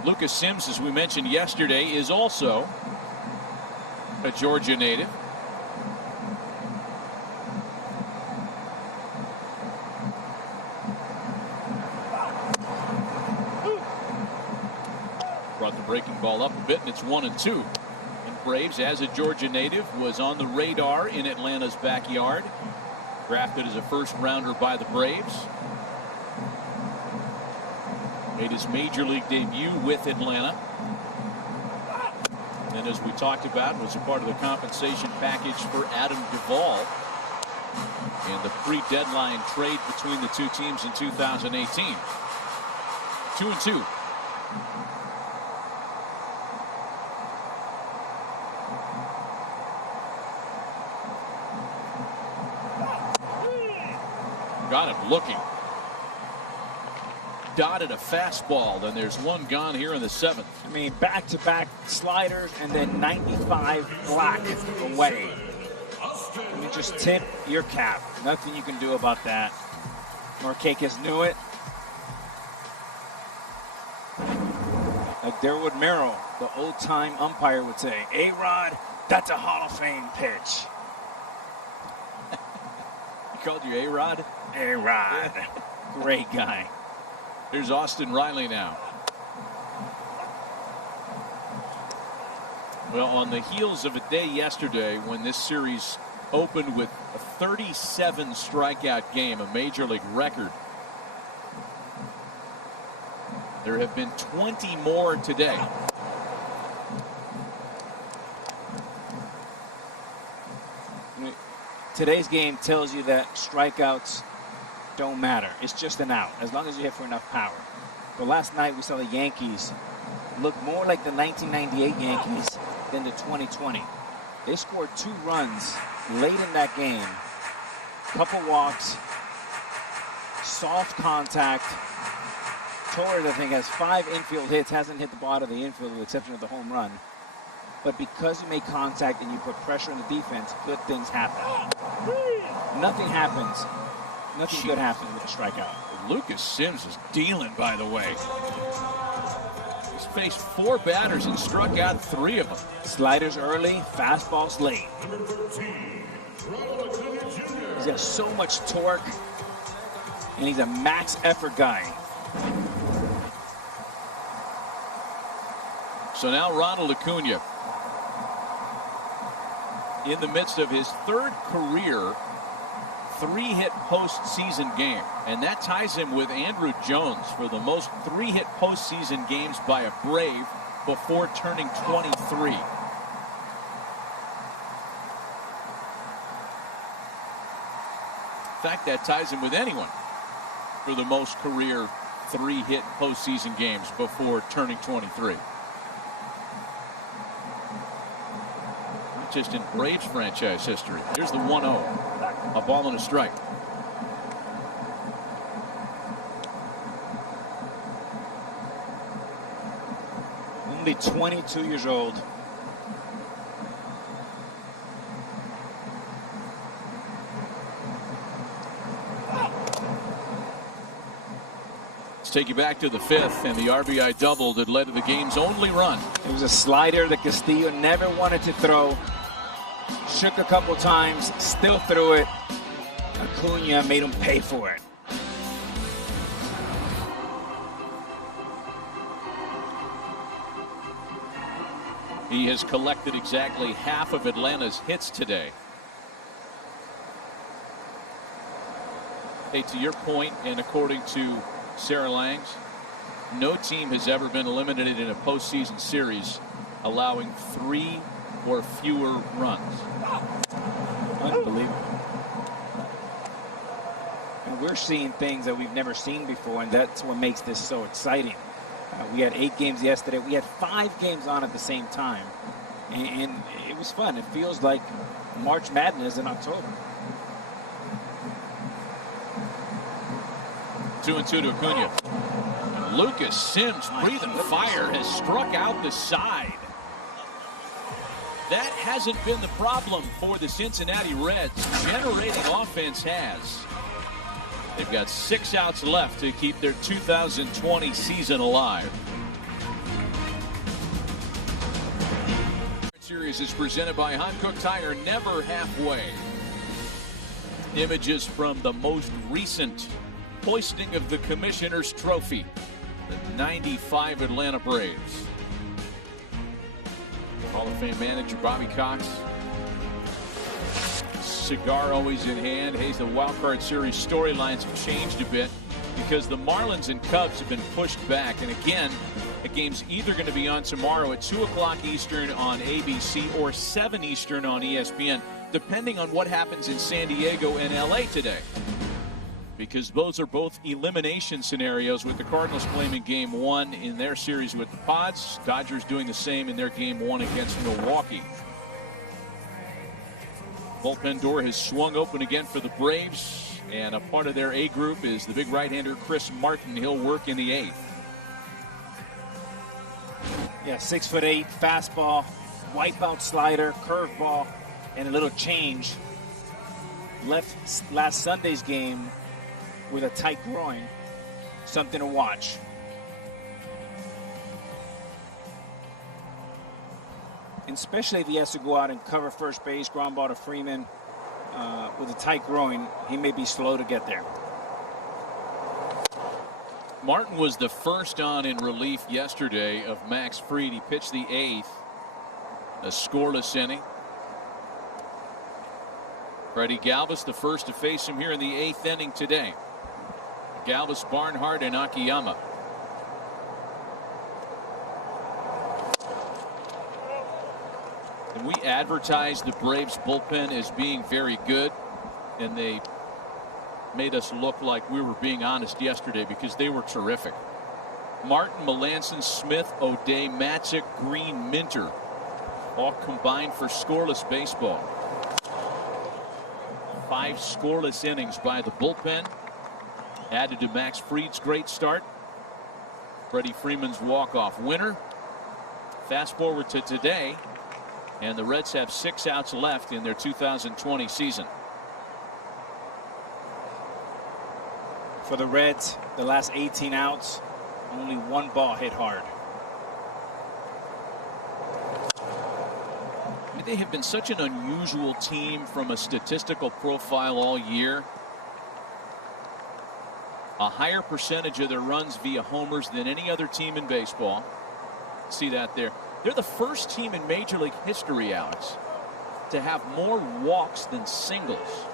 Lucas Sims, as we mentioned yesterday, is also a Georgia native. Brought the breaking ball up a bit, and it's 1-2. And Braves, as a Georgia native, was on the radar in Atlanta's backyard. Drafted as a first rounder by the Braves. Made his major league debut with Atlanta. And as we talked about, was a part of the compensation package for Adam Duvall in the pre-deadline trade between the two teams in 2018. 2-2. Got him looking. Dotted a fastball. Then there's one gone here in the 7th. I mean, back-to-back sliders and then 95 black away. I mean, just tip your cap. Nothing you can do about that. Markakis knew it. Like Derwood Merrill, the old-time umpire, would say, A-Rod, that's a Hall of Fame pitch. He called you A-Rod? A-Rod. Great guy. Here's Austin Riley now. Well, on the heels of a day yesterday when this series opened with a 37 strikeout game, a major league record, there have been 20 more today. Today's game tells you that strikeouts don't matter. It's just an out, as long as you hit for enough power. But last night we saw the Yankees look more like the 1998 Yankees than the 2020. They scored 2 runs late in that game. Couple walks, soft contact. Torres, I think, has 5 infield hits, hasn't hit the bottom of the infield with the exception of the home run. But because you make contact and you put pressure on the defense, good things happen. Nothing happens. Nothing good happens with a strikeout. Lucas Sims is dealing, by the way. He's faced 4 batters and struck out 3 of them. Sliders early, fastballs late. He's got so much torque, and he's a max effort guy. So now Ronald Acuna, in the midst of his 3rd career 3-hit postseason game, and that ties him with Andrew Jones for the most 3-hit postseason games by a Brave before turning 23. In fact, that ties him with anyone for the most career 3-hit postseason games before turning 23. Not just in Braves franchise history. Here's the 1-0. A ball and a strike. Only 22 years old. Let's take you back to the 5th and the RBI double that led to the game's only run. It was a slider that Castillo never wanted to throw. Shook a couple times, still threw it. Acuna made him pay for it. He has collected exactly half of Atlanta's hits today. Hey, to your point, and according to Sarah Langs, no team has ever been eliminated in a postseason series allowing 3 or fewer runs. Unbelievable. And we're seeing things that we've never seen before, and that's what makes this so exciting. We had 8 games yesterday. We had 5 games on at the same time, and it was fun. It feels like March Madness in October. 2-2 to Acuna. Lucas Sims, breathing fire, has struck out the side. That hasn't been the problem for the Cincinnati Reds. Generating offense has. They've got 6 outs left to keep their 2020 season alive. Series is presented by Hankook Tire, never halfway. Images from the most recent hoisting of the Commissioner's Trophy, the 95 Atlanta Braves. Hall of Fame manager Bobby Cox. Cigar always in hand. Hey, the wild card series storylines have changed a bit because the Marlins and Cubs have been pushed back. And again, the game's either going to be on tomorrow at 2 o'clock Eastern on ABC or 7 Eastern on ESPN, depending on what happens in San Diego and LA today. Because those are both elimination scenarios, with the Cardinals claiming game 1 in their series with the Pods. Dodgers doing the same in their game 1 against Milwaukee. Bullpen door has swung open again for the Braves, and a part of their A group is the big right-hander Chris Martin. He'll work in the 8th. Yeah, 6'8", fastball, wipeout slider, curveball, and a little change. Left last Sunday's game with a tight groin. Something to watch. And especially if he has to go out and cover first base, ground ball to Freeman with a tight groin, he may be slow to get there. Martin was the first on in relief yesterday of Max Fried. He pitched the 8th, a scoreless inning. Freddie Galvis the first to face him here in the 8th inning today. Galvis, Barnhart, and Akiyama. And we advertised the Braves bullpen as being very good, and they made us look like we were being honest yesterday because they were terrific. Martin, Melanson, Smith, O'Day, Matzik, Green, Minter, all combined for scoreless baseball. 5 scoreless innings by the bullpen, added to Max Fried's great start. Freddie Freeman's walk-off winner. Fast forward to today, and the Reds have 6 outs left in their 2020 season. For the Reds, the last 18 outs, only 1 ball hit hard. They have been such an unusual team from a statistical profile all year. A higher percentage of their runs via homers than any other team in baseball. See that there. They're the first team in Major League history, Alex, to have more walks than singles.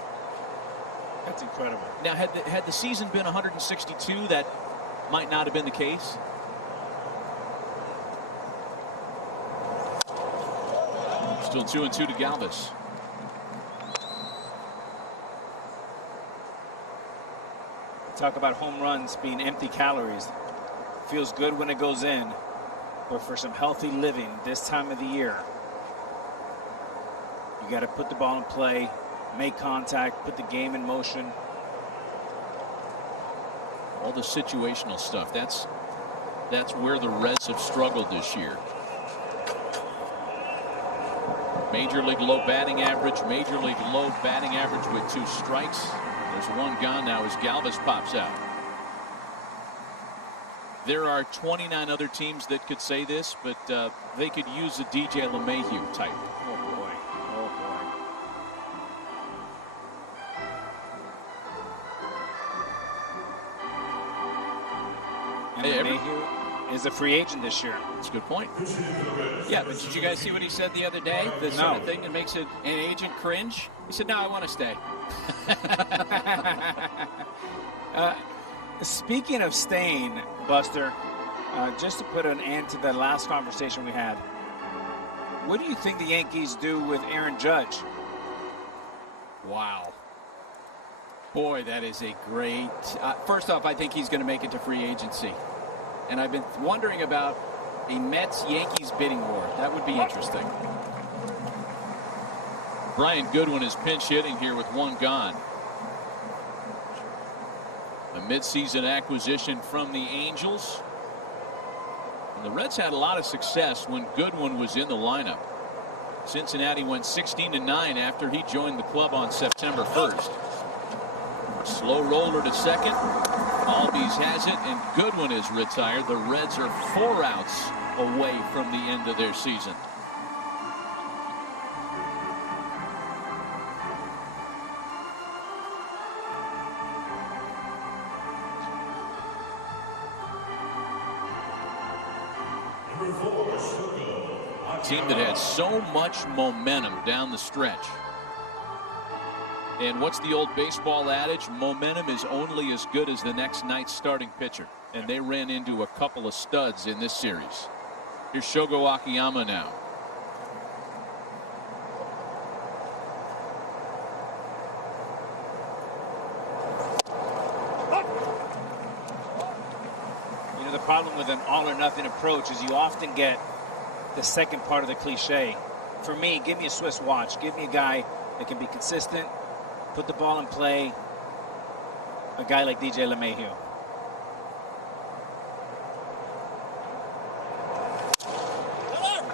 That's incredible. Now, had the season been 162, that might not have been the case. Still 2-2 to Galvis. Talk about home runs being empty calories. Feels good when it goes in, but for some healthy living this time of the year, you got to put the ball in play, make contact, put the game in motion. All the situational stuff. That's where the Reds have struggled this year. Major League low batting average, Major League low batting average with 2 strikes. There's 1 gone now as Galvis pops out. There are 29 other teams that could say this, but they could use a DJ LeMahieu type. Oh boy. Oh boy. And LeMahieu is a free agent this year. That's a good point. Yeah, but did you guys see what he said the other day? The sort of thing that makes an agent cringe? He said, no, I want to stay. Speaking of staying, Buster, just to put an end to the last conversation we had, what do you think the Yankees do with Aaron Judge? Wow. Boy, that is a great... first off, I think he's going to make it to free agency. And I've been wondering about a Mets-Yankees bidding war. That would be interesting. Brian Goodwin is pinch hitting here with 1 gone. A midseason acquisition from the Angels. And the Reds had a lot of success when Goodwin was in the lineup. Cincinnati went 16-9 after he joined the club on September 1st. Slow roller to second. Albies has it, and Goodwin is retired. The Reds are 4 outs away from the end of their season. Team that had so much momentum down the stretch. And what's the old baseball adage? Momentum is only as good as the next night's starting pitcher. And they ran into a couple of studs in this series. Here's Shogo Akiyama now. You know, the problem with an all or nothing approach is you often get the second part of the cliche. For me, give me a Swiss watch. Give me a guy that can be consistent, put the ball in play. A guy like DJ LeMahieu.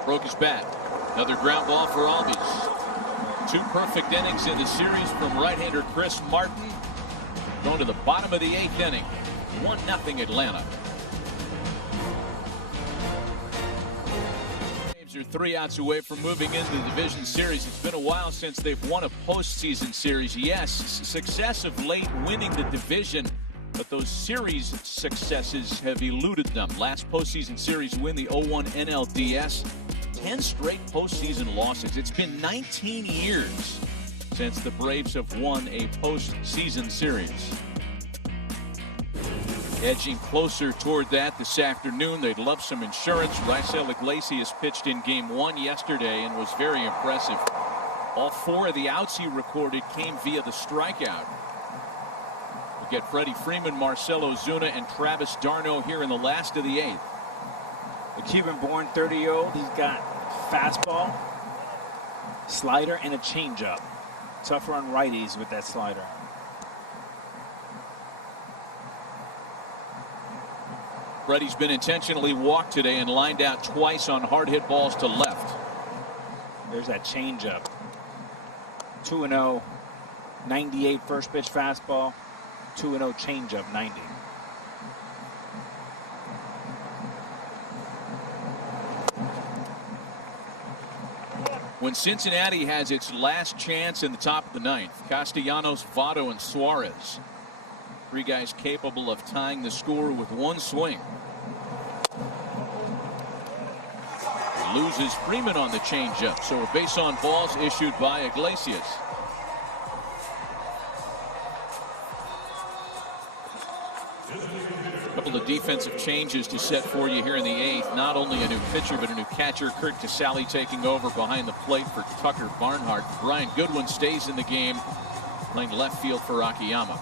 Broke his bat. Another ground ball for Albies. 2 perfect innings in the series from right-hander Chris Martin. Going to the bottom of the 8th inning. 1-0 Atlanta. Are 3 outs away from moving into the division series. It's been a while since they've won a postseason series. Yes, success of late winning the division, but those series successes have eluded them. Last postseason series win, the 0-1 NLDS. 10 straight postseason losses. It's been 19 years since the Braves have won a postseason series. Edging closer toward that this afternoon. They'd love some insurance. Raisel Iglesias pitched in game 1 yesterday and was very impressive. All 4 of the outs he recorded came via the strikeout. We get Freddie Freeman, Marcell Ozuna, and Travis d'Arnaud here in the last of the 8th. The Cuban-born 30-year-old, he's got fastball, slider, and a changeup. Tougher on righties with that slider. Freddie's been intentionally walked today and lined out twice on hard hit balls to left. There's that changeup. 2-0, 98 first pitch fastball, 2-0 changeup, 90. When Cincinnati has its last chance in the top of the 9th, Castellanos, Votto, and Suarez. 3 guys capable of tying the score with 1 swing. Loses Freeman on the changeup, so a base on balls issued by Iglesias. A couple of defensive changes to set for you here in the 8th. Not only a new pitcher, but a new catcher. Kurt Casale taking over behind the plate for Tucker Barnhart. Brian Goodwin stays in the game, playing left field for Akiyama.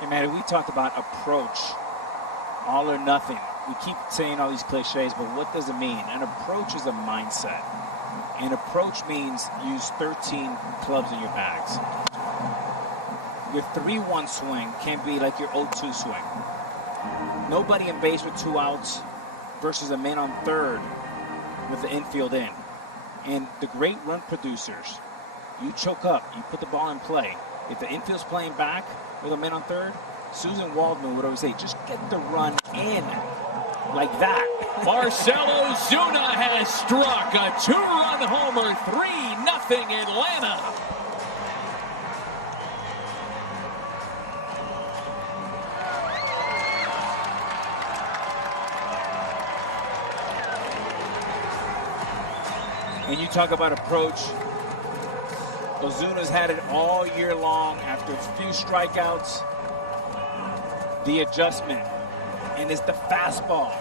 Hey, man, we talked about approach, all or nothing. We keep saying all these cliches, but what does it mean? An approach is a mindset. An approach means use 13 clubs in your bags. Your 3-1 swing can be like your 0-2 swing. Nobody in base with 2 outs versus a man on third with the infield in. And the great run producers, you choke up, you put the ball in play. If the infield's playing back with a man on third, Susan Waldman would always say, just get the run in like that. Marcell Ozuna has struck a 2-run homer, 3-0 Atlanta. And you talk about approach. Ozuna's had it all year long after a few strikeouts. The adjustment. And it's the fastball.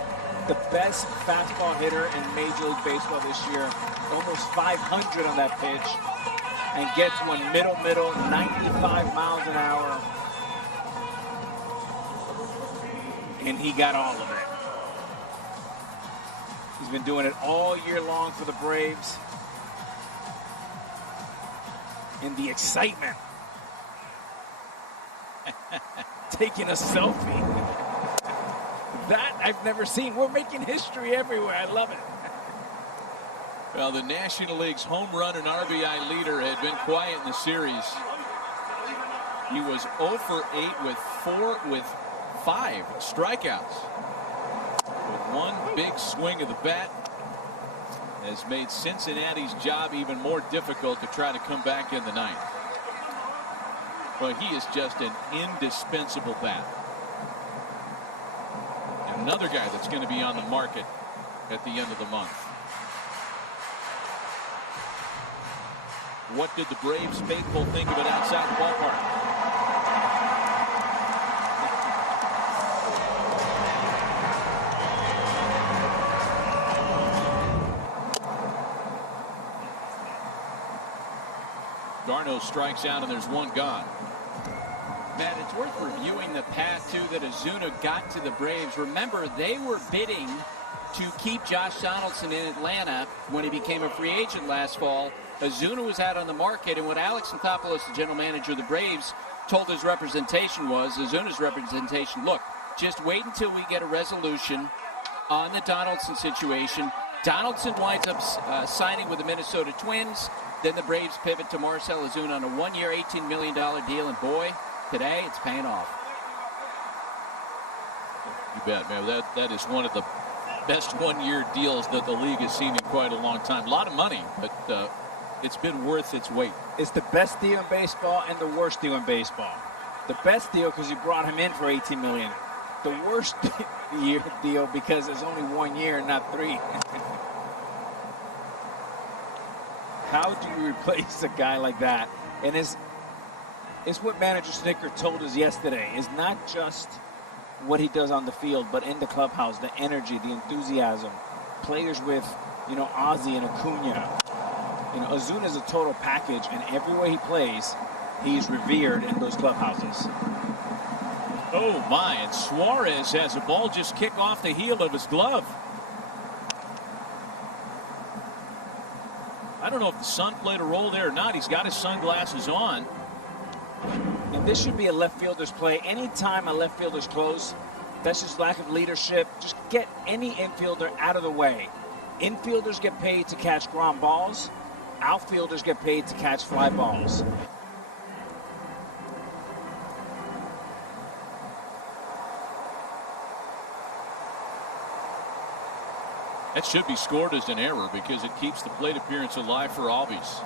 The best fastball hitter in Major League Baseball this year. Almost 500 on that pitch. And gets one middle, 95 miles an hour. And he got all of it. He's been doing it all year long for the Braves. And the excitement. Taking a selfie. That I've never seen. We're making history everywhere. I love it. Well, the National League's home run and RBI leader had been quiet in the series. He was 0 for 8 with 5 strikeouts. But one big swing of the bat has made Cincinnati's job even more difficult to try to come back in the ninth. But he is just an indispensable bat. And another guy that's going to be on the market at the end of the month. What did the Braves faithful think of it outside the ballpark? Garno strikes out, and there's one gone. Matt, it's worth reviewing the path, too, that Ozuna got to the Braves. Remember, they were bidding to keep Josh Donaldson in Atlanta when he became a free agent last fall. Ozuna was out on the market, and what Alex Anthopoulos, the general manager of the Braves, told his representation was, Ozuna's representation, look, just wait until we get a resolution on the Donaldson situation. Donaldson winds up signing with the Minnesota Twins. Then the Braves pivot to Marcell Ozuna on a one-year, $18 million deal, and boy, today it's paying off. You bet, man. That is one of the best one-year deals that the league has seen in quite a long time. A lot of money, but it's been worth its weight. It's the best deal in baseball and the worst deal in baseball. The best deal because you brought him in for $18 million. The worst deal because it's only 1 year, not 3. How do you replace a guy like that? And it's what manager Snicker told us yesterday. It's not just what he does on the field, but in the clubhouse, the energy, the enthusiasm. Players with, Ozzie and Acuna. Ozuna is a total package, and everywhere he plays, he's revered in those clubhouses. Oh, my, and Suarez has a ball just kick off the heel of his glove. I don't know if the sun played a role there or not. He's got his sunglasses on. And this should be a left fielder's play. Anytime a left fielder's close, that's just lack of leadership. Just get any infielder out of the way. Infielders get paid to catch ground balls. Outfielders get paid to catch fly balls. That should be scored as an error because it keeps the plate appearance alive for Albies.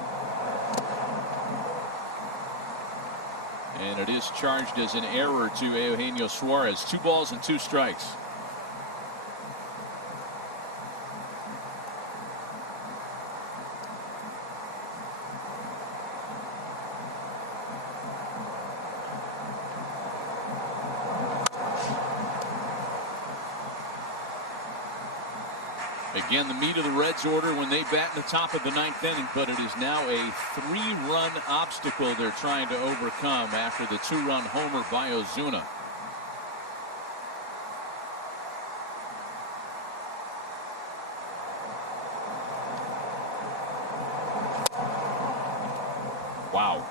And it is charged as an error to Eugenio Suarez. 2 balls and 2 strikes. Again, the meat of the Reds order when they bat in the top of the 9th inning, but it is now a 3-run obstacle they're trying to overcome after the 2-run homer by Ozuna. Wow.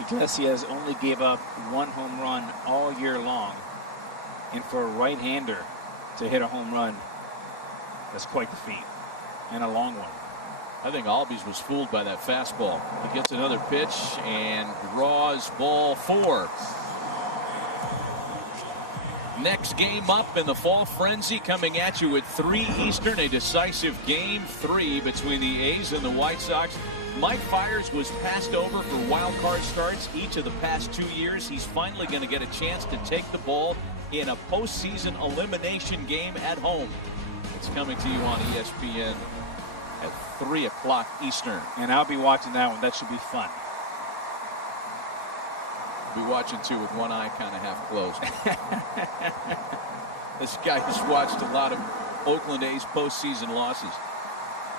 Iglesias only gave up 1 home run all year long, and for a right-hander to hit a home run, that's quite the feat, and a long one. I think Albies was fooled by that fastball. He gets another pitch and draws ball 4. Next game up in the fall frenzy, coming at you at 3 Eastern, a decisive game 3 between the A's and the White Sox. Mike Fiers was passed over for wild card starts each of the past 2 years. He's finally going to get a chance to take the ball in a postseason elimination game at home. It's coming to you on ESPN at 3 o'clock Eastern. And I'll be watching that one. That should be fun. I'll be watching too with one eye kind of half closed. This guy has watched a lot of Oakland A's postseason losses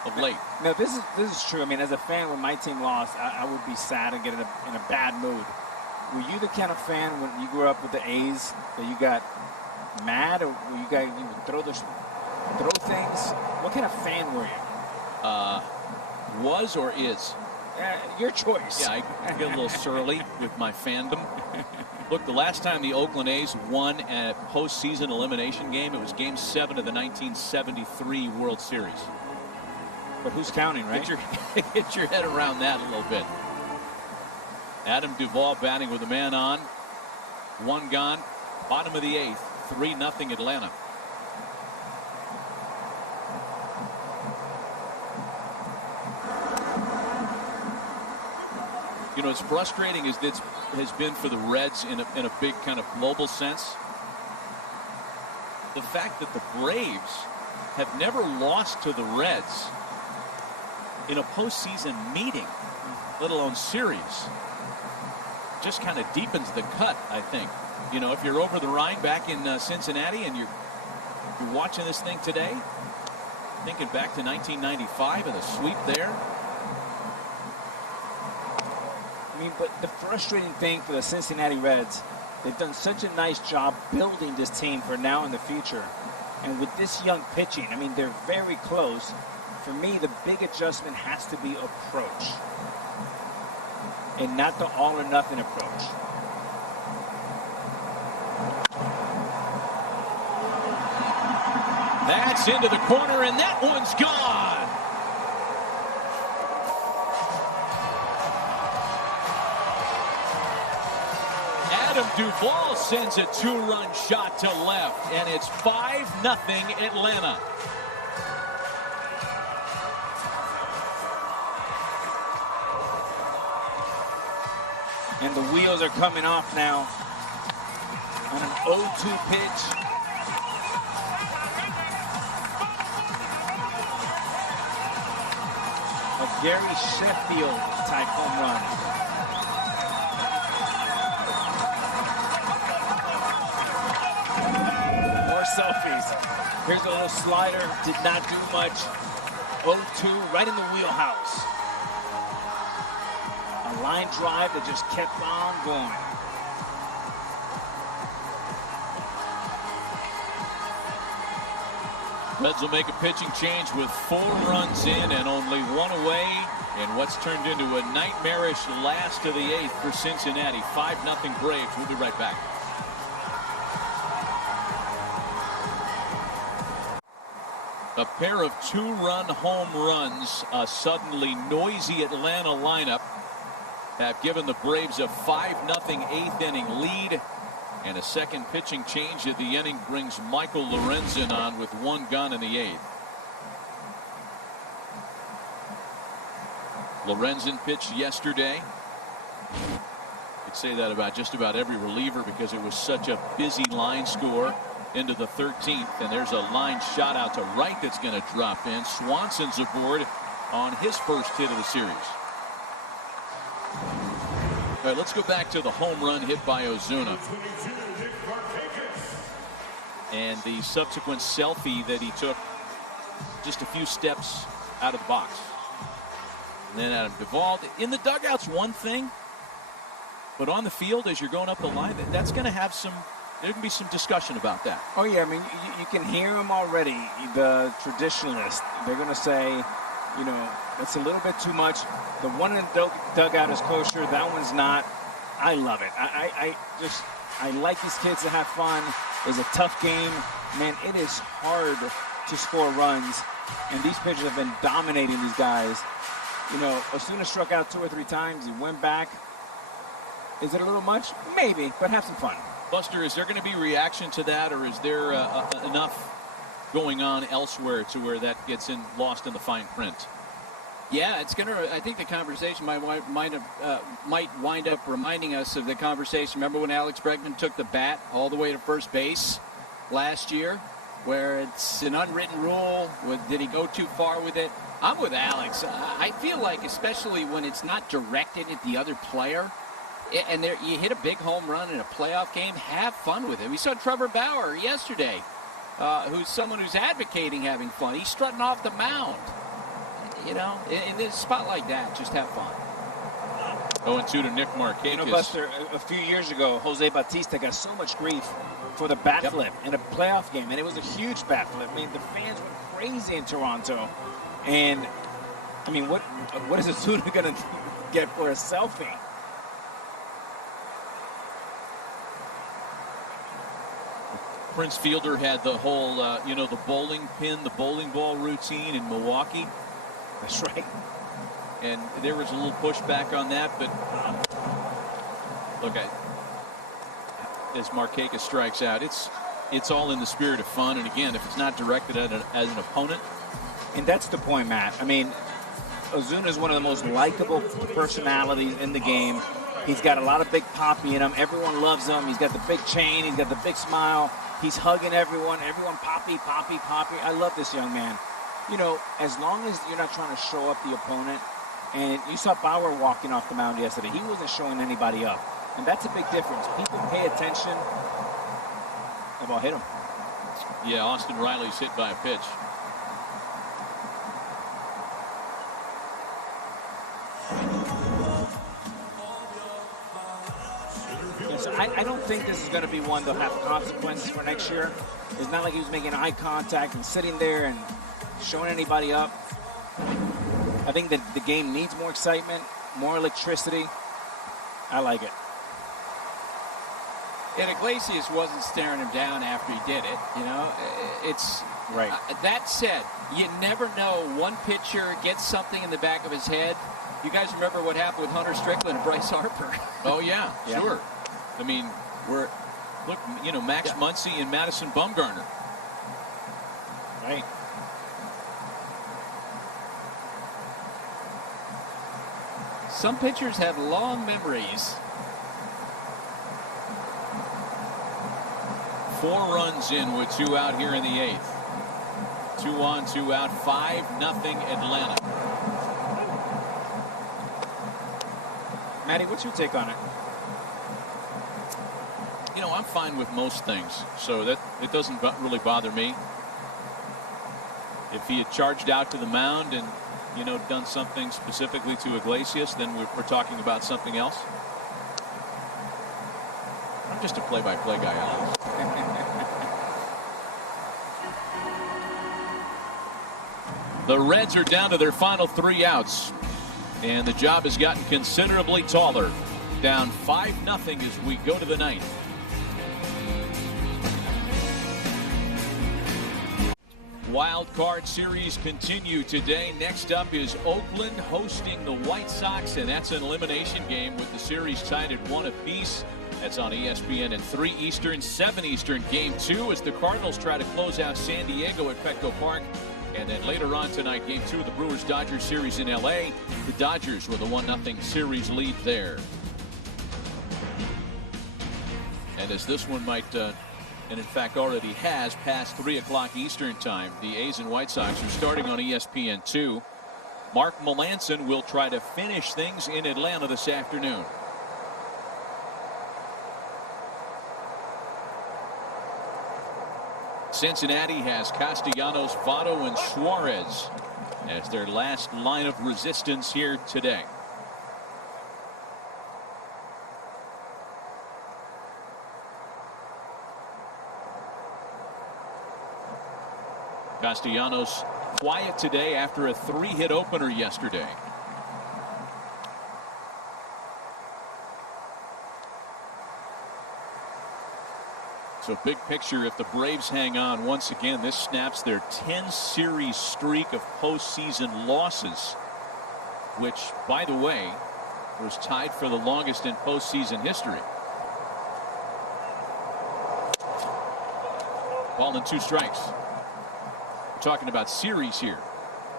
of late. No, this is true. I mean, as a fan, when my team lost, I would be sad and get in a bad mood. Were you the kind of fan when you grew up with the A's that you got mad, or you would throw things? What kind of fan were you? Was or is? Your choice. Yeah, I get a little surly with my fandom. Look, the last time the Oakland A's won a postseason elimination game, it was Game 7 of the 1973 World Series. But who's counting, right? Get your head around that a little bit. Adam Duvall batting with a man on. One gone. Bottom of the 8th. 3-0 Atlanta. You know, as frustrating as this has been for the Reds in a big kind of global sense, the fact that the Braves have never lost to the Reds in a postseason meeting, let alone series, just kind of deepens the cut, I think. You know, if you're over the Rhine back in Cincinnati and you're watching this thing today, thinking back to 1995 and the sweep there. I mean, but the frustrating thing for the Cincinnati Reds, they've done such a nice job building this team for now and the future. And with this young pitching, I mean, they're very close. For me, the big adjustment has to be approach. And not the all or nothing approach. That's into the corner, and that one's gone. Adam Duvall sends a 2-run shot to left, and it's 5-0 Atlanta. And the wheels are coming off now on an 0-2 pitch. A Gary Sheffield type home run. More selfies. Here's a little slider, did not do much. 0-2 right in the wheelhouse. A line drive that just kept on going. Reds will make a pitching change with 4 runs in and only 1 away in what's turned into a nightmarish last of the 8th for Cincinnati. 5-0 Braves. We'll be right back. A pair of 2-run home runs, a suddenly noisy Atlanta lineup, have given the Braves a 5-0 8th inning lead. And a second pitching change of the inning brings Michael Lorenzen on with 1 gun in the 8th. Lorenzen pitched yesterday. Could say that about just about every reliever because it was such a busy line score into the 13th. And there's a line shot out to right that's going to drop in. Swanson's aboard on his first hit of the series. All right, let's go back to the home run hit by Ozuna and the subsequent selfie that he took just a few steps out of the box. And then Adam Duvall in the dugout's one thing, but on the field as you're going up the line, that's going to have there can be some discussion about that. Oh yeah, I mean you can hear them already. The traditionalists, they're going to say, you know, that's a little bit too much. The one in the dugout is kosher. That one's not. I love it. I like these kids to have fun. It's a tough game. Man, it is hard to score runs. And these pitchers have been dominating these guys. You know, Ozuna struck out 2 or 3 times. He went back. Is it a little much? Maybe, but have some fun. Buster, is there going to be reaction to that, or is there enough going on elsewhere to where that gets lost in the fine print? Yeah, it's going to. I think the conversation might wind up reminding us of the conversation. Remember when Alex Bregman took the bat all the way to first base last year, where it's an unwritten rule? Did he go too far with it? I'm with Alex. I feel like, especially when it's not directed at the other player, and you hit a big home run in a playoff game, have fun with it. We saw Trevor Bauer yesterday, who's someone who's advocating having fun. He's strutting off the mound. You know, in a spot like that, just have fun. 0-2 to Nick Markakis. You know, Buster, a few years ago, Jose Bautista got so much grief for the bat flip in a playoff game, and it was a huge bat flip. I mean, the fans went crazy in Toronto. And, I mean, what is Ozuna going to get for a selfie? Prince Fielder had the whole, the bowling pin, the bowling ball routine in Milwaukee. That's right. And there was a little pushback on that, but look, as Markakis strikes out, it's all in the spirit of fun. And again, if it's not directed at an opponent. And that's the point, Matt. I mean, Ozuna is one of the most likable personalities in the game. He's got a lot of big poppy in him. Everyone loves him. He's got the big chain. He's got the big smile. He's hugging everyone. Everyone poppy, poppy, poppy. I love this young man. As long as you're not trying to show up the opponent, and you saw Bauer walking off the mound yesterday. He wasn't showing anybody up. And that's a big difference. People pay attention. That ball hit him. Yeah, Austin Riley's hit by a pitch. I don't think this is going to be one that'll have consequences for next year. It's not like he was making eye contact and sitting there and showing anybody up. I think that the game needs more excitement, more electricity. I like it. And Iglesias wasn't staring him down after he did it. It's right. That said, you never know. One pitcher gets something in the back of his head. You guys remember what happened with Hunter Strickland and Bryce Harper? Oh yeah, sure. I mean, Max Muncy and Madison Bumgarner. Right. Some pitchers have long memories. 4 runs in with 2 out here in the 8th. 2 on, 2 out, 5-0 Atlanta. Matty, what's your take on it? I'm fine with most things, so that it doesn't really bother me. If he had charged out to the mound and done something specifically to Iglesias, then we're talking about something else. I'm just a play-by-play guy, Alex. The Reds are down to their final 3 outs, and the job has gotten considerably taller. Down 5-0 as we go to the 9th. Wild Card Series continue today. Next up is Oakland hosting the White Sox, and that's an elimination game with the series tied at 1 apiece. That's on ESPN at 3 Eastern, 7 Eastern. Game 2 as the Cardinals try to close out San Diego at Petco Park. And then later on tonight, Game 2 of the Brewers-Dodgers series in L.A. The Dodgers with a 1-0 series lead there. And as this one might, and in fact already has, past 3 o'clock Eastern time, the A's and White Sox are starting on ESPN 2. Mark Melanson will try to finish things in Atlanta this afternoon. Cincinnati has Castellanos, Votto, and Suarez as their last line of resistance here today. Castellanos quiet today after a 3-hit opener yesterday. So big picture, if the Braves hang on once again, this snaps their 10-series streak of postseason losses, which, by the way, was tied for the longest in postseason history. Ball and 2 strikes. We're talking about series here.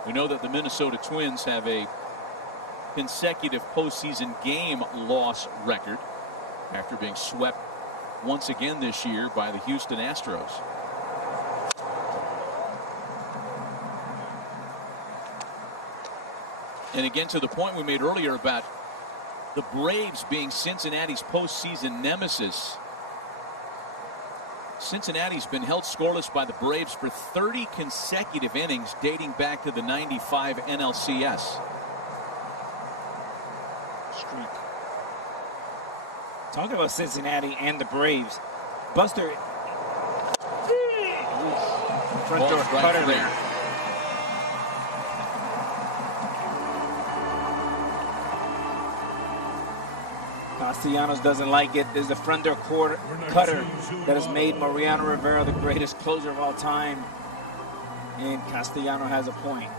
We know that the Minnesota Twins have a consecutive postseason game loss record after being swept once again this year by the Houston Astros. And again, to the point we made earlier about the Braves being Cincinnati's postseason nemesis. Cincinnati's been held scoreless by the Braves for 30 consecutive innings dating back to the '95 NLCS. Streak. Talking about Cincinnati and the Braves, Buster. Front door cutter there. Castellanos doesn't like it. There's a front door cutter that has made Mariano Rivera the greatest closer of all time. And Castellanos has a point.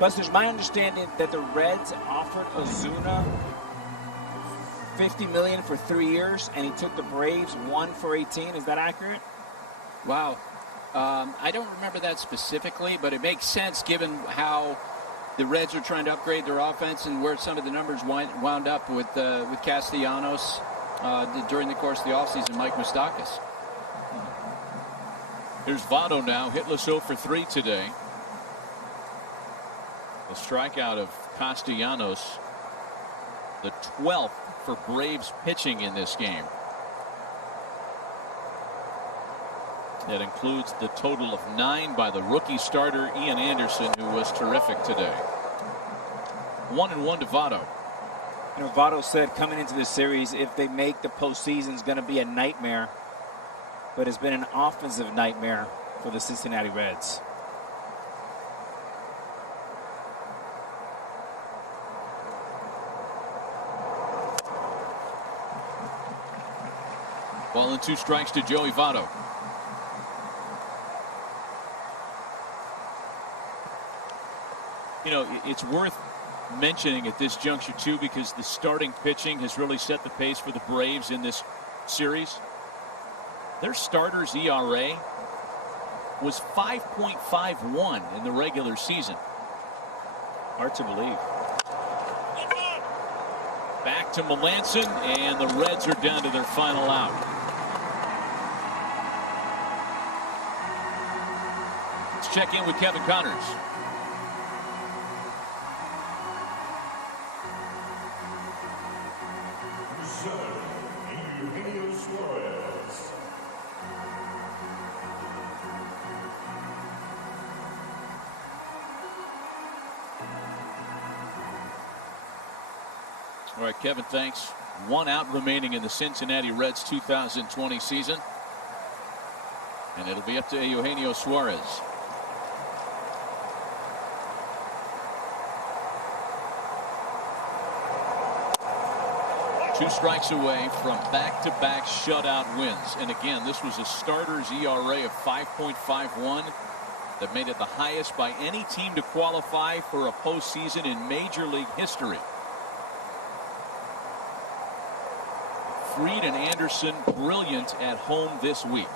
Buster, it's my understanding that the Reds offered Ozuna $50 million for 3 years, and he took the Braves 1 for 18. Is that accurate? Wow. I don't remember that specifically, but it makes sense given how the Reds are trying to upgrade their offense and where some of the numbers wound up with Castellanos during the course of the offseason. Mike Moustakas. Here's Votto now, hitless 0 for 3 today. The strikeout of Castellanos, the 12th for Braves pitching in this game. That includes the total of 9 by the rookie starter Ian Anderson, who was terrific today. 1-1 to Votto. You know, Votto said coming into this series, if they make the postseason, it's going to be a nightmare. But it's been an offensive nightmare for the Cincinnati Reds. Ball and 2 strikes to Joey Votto. You know, it's worth mentioning at this juncture, too, because the starting pitching has really set the pace for the Braves in this series. Their starters' ERA was 5.51 in the regular season. Hard to believe. Back to Melanson, and the Reds are down to their final out. Let's check in with Kevin Connors. All right, Kevin, thanks. 1 out remaining in the Cincinnati Reds 2020 season. And it'll be up to Eugenio Suarez. Two strikes away from back-to-back shutout wins. And again, this was a starter's ERA of 5.51 that made it the highest by any team to qualify for a postseason in Major League history. Fried and Anderson brilliant at home this week.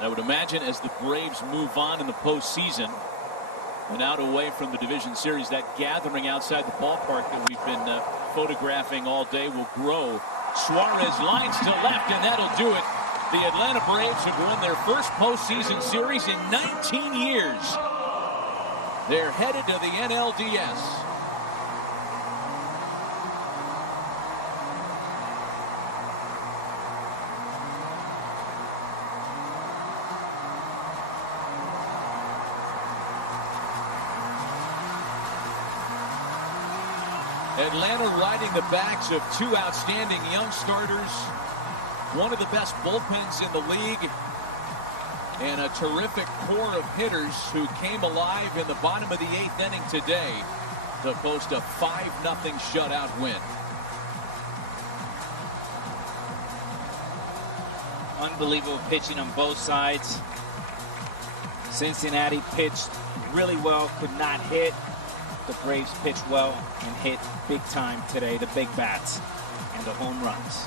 I would imagine as the Braves move on in the postseason and out away from the division series, that gathering outside the ballpark that we've been photographing all day will grow. Suarez lines to left, and that'll do it. The Atlanta Braves have won their first postseason series in 19 years. They're headed to the NLDS. Atlanta riding the backs of 2 outstanding young starters, one of the best bullpens in the league, and a terrific core of hitters who came alive in the bottom of the 8th inning today to post a 5-0 shutout win. Unbelievable pitching on both sides. Cincinnati pitched really well, could not hit. The Braves pitched well and hit big time today, the big bats and the home runs.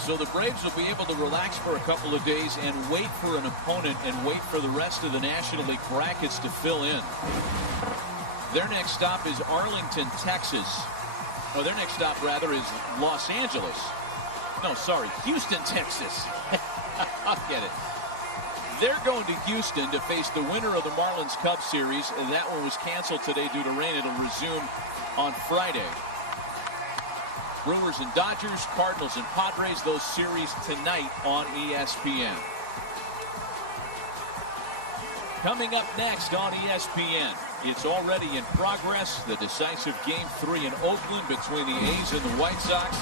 So the Braves will be able to relax for a couple of days and wait for an opponent and wait for the rest of the National League brackets to fill in. Their next stop is Arlington, Texas. Oh, their next stop, rather, is Los Angeles. No, sorry, Houston, Texas. I'll get it. They're going to Houston to face the winner of the Marlins-Cubs series. That one was canceled today due to rain. It'll resume on Friday. Brewers and Dodgers, Cardinals and Padres, those series tonight on ESPN. Coming up next on ESPN, it's already in progress. The decisive Game 3 in Oakland between the A's and the White Sox.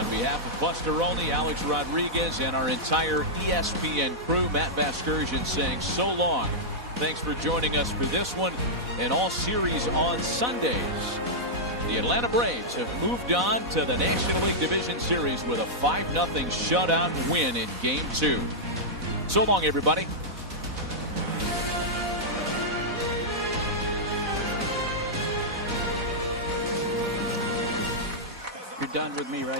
On behalf of Buster Olney, Alex Rodriguez, and our entire ESPN crew, Matt Vasgersian saying so long. Thanks for joining us for this one and all series on Sundays. The Atlanta Braves have moved on to the National League Division Series with a 5-0 shutout win in Game 2. So long, everybody. You're done with me, right?